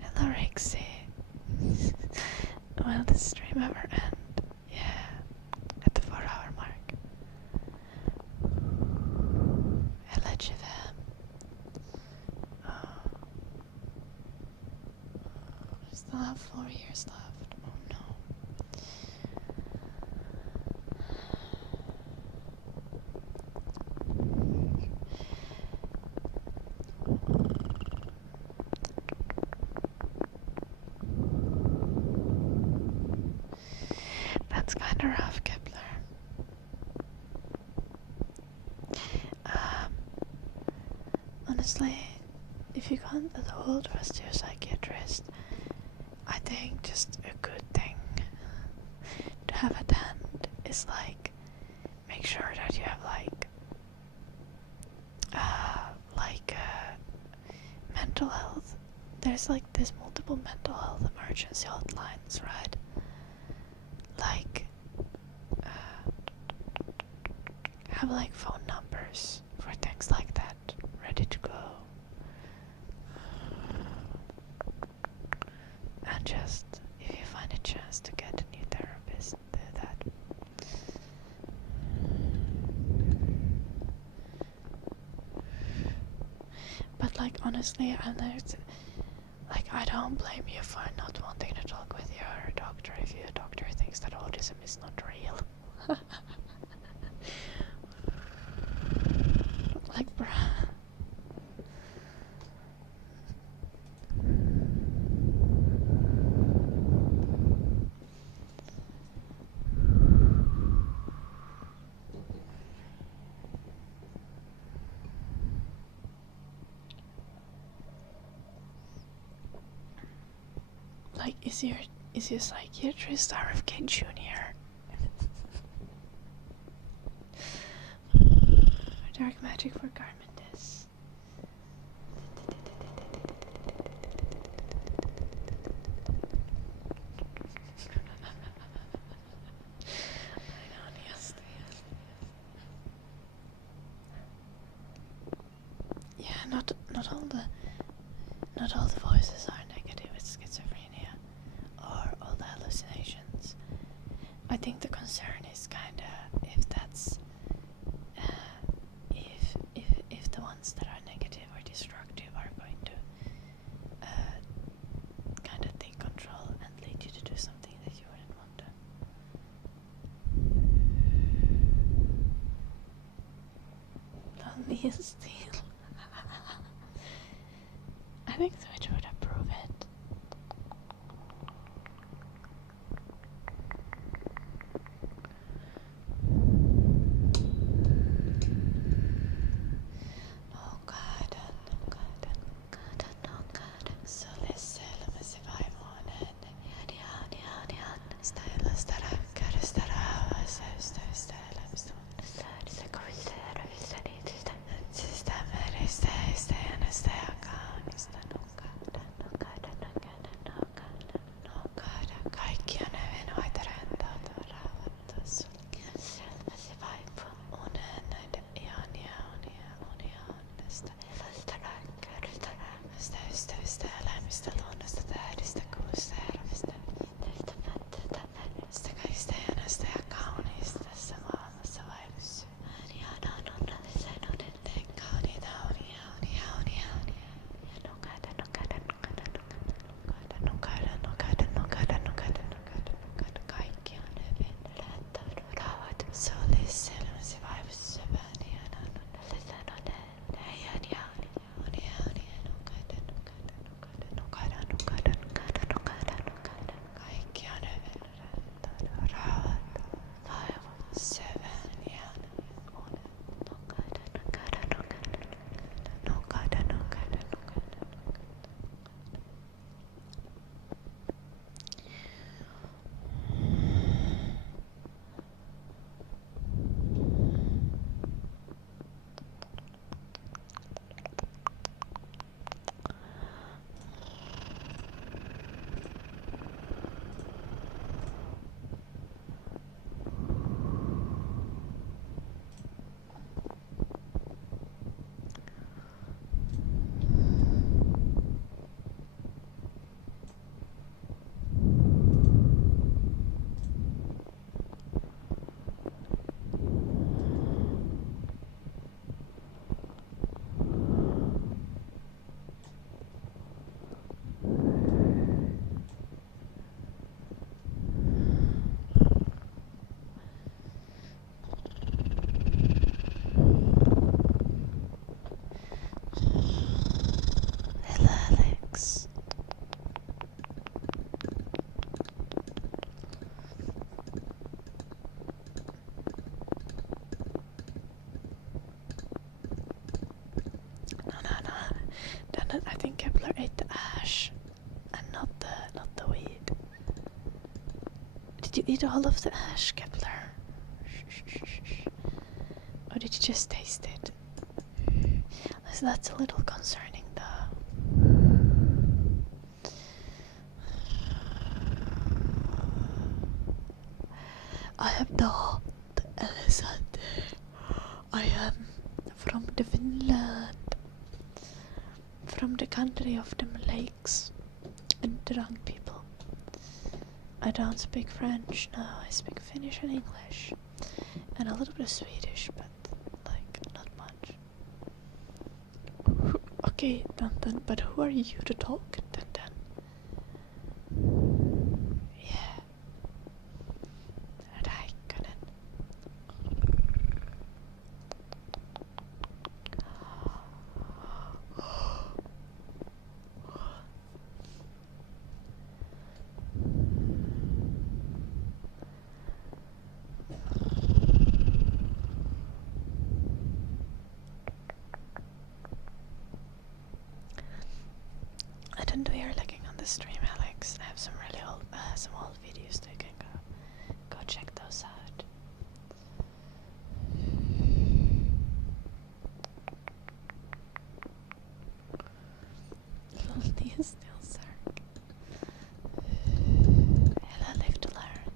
Hello, Rexy. Will the stream ever end? Yeah, at the 4-hour mark. Hello, Jivam. I still have 4 years left. Oh no. That's kinda rough, Kepler. Honestly, if you can't at all trust your psychiatrist, I think just a good thing to have at hand is like make sure that you have mental health. There's multiple mental health emergency hotlines, right? Have phone numbers for things like that ready to go. And just, if you find a chance to get a new therapist, do that. But honestly, I don't blame you for not wanting to talk with your doctor if your doctor thinks that autism is not real. Bruh. Is your psychiatrist RFK Jr.? Dark magic for Garmentis. Yeah, not all the voices are negative with schizophrenia or all the hallucinations. I think the concern is kinda if that's if the ones that are negative or destructive are going to kinda take control and lead you to do something that you wouldn't want to. Lonely Steel. I think Switch would approve it. Oh god. Socialism är survival. eat all of the ash, Kepler? Or did you just taste it? So that's a little concerning, though. I am not Alexander. I am from the Finland, from the country of the lakes and drunk people. I don't speak French, no, I speak Finnish and English, and a little bit of Swedish, but like not much. Okay, Dantan, but who are you to talk, Dantan? Yeah. Räikkönen. I don't know you're looking on the stream, Alex. I have some really old, some old videos that you can go check those out. Lonely is still Zerk. Hello, live to learn.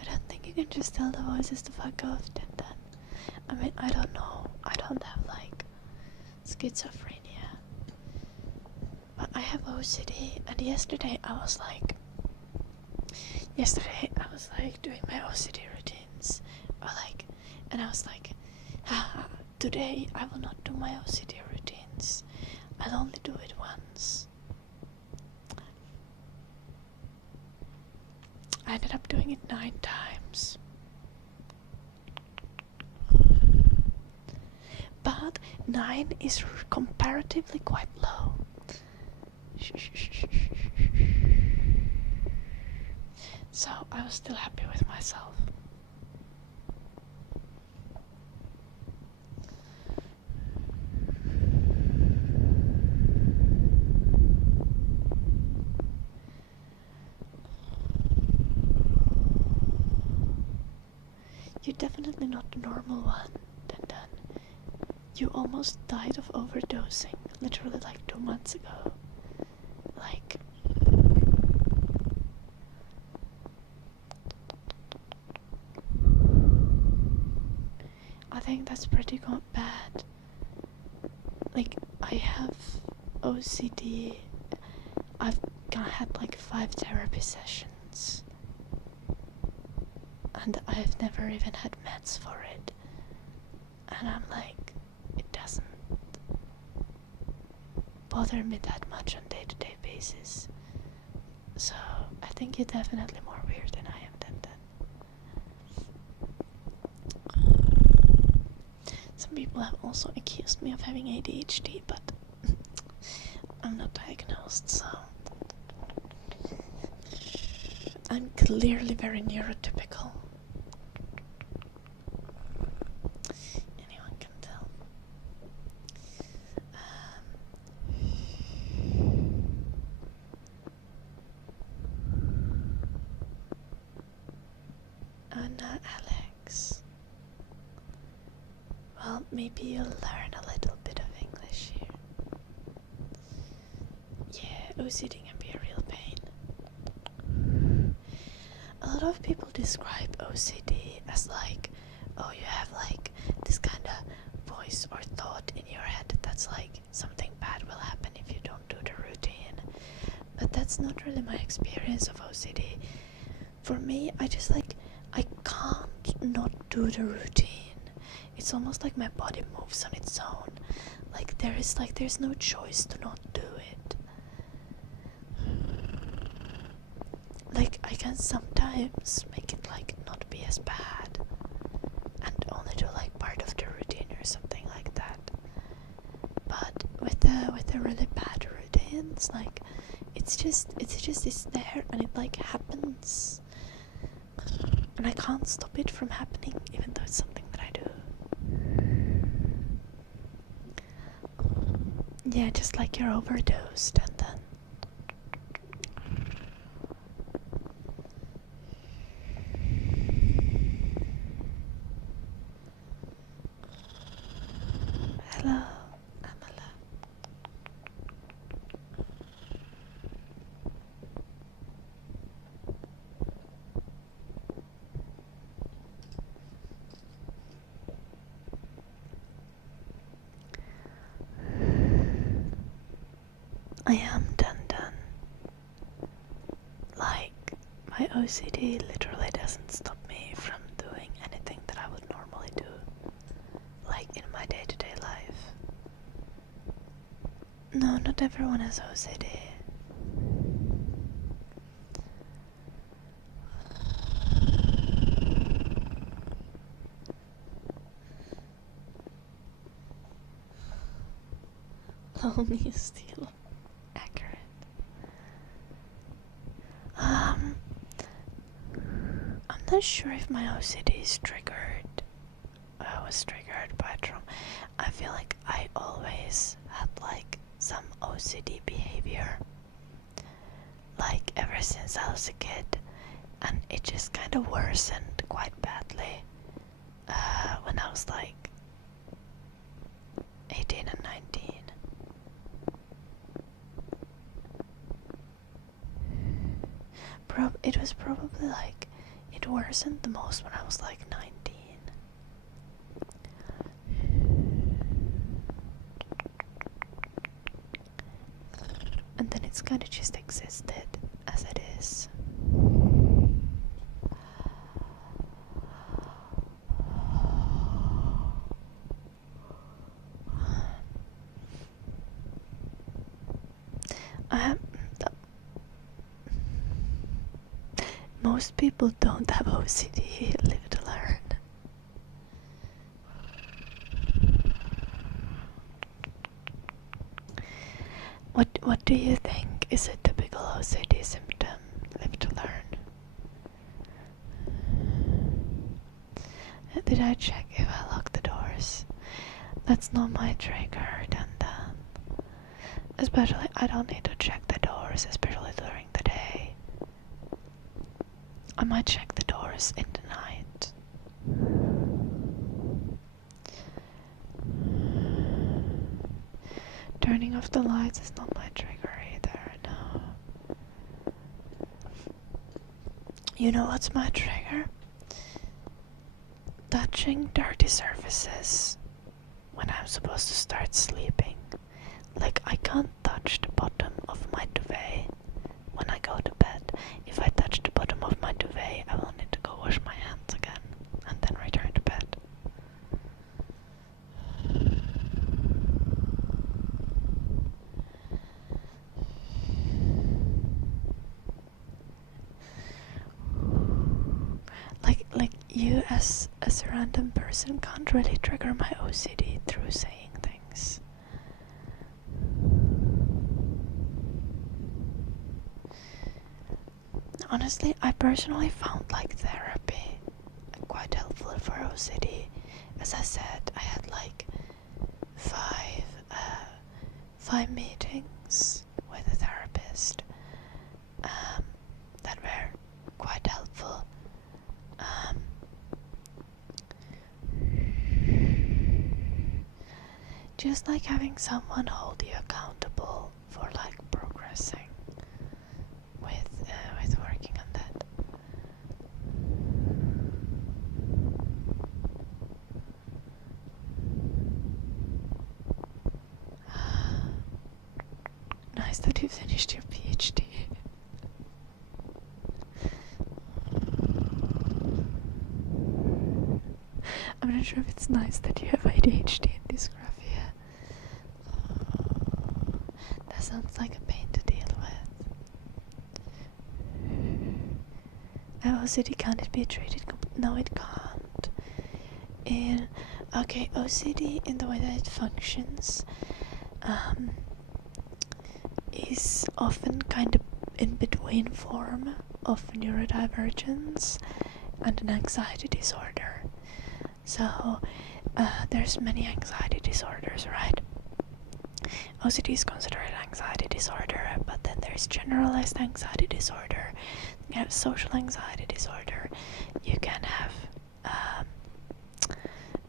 I don't think you can just tell the voices to fuck off, then. I mean, I don't know. I don't have like schizophrenia, but I have OCD. And yesterday I was like doing my OCD routines, or like, and I was like, today I will not do my OCD routines. I'll only do it once. I ended up doing it 9 times. But 9 is comparatively quite low. So I was still happy with myself. You're definitely not the normal one, Dandan. You almost died of overdosing, literally like 2 months ago. Like... I think that's pretty bad. Like, I have OCD. I've had like 5 therapy sessions. And I've never even had meds for it. And I'm like, it doesn't bother me that much on day-to-day basis. So I think you're definitely more weird than I am, then. Some people have also accused me of having ADHD, but I'm not diagnosed, so I'm clearly very neurotypical. Anyone can tell. Anna Alex. Well, maybe you'll learn a little bit of English here. Yeah, OCD can be a real pain. A lot of people describe OCD as like, oh, you have like this kind of voice or thought in your head that's like something bad will happen if you don't do the routine. But that's not really my experience of OCD. For me, I just like, I can't not do the routine. It's almost like my body moves on its own. Like there's no choice to not do it. Like I can sometimes make it like not be as bad and only do like part of the routine or something like that. But with the really bad routines, like it's just there and it like happens. And I can't stop it from happening even though it's something that I do. Yeah, just like you're overdosed and then hello, Amala. I am done. Like, my OCD literally doesn't stop me from doing anything that I would normally do, like in my day-to-day life. No, not everyone has OCD. Lonely is still accurate. I'm not sure if my OCD is triggered. I was triggered by trauma. I feel like I always had like some OCD behavior, like ever since I was a kid, and it just kind of worsened quite badly when I was like 18 and 19. It was probably like, it worsened the most when I was like 19. And then it's kind of just existed as it is. Most people don't have OCD, live to learn. What do you think is a typical OCD symptom? Live to learn. Did I check if I locked the doors? That's not my trigger, dun. Especially, I don't need to check the doors, especially during the day. I might check the doors in the night. Turning off the lights is not my trigger either, no. You know what's my trigger? Touching dirty surfaces when I'm supposed to start sleeping. Like, I can't touch the bottom of my duvet when I go to bed. If I touch the bottom of my duvet, I will need to go wash my hands again and then return to bed. Like you as a random person can't really trigger my OCD through saying things. Honestly, I personally found like therapy quite helpful for OCD. As I said, I had like five meetings with a therapist that were quite helpful. Just like having someone hold you accountable for like progressing with working on that. Nice that you finished your PhD. I'm not sure if it's nice that you have ADHD and dysgraphia. That sounds like a pain to deal with. OCD, can't it be treated? No, it can't. Okay, OCD in the way that it functions is often kind of in between form of neurodivergence and an anxiety disorder. So there's many anxiety disorders, right? OCD is considered anxiety disorder, but then there's generalized anxiety disorder. You have social anxiety disorder. You can have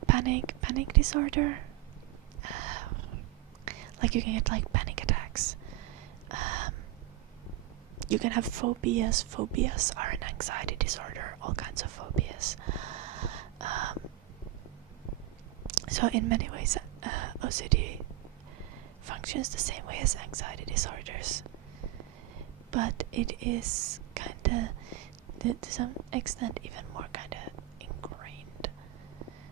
panic disorder. Like you can get like panic attacks. You can have phobias. Phobias are an anxiety disorder. All kinds of phobias. So in many ways, OCD functions the same way as anxiety disorders, but it is kinda, to some extent, even more kinda ingrained.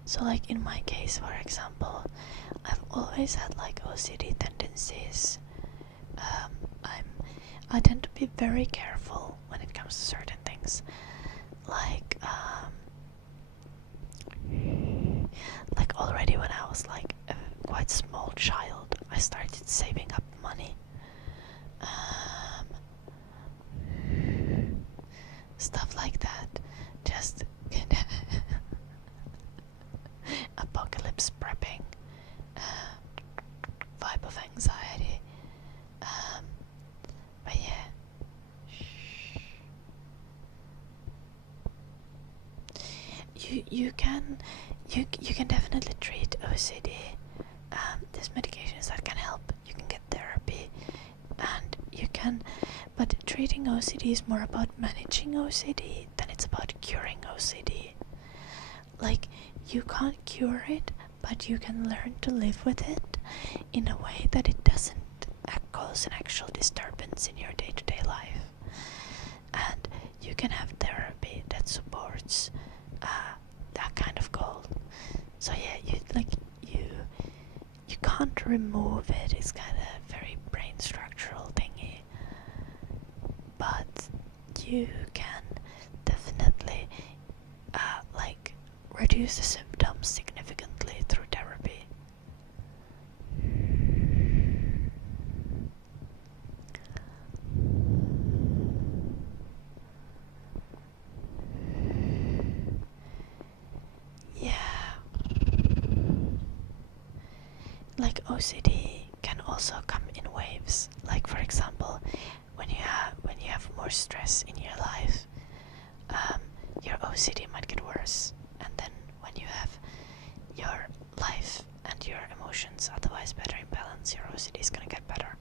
So like in my case, for example, I've always had like OCD tendencies. I tend to be very careful when it comes to certain things, like already when I was like a quite small child, I started saving up money. Stuff like that. Just apocalypse prepping, vibe of anxiety. But yeah. You can definitely treat OCD. There's medications that can help. You can get therapy, and you can. But treating OCD is more about managing OCD than it's about curing OCD. Like you can't cure it, but you can learn to live with it in a way that it doesn't cause an actual disturbance in your day-to-day life. And you can have therapy that supports that kind of goal. So yeah, you can't remove it. It's kind of very brain structural thingy, but you can definitely reduce the symptoms significantly through therapy. Like OCD can also come in waves. Like for example, when you have more stress in your life, your OCD might get worse, and then when you have your life and your emotions otherwise better in balance, your OCD is gonna get better.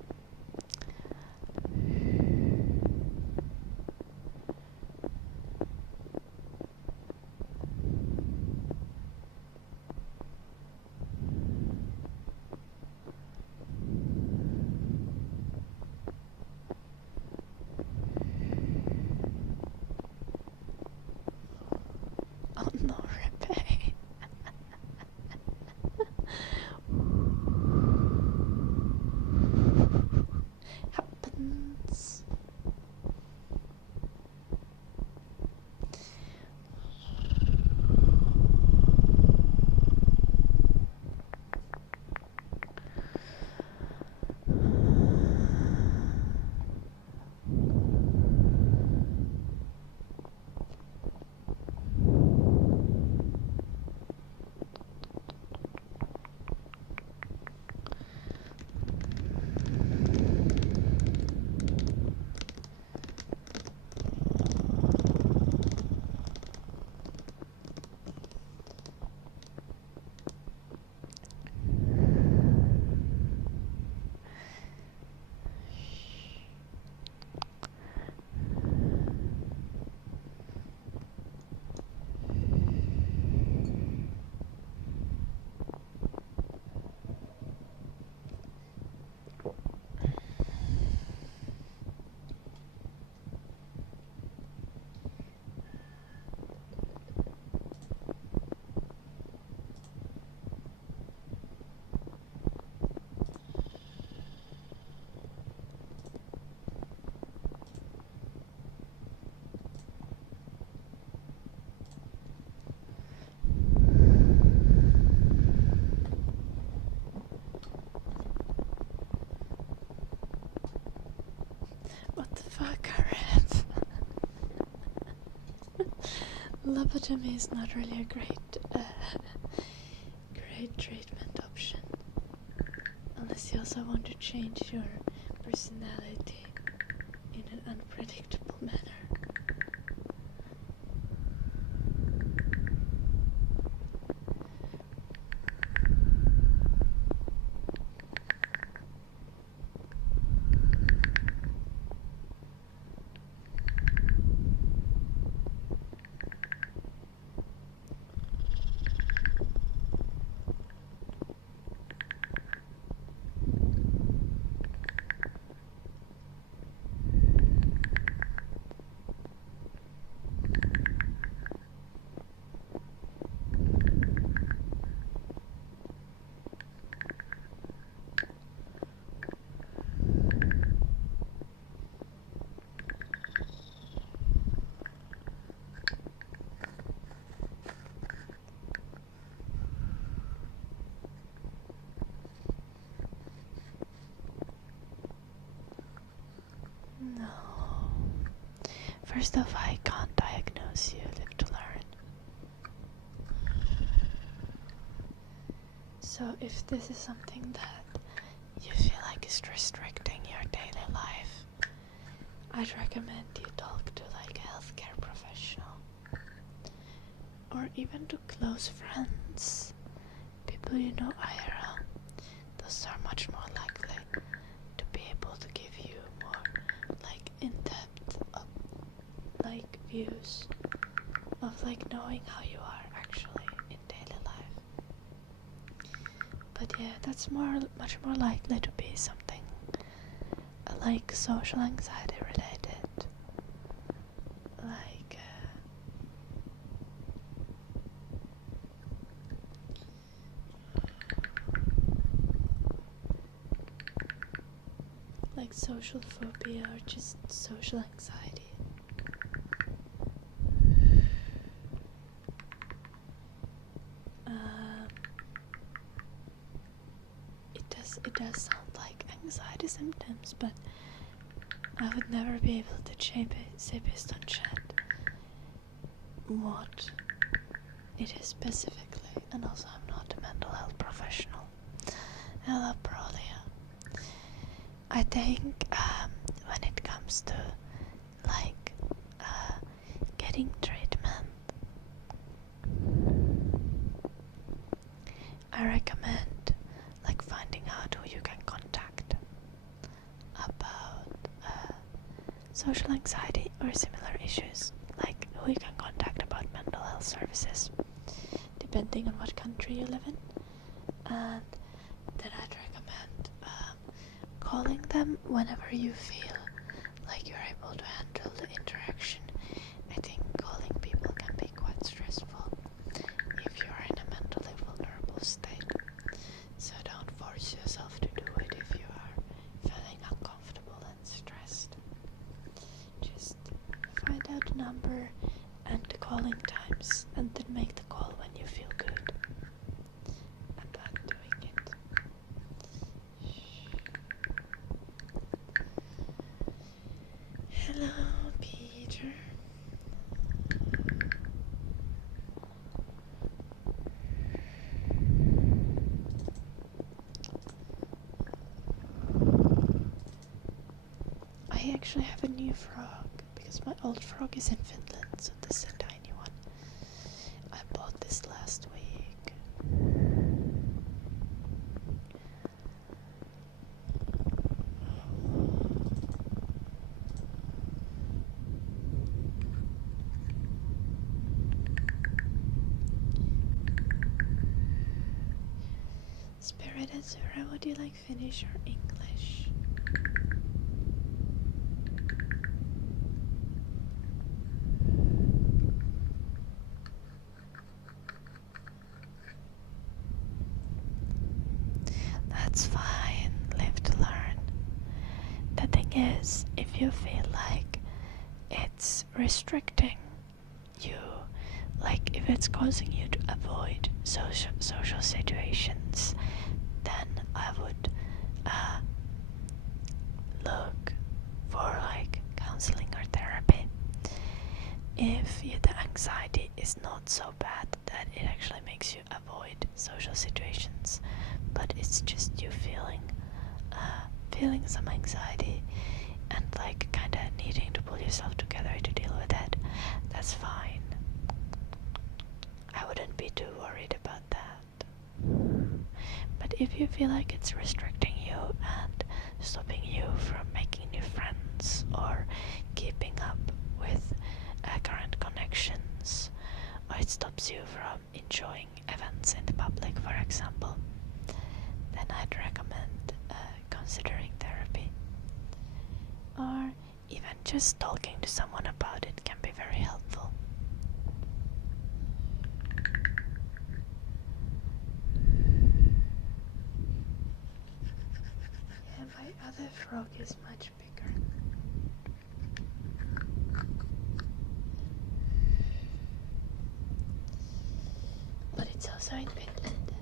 Oh no, Repe. Happens. What the fuck, Arif? Lobotomy is not really a great treatment option, unless you also want to change your personality in an unpredictable manner. No. First off, I can't diagnose you, live to learn. So if this is something that you feel like is restricting your daily life, I'd recommend you talk to like a healthcare professional. Or even to close friends. People you know IRL. Those are much more likely to be able to give you more like in-depth like views of like knowing how you are actually in daily life. But yeah, that's much more likely to be something like social anxiety related, like social phobia or just social anxiety. It does sound like anxiety symptoms, but I would never be able to say based on chat what it is specifically, and also I'm not a mental health professional. Hello, Prolia. I think when it comes to like getting treatment, I recommend like finding out who you can contact about social anxiety or similar issues, like who you can contact about mental health services, depending on what country you live in. And then I'd recommend calling them whenever you feel like you're able to handle the interaction. I think calling people can be quite stressful if you're in a mentally vulnerable state. So don't force yourself to do it if you are feeling uncomfortable and stressed. Just find out the number and the calling times, and then make the call when you feel good about doing it. Hello, Peter. I actually have a new frog because my old frog is in Finland, so this is a tiny one. I bought this last week. Spirit and Zura, would you like Finnish or English? That's fine, live to learn. The thing is, if you feel like it's restricting you, like if it's causing you to avoid social situations, then I would look for like counseling or therapy. If the anxiety is not so bad that it actually makes you avoid social situations, but it's just you feeling feeling some anxiety and like kinda needing to pull yourself together to deal with it, that's fine. I wouldn't be too worried about that. But if you feel like it's restricting you and stopping you from making new friends or keeping up with current connections, or it stops you from enjoying events in the public, for example, then I'd recommend considering therapy. Or even just talking to someone about it can be very helpful. Yeah, my other frog is much bigger. But it's also in Finland.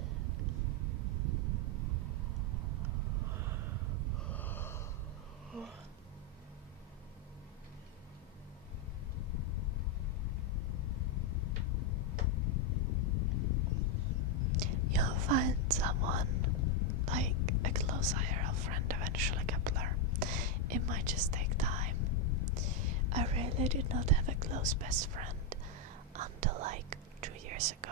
You'll find someone, like a close IRL friend eventually, Kepler. It might just take time. I really did not have a close best friend until like 2 years ago.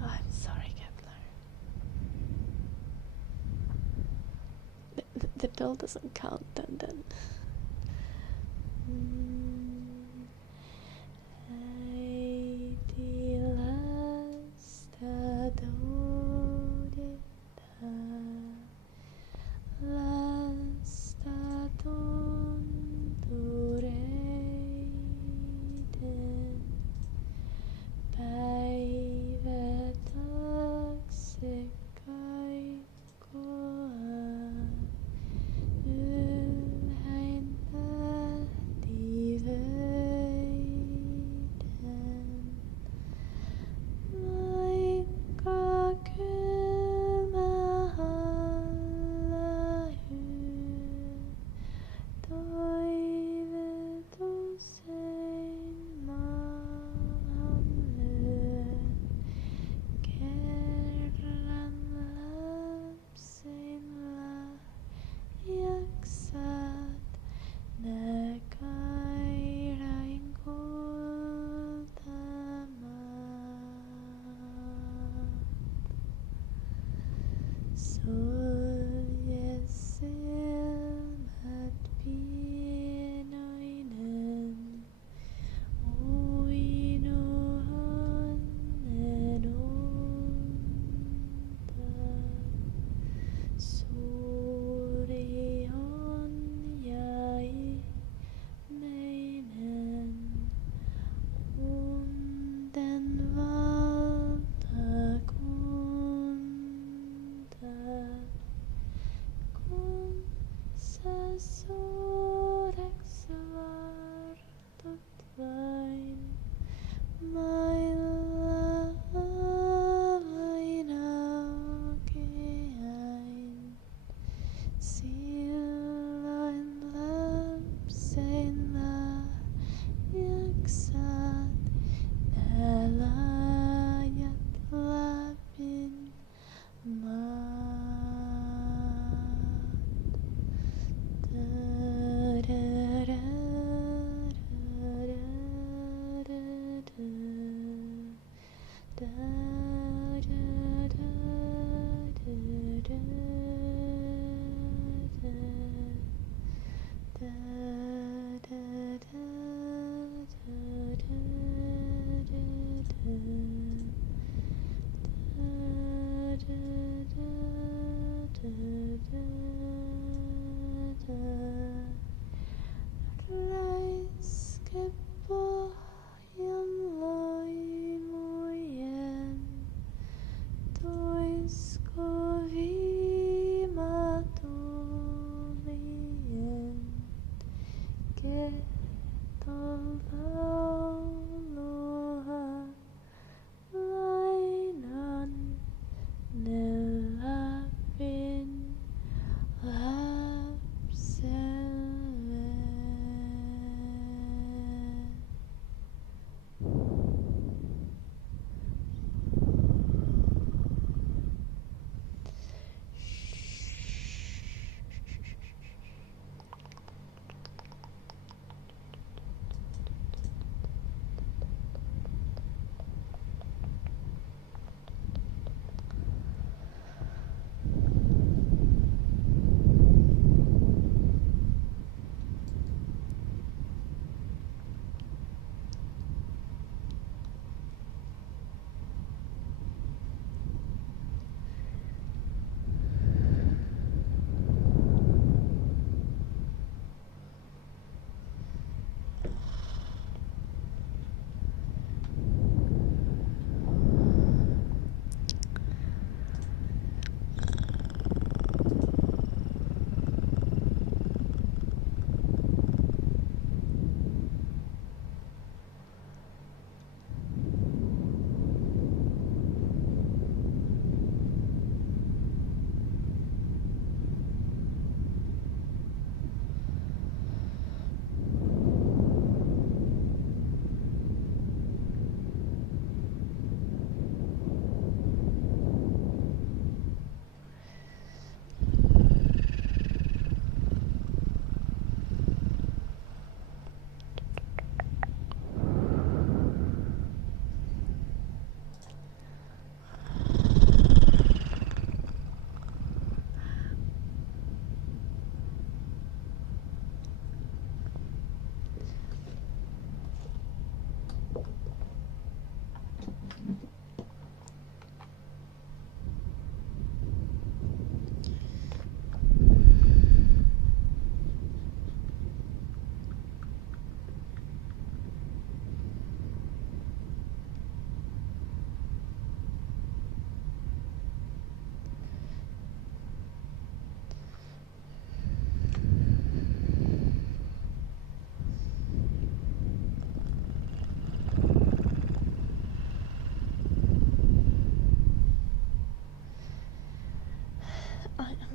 I'm sorry, Kepler. The doll doesn't count then.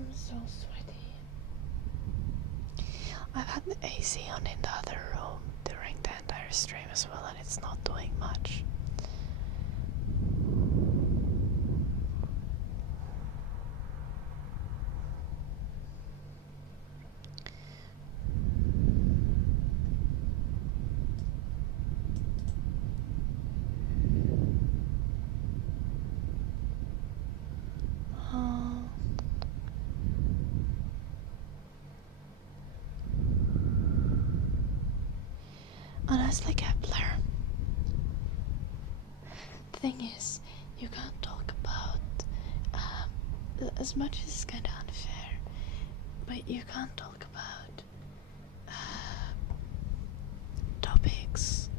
I'm so sweaty. I've had the AC on in the other room during the entire stream as well, and it's not doing much. Honestly, Kepler, the thing is, you can't talk about, as much as it's kind of unfair, but you can't talk about topics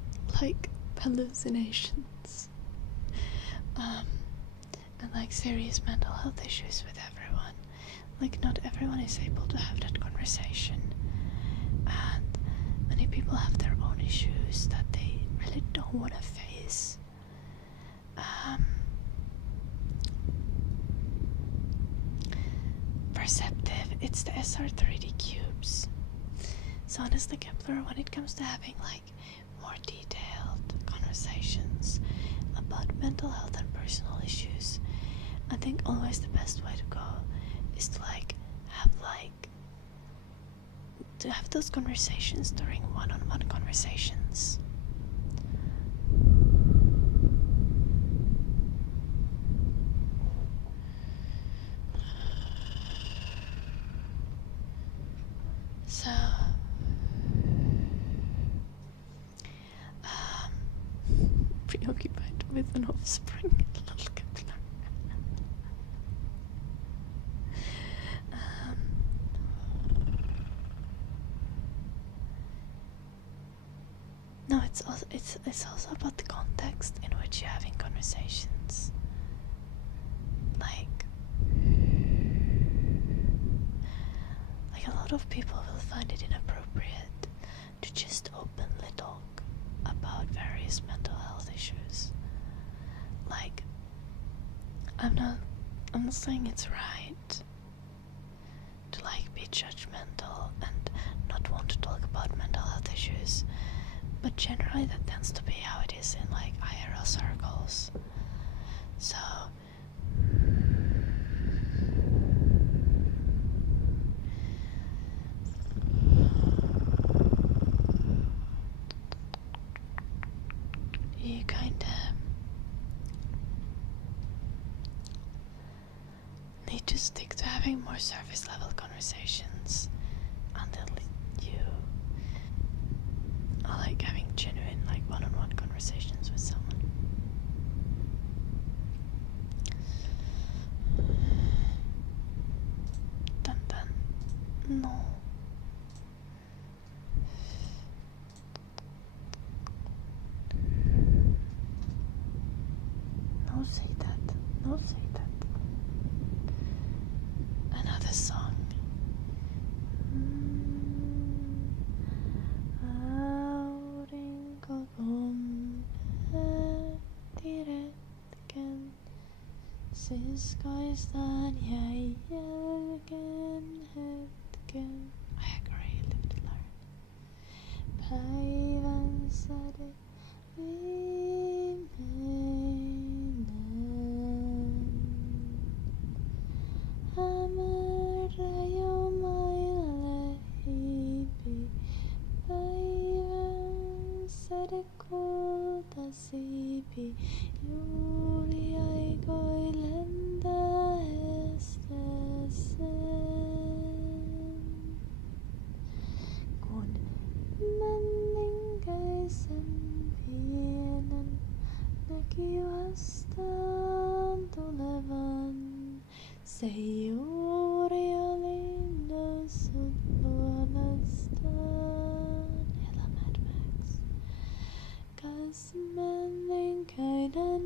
like hallucinations, and like serious mental health issues with everyone. Like, not everyone is able to have that conversation, and many people have their own issues that they really don't want to face. Perceptive, it's the SR30 cubes. So honestly, Kepler, when it comes to having like more detailed conversations about mental health and personal issues, I think always the best way to go is to have those conversations during one-on-one conversations. So, preoccupied with an offspring. No, it's also about the context in which you're having conversations. Like a lot of people will find it inappropriate to just openly talk about various mental health issues. Like, I'm not saying it's right to like be judgmental and not want to talk about mental health issues, but generally that tends to be how it is in like IRL circles. So you kinda need to stick to having more surface level conversations until you are like having genuine like one-on-one conversations with someone. Dun dun. No. No say that. No say that. Another song. Siskoistaan jäi jälkeen hetken. I agree, live to learn. Päivän sade viimeinen. Hämärä jo maille hiipi. Päivän sade kultasiipi. Juuri aikoi lentäessä sen. Kun männinkäisen pienen näki vastaan tulevan, se juuri oli noussut luonnostaan. Hello Mad Max. Kas männinkäinen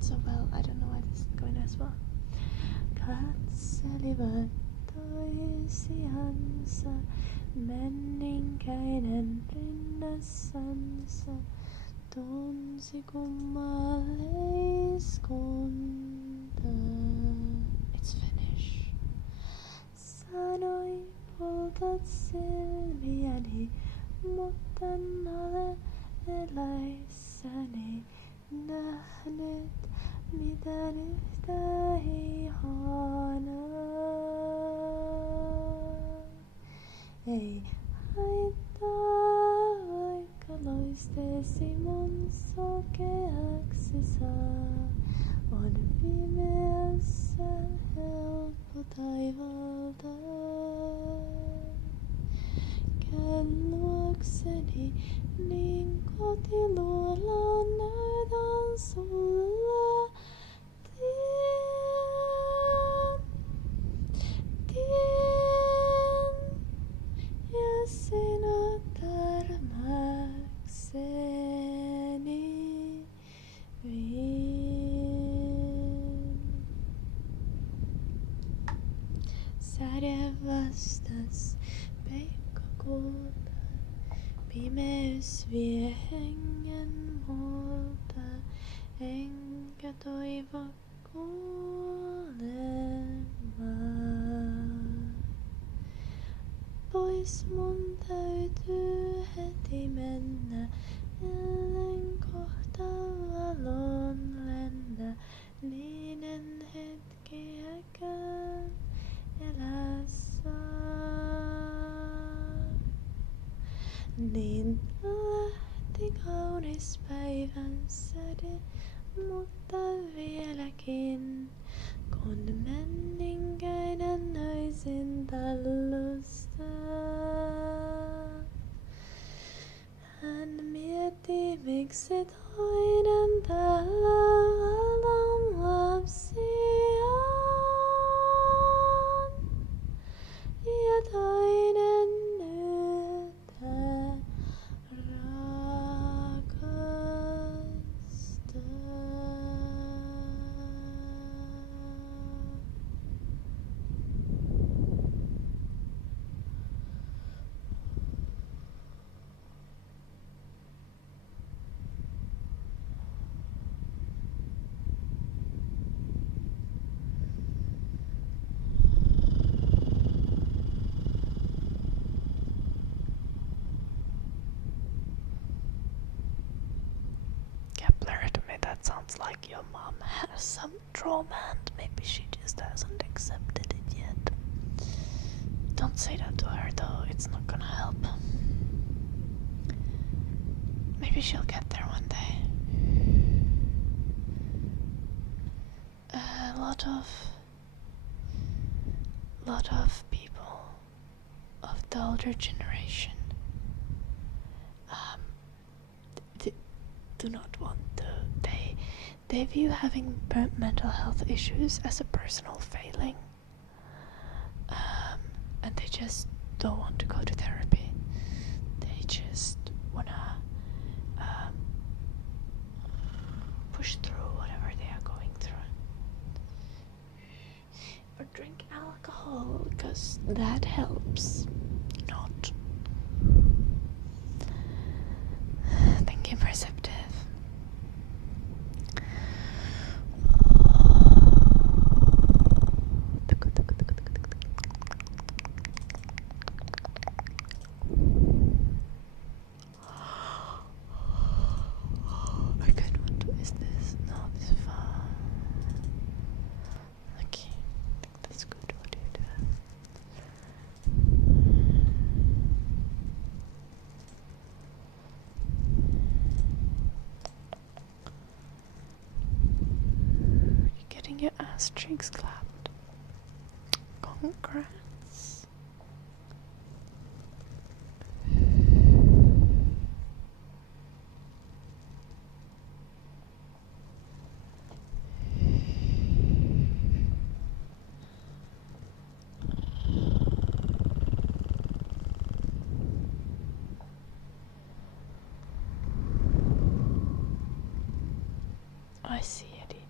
so well. I don't know why this is going as well. Katselivat toisiansa, menninkäinen rinnassansa, tunsi kummaleiskunta. It's Finnish. Sanoin, poltat silmiäni, mutta en ole eläissäni nähnyt mitään yhtä ihanaa. Ei haittaa, vaikka loisteesi mun sokeaksi saa. On pimeässä helppo taivalta. Käyn luokseni, niin kotiluolaan näytän sulle tien, ja sinä törmäkseni vien. Säde vastas peikkokuuta, pimeys vie hengen multa, enkä toivo kuolemaa. Pois mun täytyy heti mennä, ellen kohta valon lennä, niin en hetkeäkään elää saa. Niin lähti kaunis päivän säde, mutta vieläkin, kun menninkäinen naisin tallusta. Hän mietti, miksi toinen täällä valon lapsiaan, ja toinen nyt hän rakastaa. Kepler, to me that sounds like your mom has some trauma and maybe she just hasn't accepted it yet. Don't say that to her though, it's not gonna help. Maybe she'll get there one day. A lot of people of the older generation do not want to. They view having mental health issues as a personal failing, and they just don't want to go to therapy. They just wanna push through whatever they are going through, or drink alcohol because that helps. Not thank you, Perceptive. Your ass cheeks clapped. Congrats. I see, Eddie.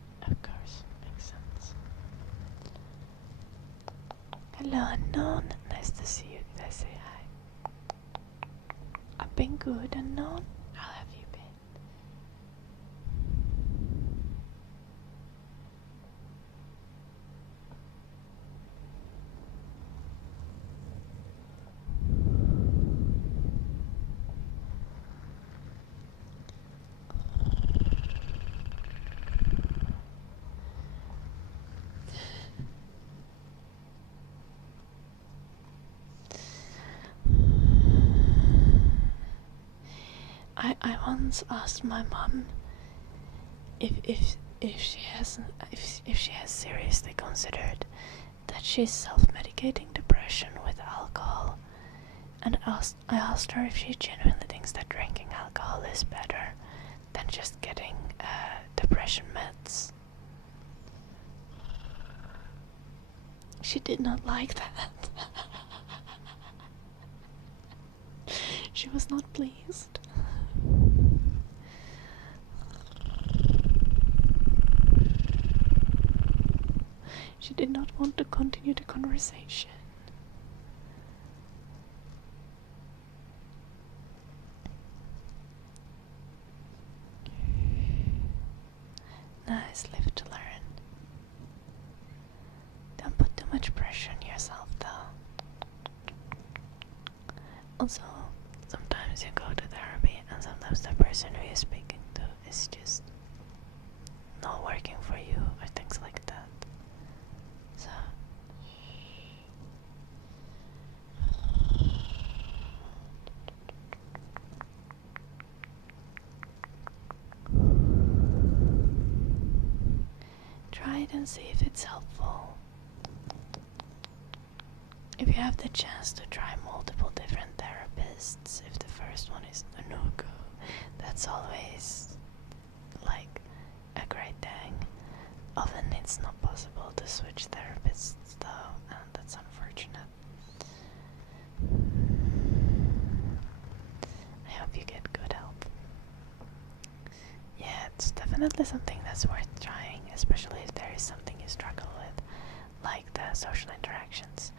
Hello, unknown. Nice to see you. Did I say hi? I've been good, unknown. How have you been? I once asked my mom if she has seriously considered that she's self-medicating depression with alcohol, and I asked her if she genuinely thinks that drinking alcohol is better than just getting depression meds. She did not like that. She was not pleased. She did not want to continue the conversation. Nice, live to learn. Don't put too much pressure on yourself, though. Also, sometimes you go to therapy, and sometimes the person who you're speaking to is just not working for you, or things like that. So, try it and see if it's helpful. If you have the chance to try multiple different therapists, if the first one is a no-go, that's always like a great thing. Often it's not possible to switch therapists though, and that's unfortunate. I hope you get good help. Yeah, it's definitely something that's worth trying, especially if there is something you struggle with, like the social interactions.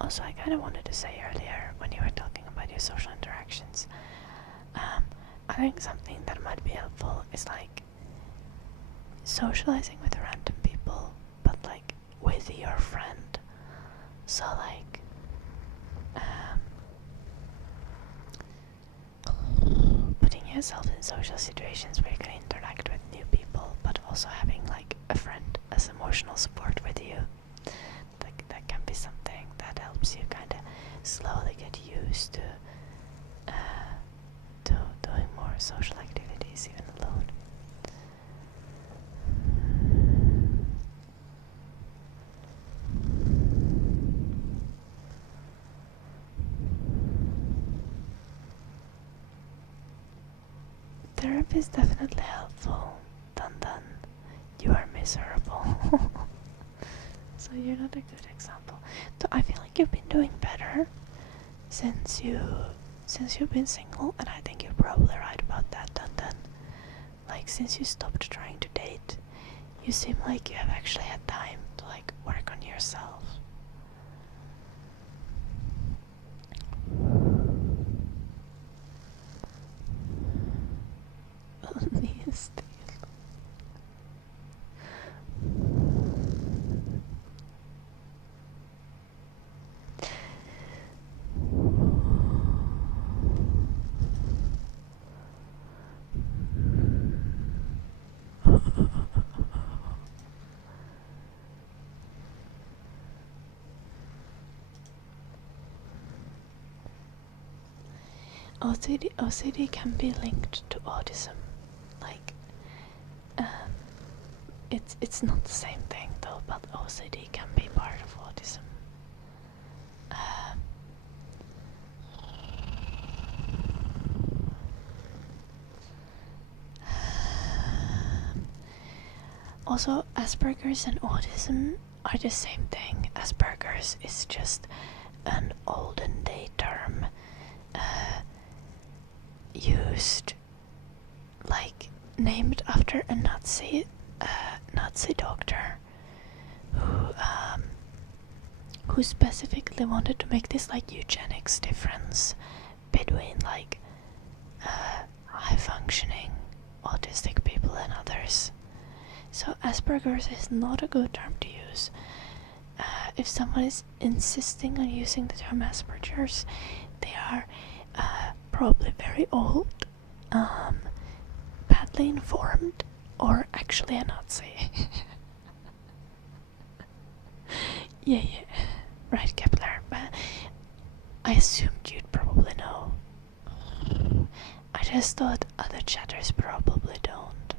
Also, I kind of wanted to say earlier, when you were talking about your social interactions, I think something that might be helpful is like socializing with random people, but like with your friend. So like putting yourself in social situations where you can interact with new people, but also having like a friend as emotional support with you. Like that can be something that helps you kind of slowly get used to doing more social activities even alone. Therapy is definitely helpful. Dun you are miserable. So you're not a good example. So I feel like you've been doing better since you've been single, and I think you're probably right about that, Dun. Like since you stopped trying to date, you seem like you have actually had time to like work on yourself. OCD can be linked to autism. Like, it's not the same thing though, but OCD can be part of autism. Also, Asperger's and autism are the same thing. Asperger's is just an olden day term used, like, named after a Nazi doctor who specifically wanted to make this like eugenics difference between like high functioning autistic people and others. So Asperger's is not a good term to use. If someone is insisting on using the term Asperger's, they are probably very old, badly informed, or actually a Nazi. Yeah, right, Kepler. I assumed you'd probably know. I just thought other chatters probably don't.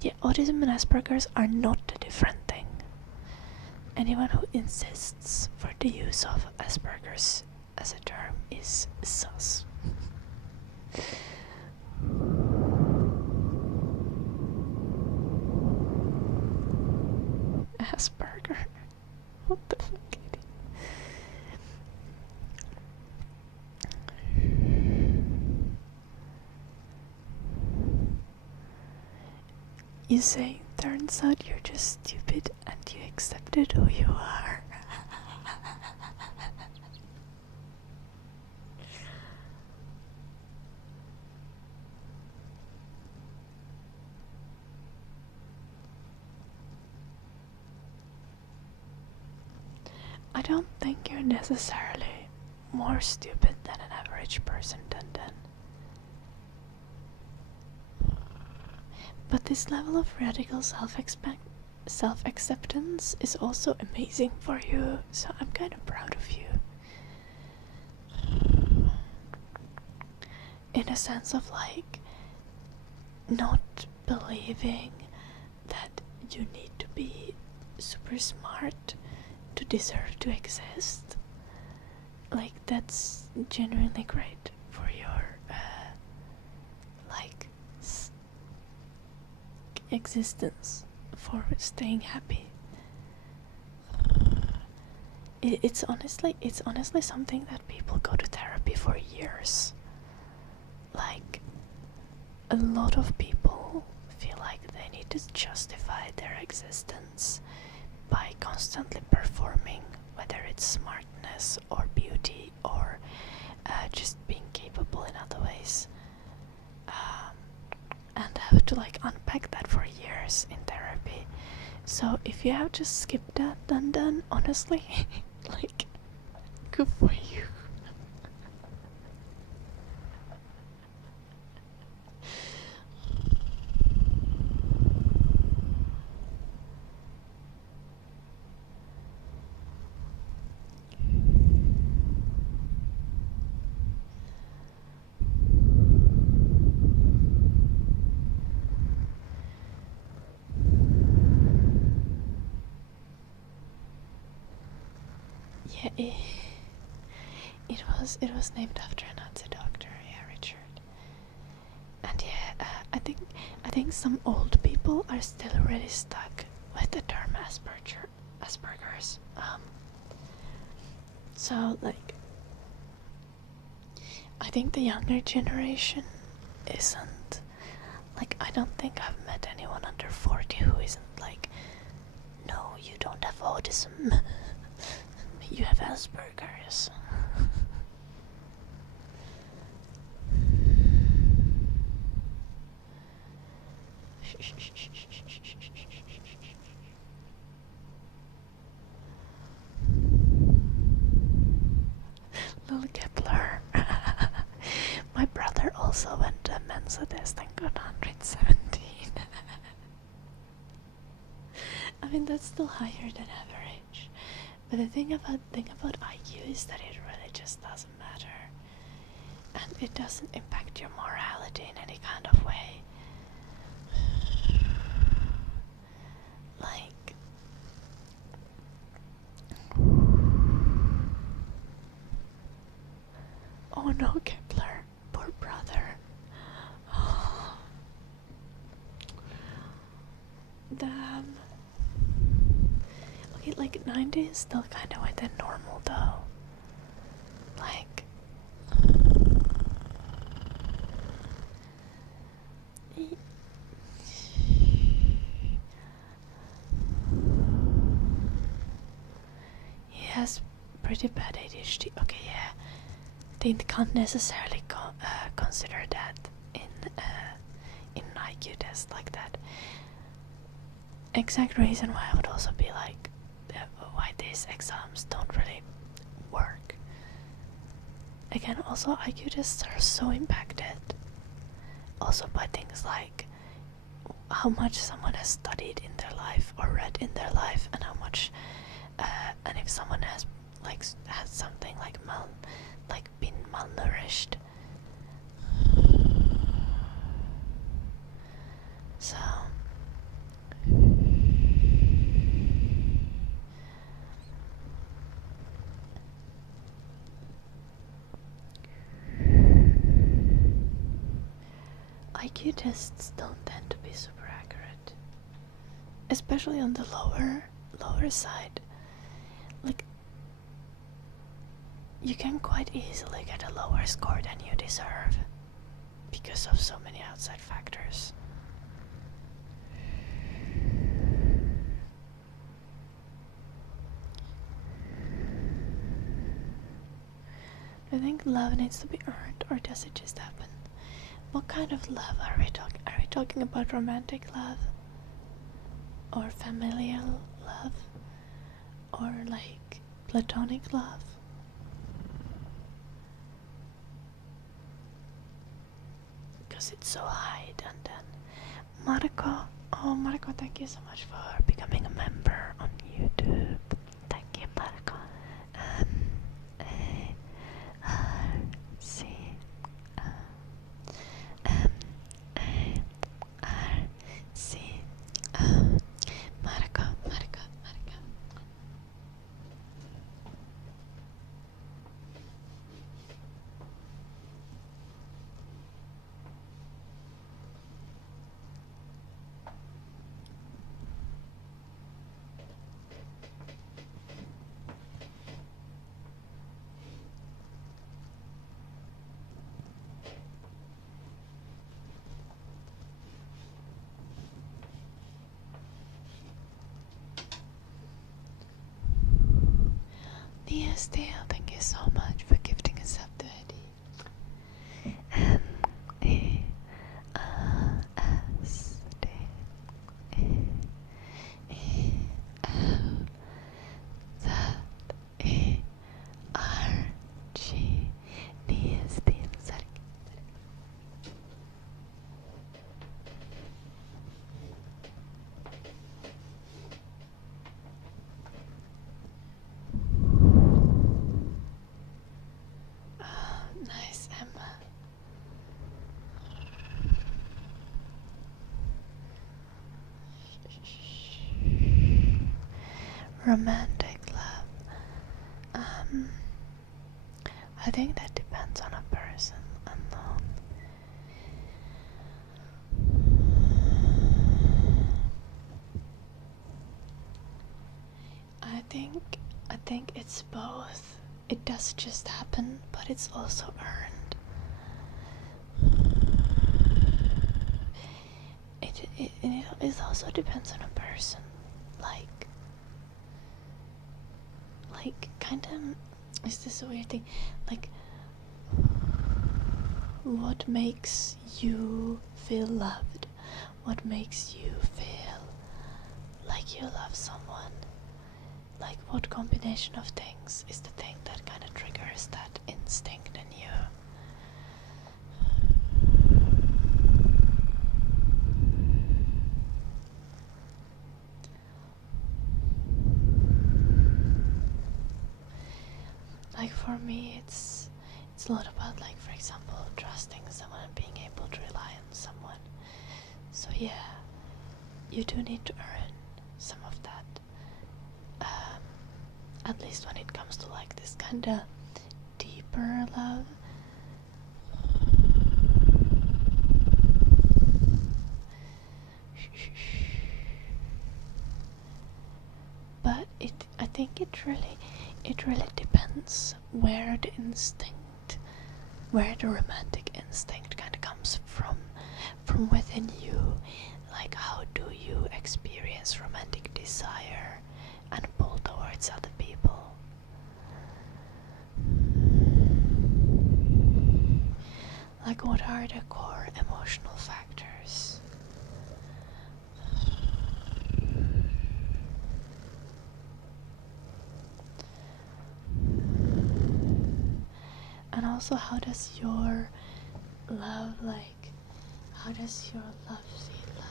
Yeah, autism and Asperger's are not a different thing. Anyone who insists for the use of Asperger's as a term is sus. Asperger? What the fuck? You say, turns out you're just stupid and you accepted who you are. I don't think you're necessarily more stupid than an average person, Dun. But this level of radical self-acceptance is also amazing for you, so I'm kind of proud of you. In a sense of like, not believing that you need to be super smart to deserve to exist. Like, that's genuinely great for your existence, for staying happy. It's honestly something that people go to therapy for years. Like, a lot of people feel like they need to justify their existence by constantly performing, whether it's smartness or beauty or just being capable in other ways. And have to like unpack that for years in therapy. So if you have just skipped that, Dun, honestly, like, good for you. Yeah, it was named after a Nazi doctor, yeah, Richard. And yeah, I think some old people are still really stuck with the term Asperger's. So like, I think the younger generation isn't. Like, I don't think I've met anyone under 40 who isn't like, no, you don't have autism. You have Asperger's. Little Kepler. My brother also went to a Mensa test and got 117. I mean, that's still higher than average. But the thing about IQ is that it really just doesn't matter. And it doesn't impact your morality in any kind of way. Like, oh no, Kepler, poor brother. Damn. Okay, like 90 is still kind of within normal though. Like, pretty bad ADHD. Okay, yeah. They can't necessarily consider that in an IQ test like that. Exact reason why I would also be like, why these exams don't really work. Again, also IQ tests are so impacted also by things like how much someone has studied in their life or read in their life, and how much and if someone has like had something like been malnourished. So IQ tests don't tend to be super accurate, especially on the lower side. Like, you can quite easily get a lower score than you deserve because of so many outside factors. Do you think love needs to be earned, or does it just happen? What kind of love are we talking? Are we talking about romantic love? Or familial love? Or like platonic love? Because it's so high. And then Mariko, thank you so much for becoming a member on YouTube. Thank you, Mariko. C C Mariko. DSDL, thank you so much for gifting us up to Eddie. MEASD ELZERG DSD. Nice, Emma. Romantic love. I think that depends on a person. I think it's both. It does just happen, but it's also earned. It also depends on a person. Like kinda, is this a weird thing? Like, what makes you feel loved? What makes you feel like you love someone? Like, what combination of things is the thing that kind of triggers that instinct in you? Like, for me, it's a lot about, like, for example, trusting someone and being able to rely on someone. So yeah, you do need to earn some of that. At least when it comes to like this kinda deeper love. But I think it really depends where the romantic instinct kind of comes from within you. Like, how do you experience romantic desire and pull towards other people? also, how does your love how does your love feel like?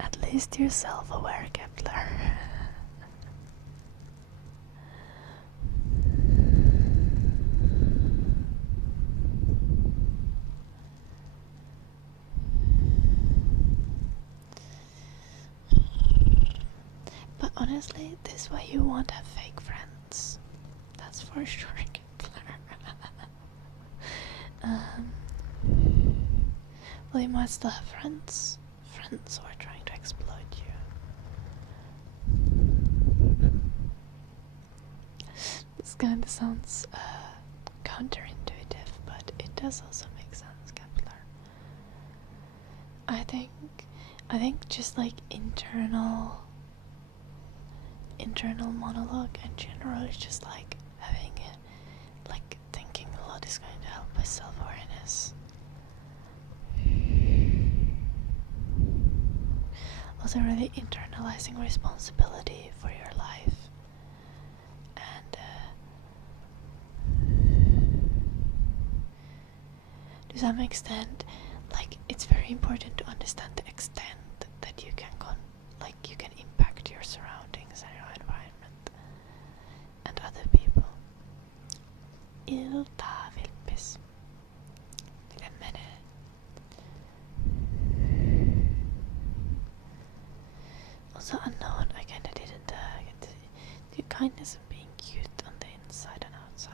At least you're self-aware, Kepler. But honestly, this way you won't have fake friends. That's for sure, Kepler. Well, you might still have friends. Friends who are trying to exploit you. This kind of sounds counterintuitive, but it does also make sense, Kepler. I think just like internal monologue in general is just like having like thinking a lot is going to help with self-awareness. Also really internalizing responsibility for your life, and to some extent, like, it's very important to understand the extent that you can you can impact your surroundings and your environment and other people. Ilta Vilpis. Till en minute. Also unknown, I kinda didn't get the kindness of being cute on the inside and outside.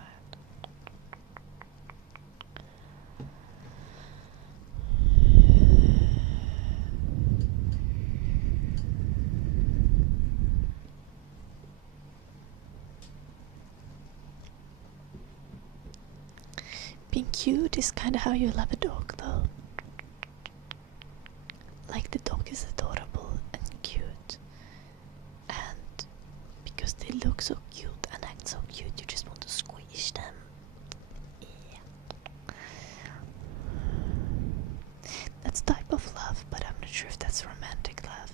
Being cute is kinda how you love a dog, though. Like, the dog is adorable and cute, and because they look so cute and act so cute, you just want to squish them. Yeah. That's a type of love, but I'm not sure if that's romantic love.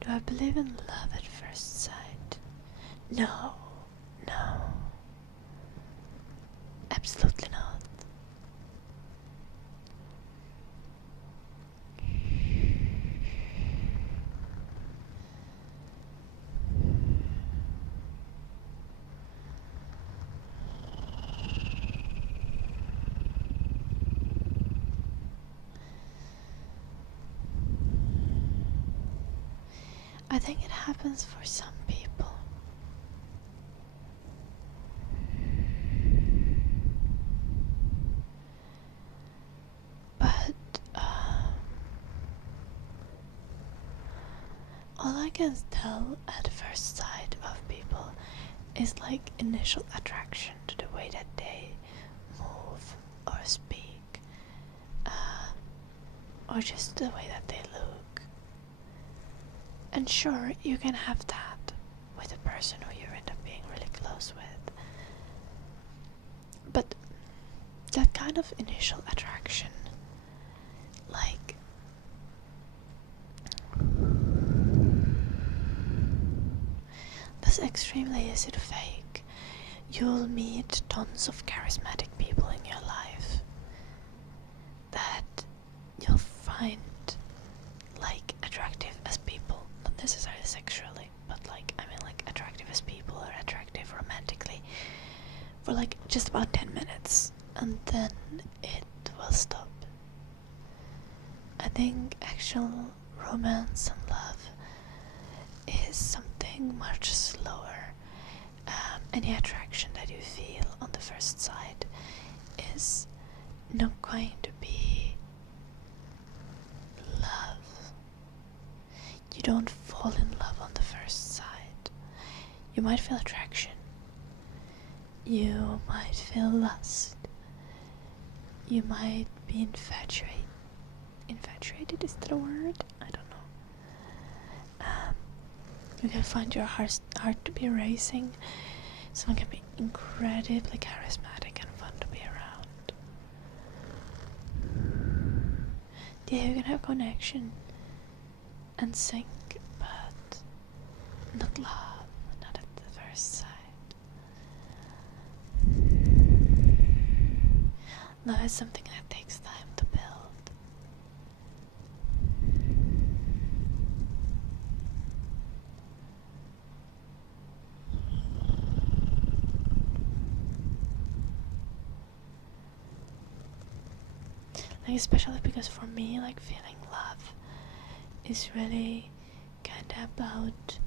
Do I believe in love at first sight? No. Absolutely not. I think it happens for some people. But all I can tell at first sight of people is like initial attraction to the way that they move or speak, or just the way that they look. And sure, you can have that with a person who you end up being really close with. But that kind of initial attraction, like, that's extremely easy to fake. You'll meet tons of charismatic people in your life that you'll find like attractive as people, not necessarily sexually, but like, I mean, like, attractive as people or attractive romantically for like just about 10 minutes, and then it will stop. I think actual romance and love is something much slower. Any attraction that you feel on the first sight is not going to be love. You don't fall in love on the first You might feel lust. You might be infatuated. Infatuated, is that a word? I don't know. You can find your heart to be racing. Someone can be incredibly charismatic and fun to be around. Yeah, you can have connection and sync, but not love, not at the first sight. Love is something that takes time to build. Like, especially because for me, like, feeling love is really kind of about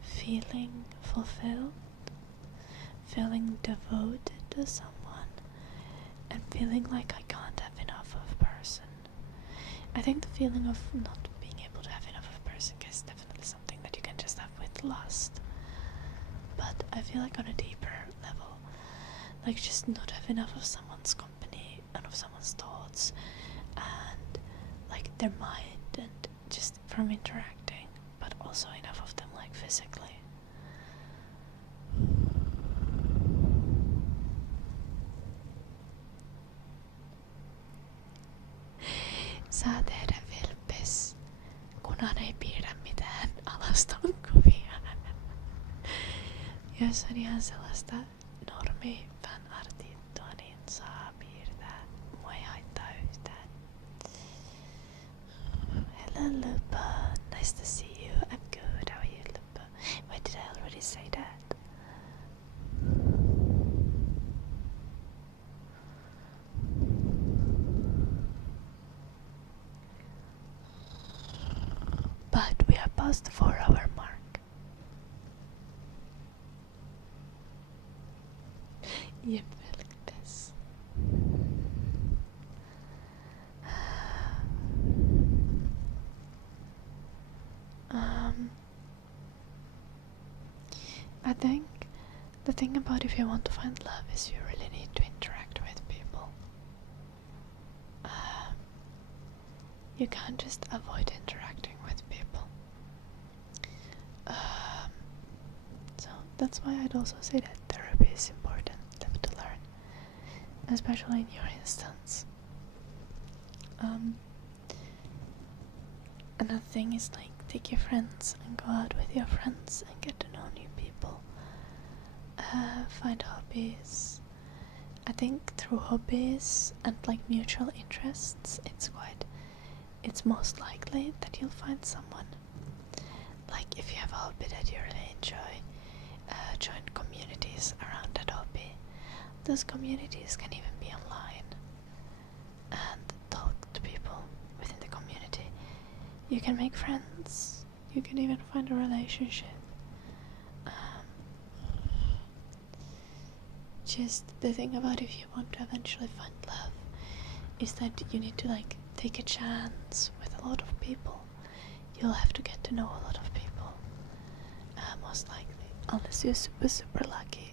feeling fulfilled, feeling devoted to someone, and feeling like I can't have enough of a person. I think the feeling of not being able to have enough of a person is definitely something that you can just have with lust. But I feel like on a deeper level, like just not have enough of someone's company and of someone's thoughts and like their mind and just from interacting, but also enough of them like physically. Saa tehdä vilpes, kunhan ei piirrä mitään alastonkuvia. Jos on ihan sellaista normi fanartittua, niin saa piirtää. Mua ei haittaa yhtään. Hello Lupa, nice to see you. I'm good, how are you Lupa? Wait, did I already say that? But we are past the 4-hour mark. Yep, like this. I think the thing about if you want to find love is you really need to interact with people. You can't just avoid interacting with people. So that's why I'd also say that therapy is important to learn, especially in your instance. Another thing is like take your friends and go out with your friends and get to know new people. Find hobbies. I think through hobbies and like mutual interests, it's most likely that you'll find someone. Like if you have a hobby that you really enjoy, join communities around that hobby. Those communities can even be online and talk to people within the community. You can make friends. You can even find a relationship. Just the thing about if you want to eventually find love is that you need to like take a chance with a lot of people. You'll have to get to know a lot of people, most likely, unless you're super lucky.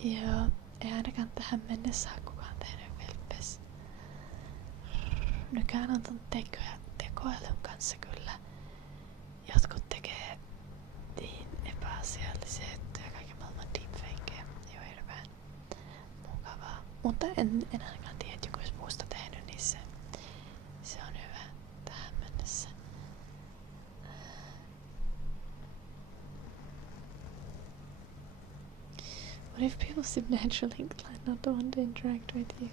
Joo, ei ainakaan tähän mennessä ole kukaan tehnyt vilppes. Nykyään on ton tekoälyn kanssa kyllä. Jotkut tekee niin epäasiallisia juttuja, kaiken maailman deepfakeja. Joo, hirveän mukavaa. Mutta en ainakaan tiedä, että joku olisi muusta tehnyt, niin se on hyvä tähän mennessä. What if people seem naturally inclined not to want to interact with you?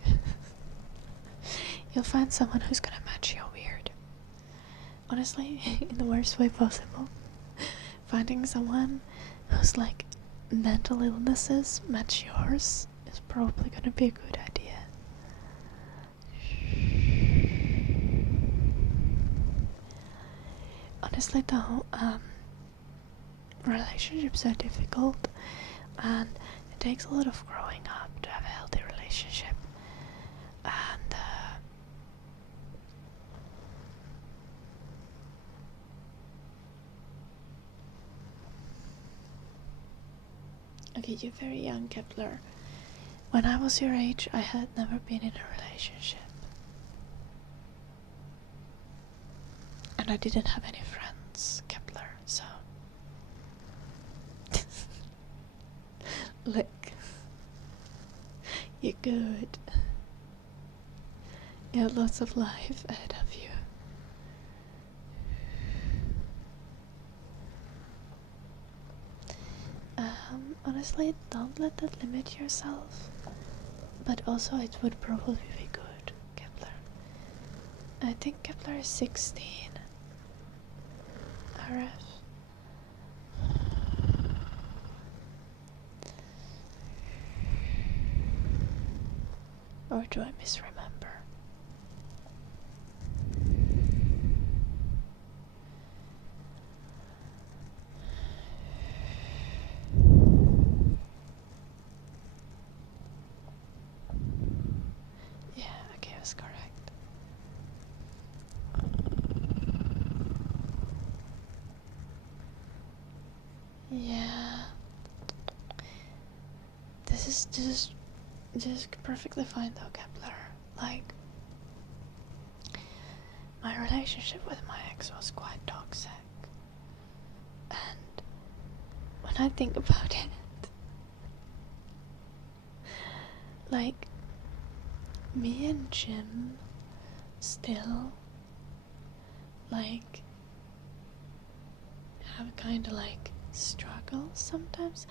You'll find someone who's gonna match your weird. Honestly, in the worst way possible. Finding someone whose like mental illnesses match yours is probably gonna be a good idea. Honestly though, relationships are difficult and it takes a lot of growing up to have a healthy relationship. And Okay, you're very young, Kepler. When I was your age, I had never been in a relationship. And I didn't have any friends, Kepler, so... Look. You're good. You have lots of life ahead of you. Honestly, don't let that limit yourself. But also it would probably be good, Kepler. I think Kepler is 16. RF. Or do I misremember? Yeah, okay, that's correct. Yeah. This is perfectly fine though, Kepler. Like, my relationship with my ex was quite toxic. And when I think about it, like, me and Jim still, like, have kind of like struggles sometimes.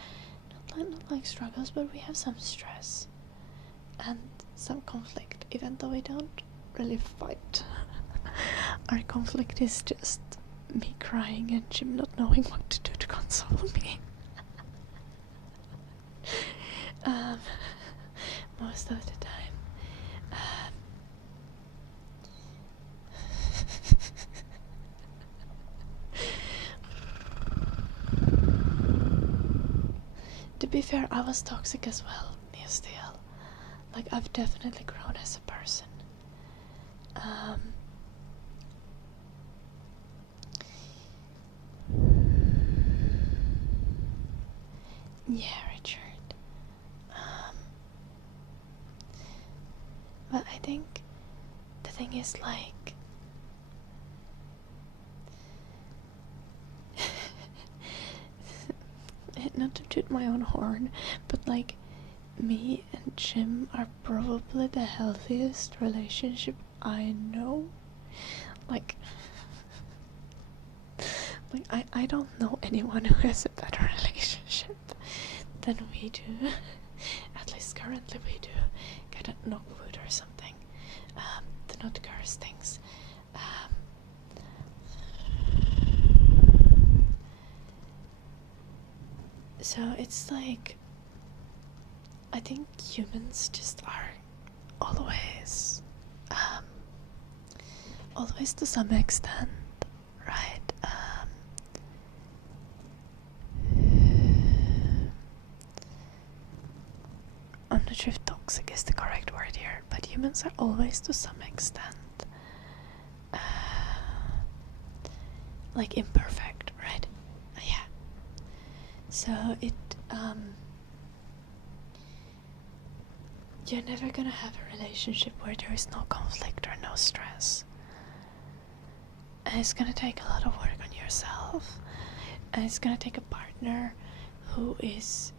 Not like struggles, but we have some stress and some conflict, even though we don't really fight. Our conflict is just me crying and Jim not knowing what to do to console me. Most of the time. To be fair, I was toxic as well, still. Like, I've definitely grown as a person. Yeah, Richard. But I think the thing is, like, not to toot my own horn, but like, me and Jim are probably the healthiest relationship I know. Like, I don't know anyone who has a better relationship than we do. At least currently we do. Gotta knock wood or something. To not curse things. So it's like, I think humans just are always, always to some extent, right? I'm not sure if toxic is the correct word here, but humans are always to some extent like imperfect, right? Yeah. So it you're never gonna have a relationship where there is no conflict or no stress. And it's gonna take a lot of work on yourself. And it's gonna take a partner who is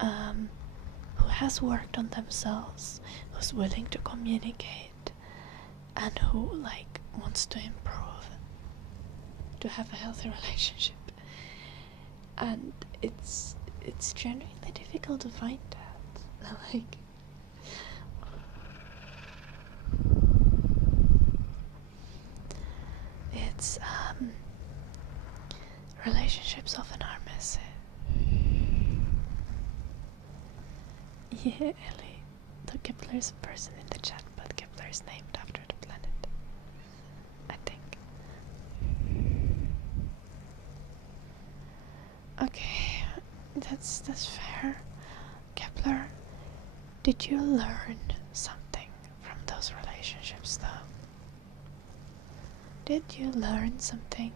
who has worked on themselves, who's willing to communicate, and who like wants to improve, to have a healthy relationship. And it's genuinely difficult to find that. Like, it's relationships often are messy. Yeah, Ellie. The Kepler is a person in the chat, but Kepler is named after the planet, I think. Okay, that's fair. Kepler, did you learn something from those relationships though? Did you learn something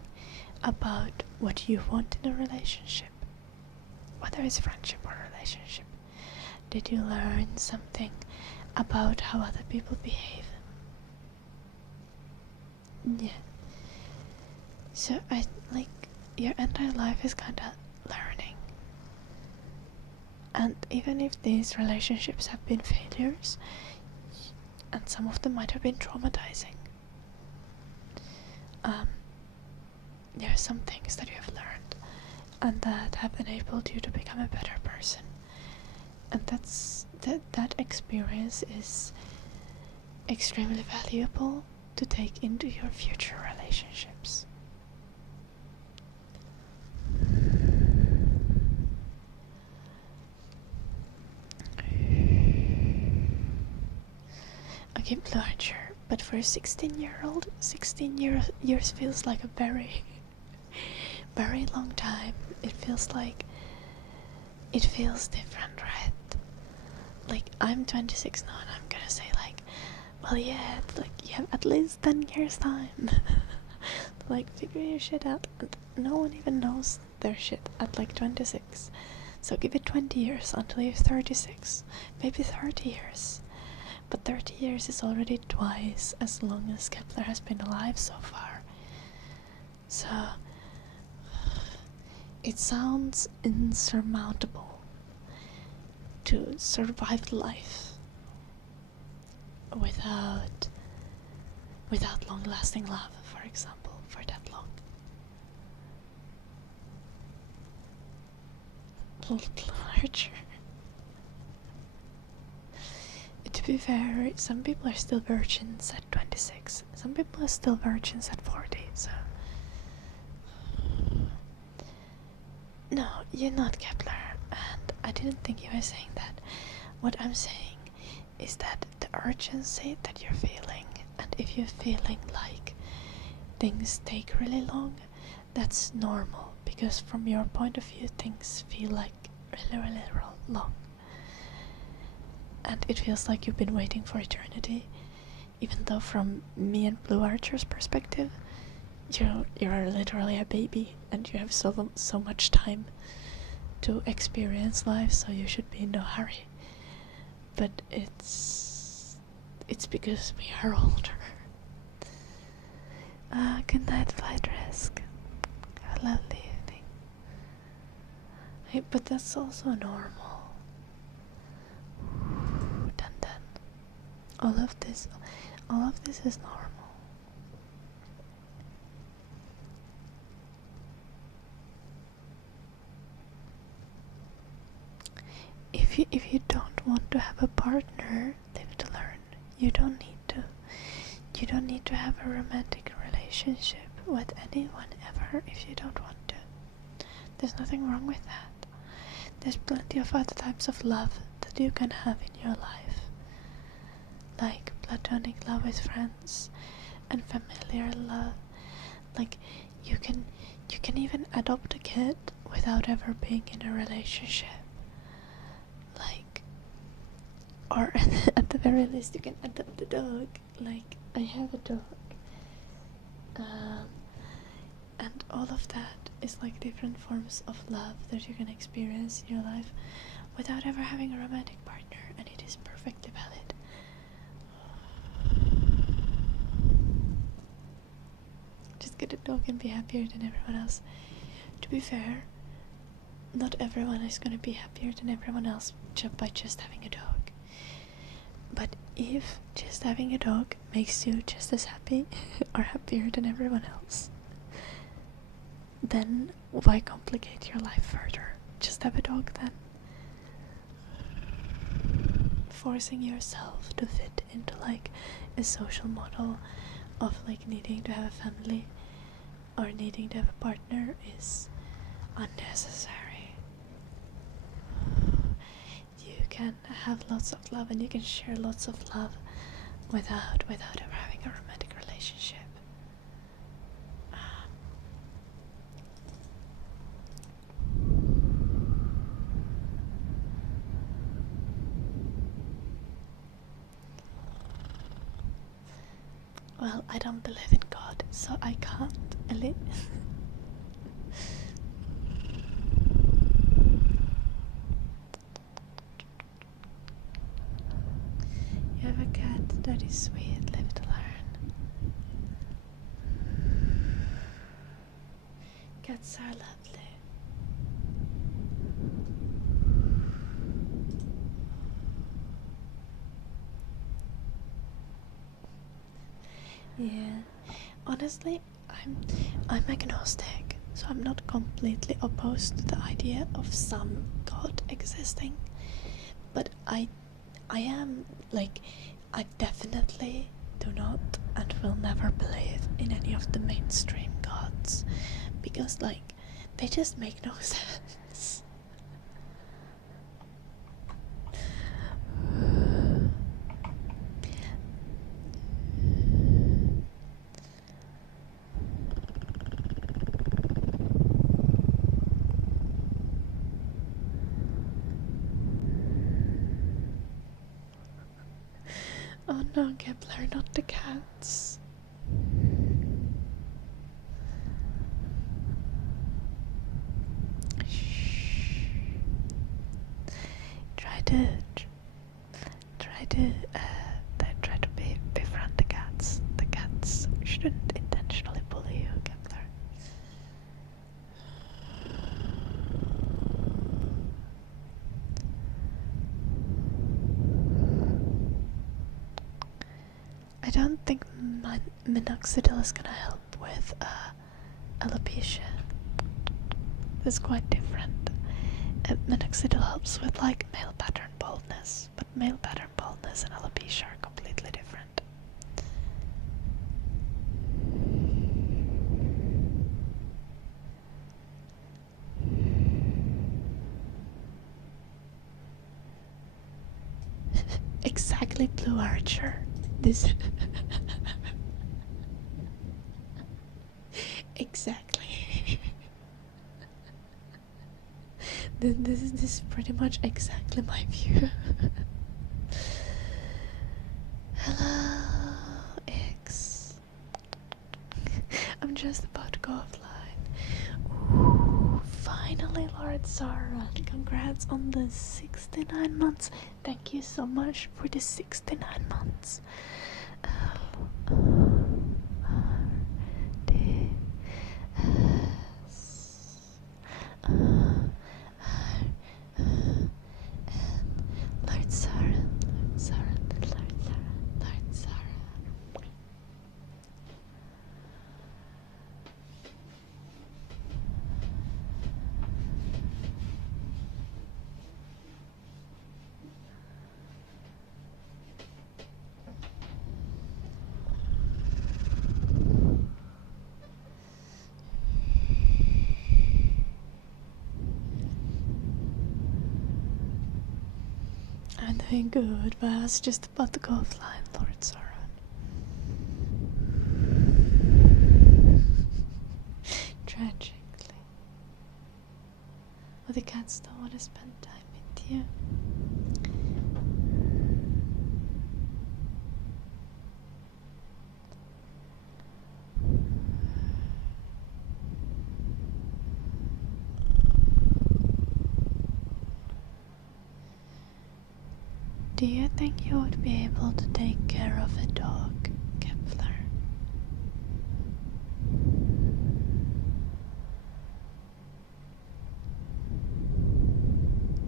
about what you want in a relationship? whether it's friendship or relationship, did you learn something about how other people behave? Yeah. So your entire life is kinda learning. And even if these relationships have been failures, and some of them might have been traumatizing, there are some things that you have learned and that have enabled you to become a better person. And that experience is extremely valuable to take into your future relationships. Okay, larger, but for a 16-year-old, 16 years feels like a very, very long time. It feels different, right? Like, I'm 26 now and I'm gonna say like, well, yeah, like, you have at least 10 years time to like figure your shit out, and no one even knows their shit at like 26. So give it 20 years until you're 36, maybe 30 years. But 30 years is already twice as long as Kepler has been alive so far. So it sounds insurmountable to survive life without long-lasting love, for example, for that long. Larger. To be fair, some people are still virgins at 26. Some people are still virgins at 40, so... No, you're not Kepler, and I didn't think you were saying that. What I'm saying is that the urgency that you're feeling, and if you're feeling like things take really long, that's normal, because from your point of view, things feel like really long. And it feels like you've been waiting for eternity, even though from me and Blue Archer's perspective, you're literally a baby and you have so much time to experience life, so you should be in no hurry. But it's because we are older. Good night, Flight Risk. Have a lovely evening. Hey, but that's also normal. All of this is normal. If you don't want to have a partner, live to learn. You don't need to. You don't need to have a romantic relationship with anyone ever if you don't want to. There's nothing wrong with that. There's plenty of other types of love that you can have in your life. Like platonic love with friends and familiar love. Like you can even adopt a kid without ever being in a relationship. Like, or at the very least you can adopt a dog. Like, I have a dog. And all of that is like different forms of love that you can experience in your life without ever having a romantic partner, and it is perfectly valid. Just get a dog and be happier than everyone else. To be fair, not everyone is going to be happier than everyone else by just having a dog. But if just having a dog makes you just as happy or happier than everyone else, then why complicate your life further? Just have a dog then. Forcing yourself to fit into like a social model of like needing to have a family or needing to have a partner is unnecessary. You can have lots of love and you can share lots of love without ever having a romantic relationship. Well, I don't believe in God, so I can't, Ellie. Cats are lovely. Yeah, honestly, I'm agnostic, so I'm not completely opposed to the idea of some god existing. But I am like, I definitely do not and will never believe in any of the mainstream gods, because like they just make no sense. Oh no, Kepler, not the cats. Shh. Try to befriend the cats. The cats shouldn't intentionally bully you, Kepler. I don't think minoxidil is gonna help with alopecia. It's quite different. Minoxidil helps with like male pattern baldness, but male pattern baldness and alopecia are completely different. Exactly, Blue Archer. This exactly. This is pretty much exactly my view. Hello, X. I'm just about to go offline. Ooh, finally, Lord Sauron. Congrats on the 69 months. Thank you so much for the 69 months. Lord Sauron, Lord Sauron, Lord Sauron, Lord Sauron. I'm doing good, but I was just about to go offline, Lord Sauron. Tragically. Well, the cats don't want to spend time with you. Do you think you would be able to take care of a dog, Kepler?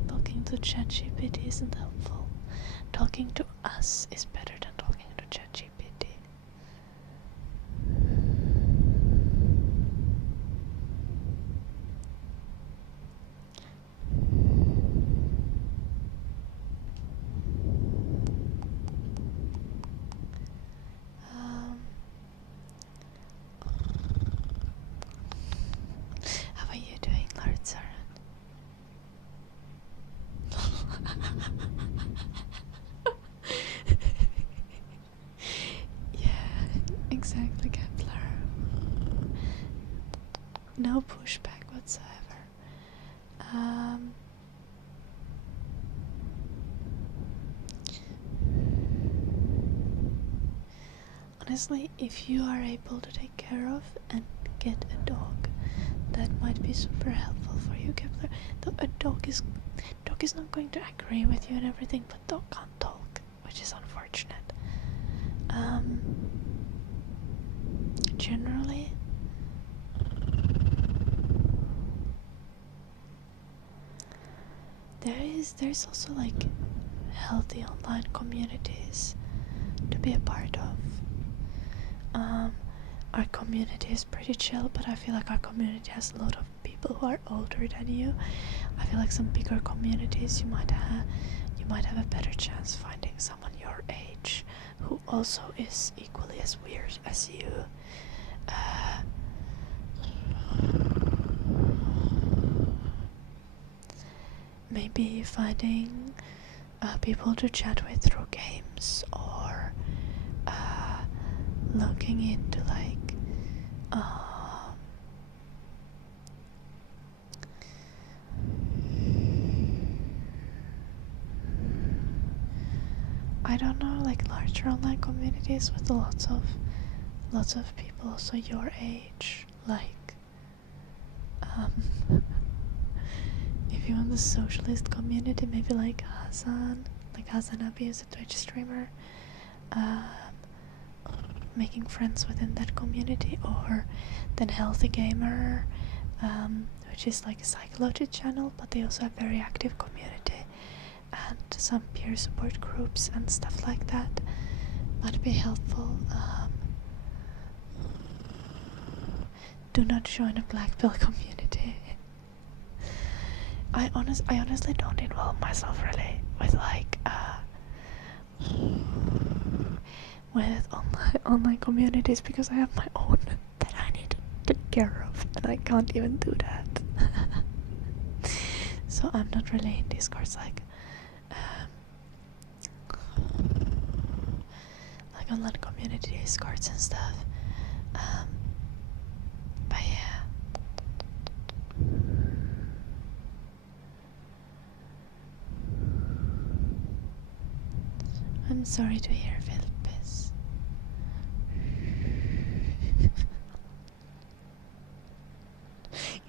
Talking to ChatGPT isn't helpful. Talking to us is better than talking to ChatGPT. How are you doing, Lord Sauron? Yeah, exactly, Kepler. No pushback whatsoever. Honestly, if you are able to take care of and get a dog, that might be super helpful for you, Kepler. Though a dog is not going to agree with you and everything, but dog can't talk, which is unfortunate. Generally, there's also like healthy online communities to be a part of. Our community is pretty chill, but I feel like our community has a lot of people who are older than you. I feel like some bigger communities you might have a better chance finding someone your age who also is equally as weird as you. Maybe finding people to chat with through games, or looking into like I don't know, like larger online communities with lots of people also your age, like if you want the socialist community, maybe like Hassan Abi is a Twitch streamer, making friends within that community, or then Healthy Gamer, which is like a psychology channel, but they also have very active community and some peer support groups and stuff like that. Might be helpful. Do not join a black pill community. I honestly don't involve myself really with like with online communities, because I have my own that I need to take care of, and I can't even do that. So I'm not really in Discords like online community Discords and stuff. But yeah. I'm sorry to hear Philippus.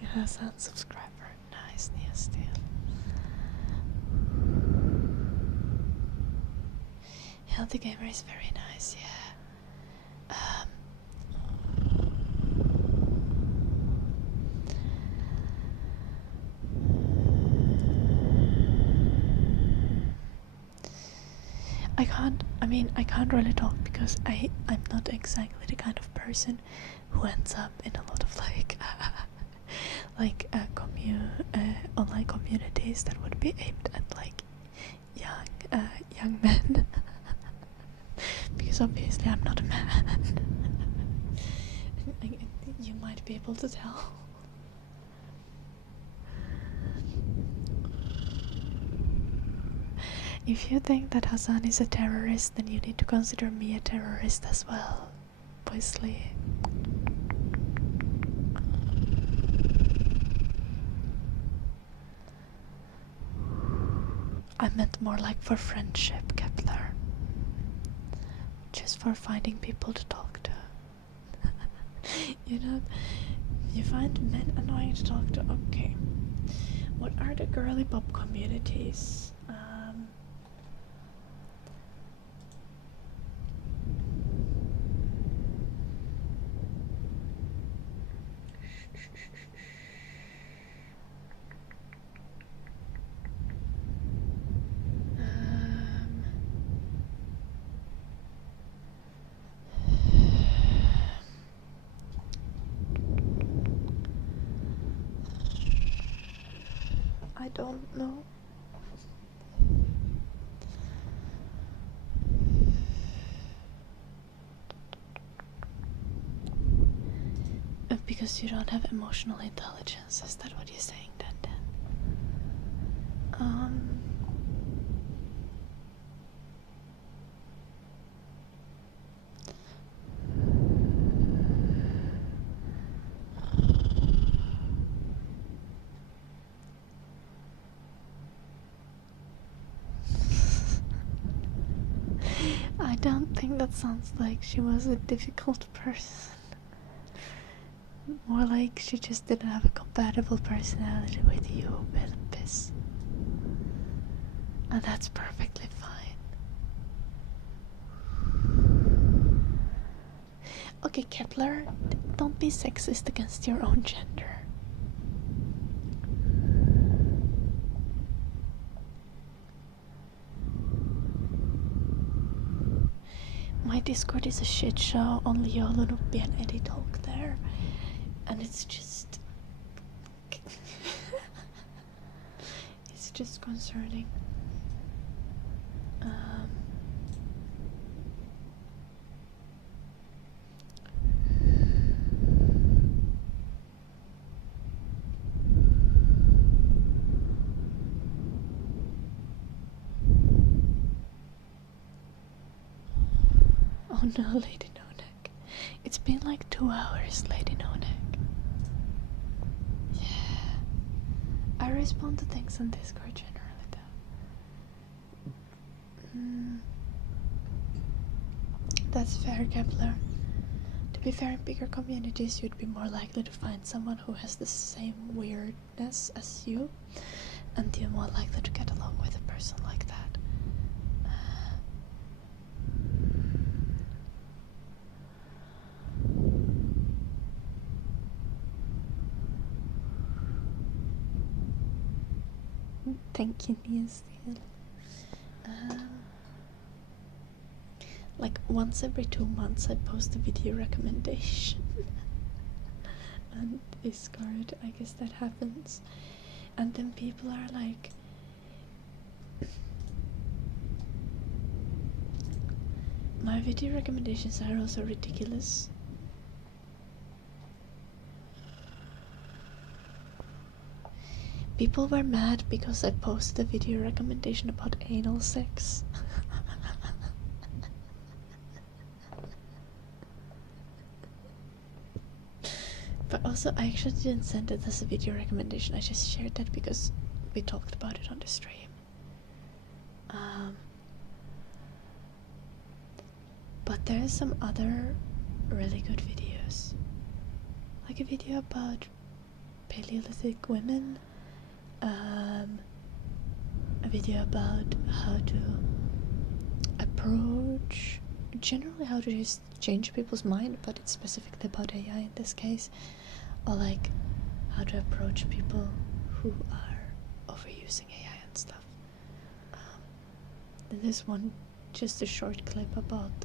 You have a subscriber. Nice, Nia Steel. Healthy Gamer is very nice, yeah. I can't really talk because I'm not exactly the kind of person who ends up in a lot of online communities that would be aimed at like young men. Because obviously I'm not a man. You might be able to tell. If you think that Hassan is a terrorist, then you need to consider me a terrorist as well, obviously. I meant more like for friendship, Kepler. Just for finding people to talk to. You know, you find men annoying to talk to. Okay. What are the girly pop communities? I don't know. Because you don't have emotional intelligence, is that what you're saying, then? I don't think that sounds like she was a difficult person. More like she just didn't have a compatible personality with you, Philippus. And that's perfectly fine. Okay, Kepler, don't be sexist against your own gender. My Discord is a shit show, only YOLO Nuppi and Eddie talk there. And it's just... it's just concerning. Oh no, Lady No Neck. It's been like 2 hours, Lady No Neck. Yeah. I respond to things on Discord generally though. That's fair, Kepler. To be fair, in bigger communities you'd be more likely to find someone who has the same weirdness as you, and you're more likely to get along with a person like that. Thank you, Niasil. Like once every 2 months I post a video recommendation on Discord. I guess that happens. And then people are like, my video recommendations are also ridiculous. People were mad because I posted a video recommendation about anal sex. But also, I actually didn't send it as a video recommendation, I just shared that because we talked about it on the stream. But there are some other really good videos. Like a video about Paleolithic women, a video about how to approach, generally how to just change people's mind, but it's specifically about AI in this case, or like how to approach people who are overusing AI and stuff. Then there's one, just a short clip about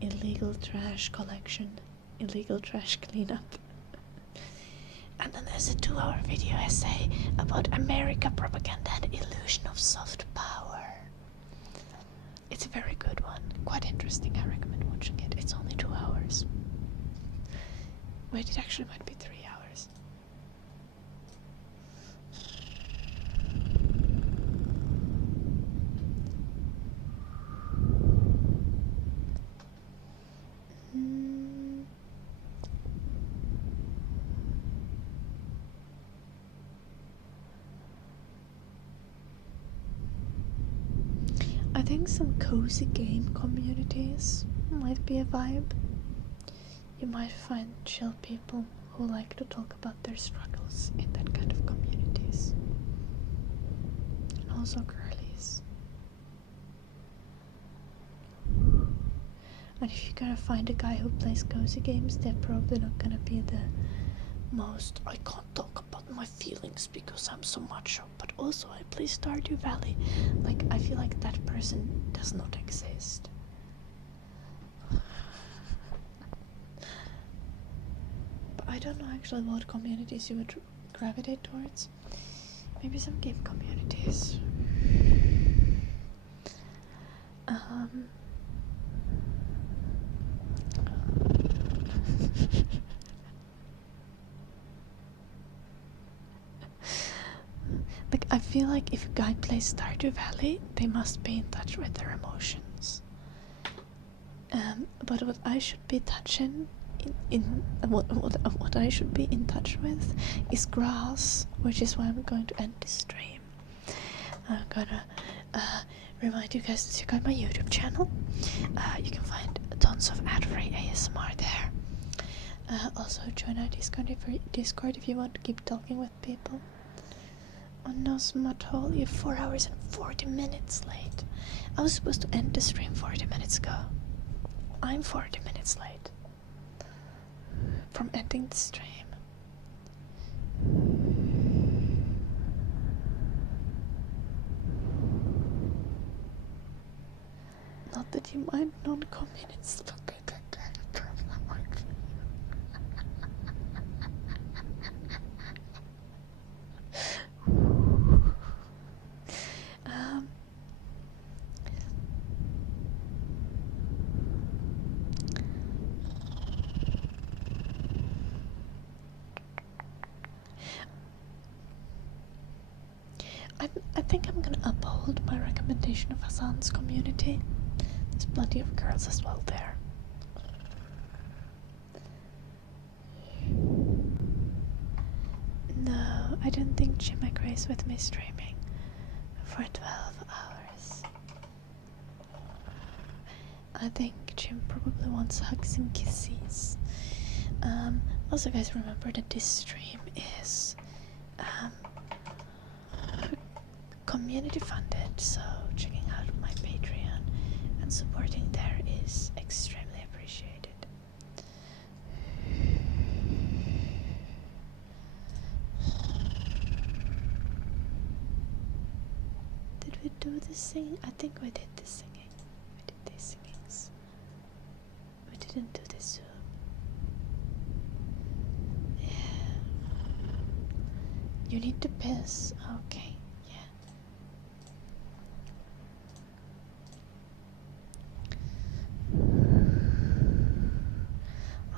illegal trash collection, illegal trash cleanup. And then there's a 2-hour video essay about America propaganda and illusion of soft power. It's a very good one, quite interesting. I recommend watching it. It's only 2 hours. Wait, it actually might be 3 hours. I think some cozy game communities might be a vibe. You might find chill people who like to talk about their struggles in that kind of communities. And also girlies. And if you're gonna find a guy who plays cozy games, they're probably not gonna be the most, I can't talk about my feelings because I'm so macho, but also I play Stardew Valley. Like, I feel like that person does not exist. But I don't know actually what communities you would gravitate towards. Maybe some game communities. Like, I feel like if a guy plays Stardew Valley, they must be in touch with their emotions. But what I should be touching what I should be in touch with is grass, which is why I'm going to end this stream. I'm gonna remind you guys to check out my YouTube channel. You can find tons of ad-free ASMR there. Also join our Discord if you want to keep talking with people. Oh no, Smarthole, you're 4 hours and 40 minutes late. I was supposed to end the stream 40 minutes ago. I'm 40 minutes late from ending the stream. Not that you mind non-communists look at it. I think I'm gonna uphold my recommendation of Hassan's community. There's plenty of girls as well there. No, I don't think Jim agrees with me streaming for 12 hours. I think Jim probably wants hugs and kisses. Also guys, remember that this stream is community funded, so checking out my Patreon and supporting there is extremely appreciated. Did we do the singing? I think we did the singing. We did these singings. We didn't do the Zoom. Yeah. You need to piss. Okay.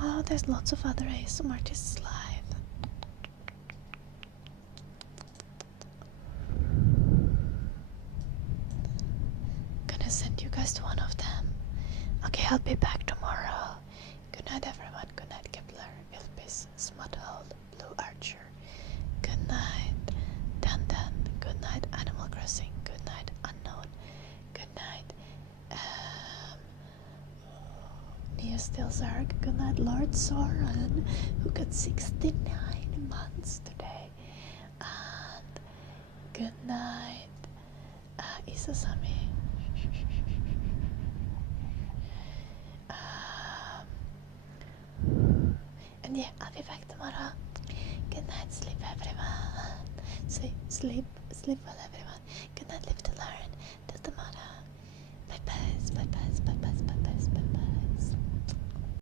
Oh, there's lots of other ASMR artists live. Gonna send you guys to one of them. Okay, I'll be back tomorrow. Good night, everyone. Good night, Kepler, Ilpis, Smudhole, Blue Archer. Good night, Dandan. Good night, Animal Crossing. Good night, Unknown. Good night, Nia Stilzarg. Good night, Lord Soren, who got 69 months today. And good night, Isasami. And yeah, I'll be back tomorrow. Good night, sleep everyone. Sleep well everyone. Good night, live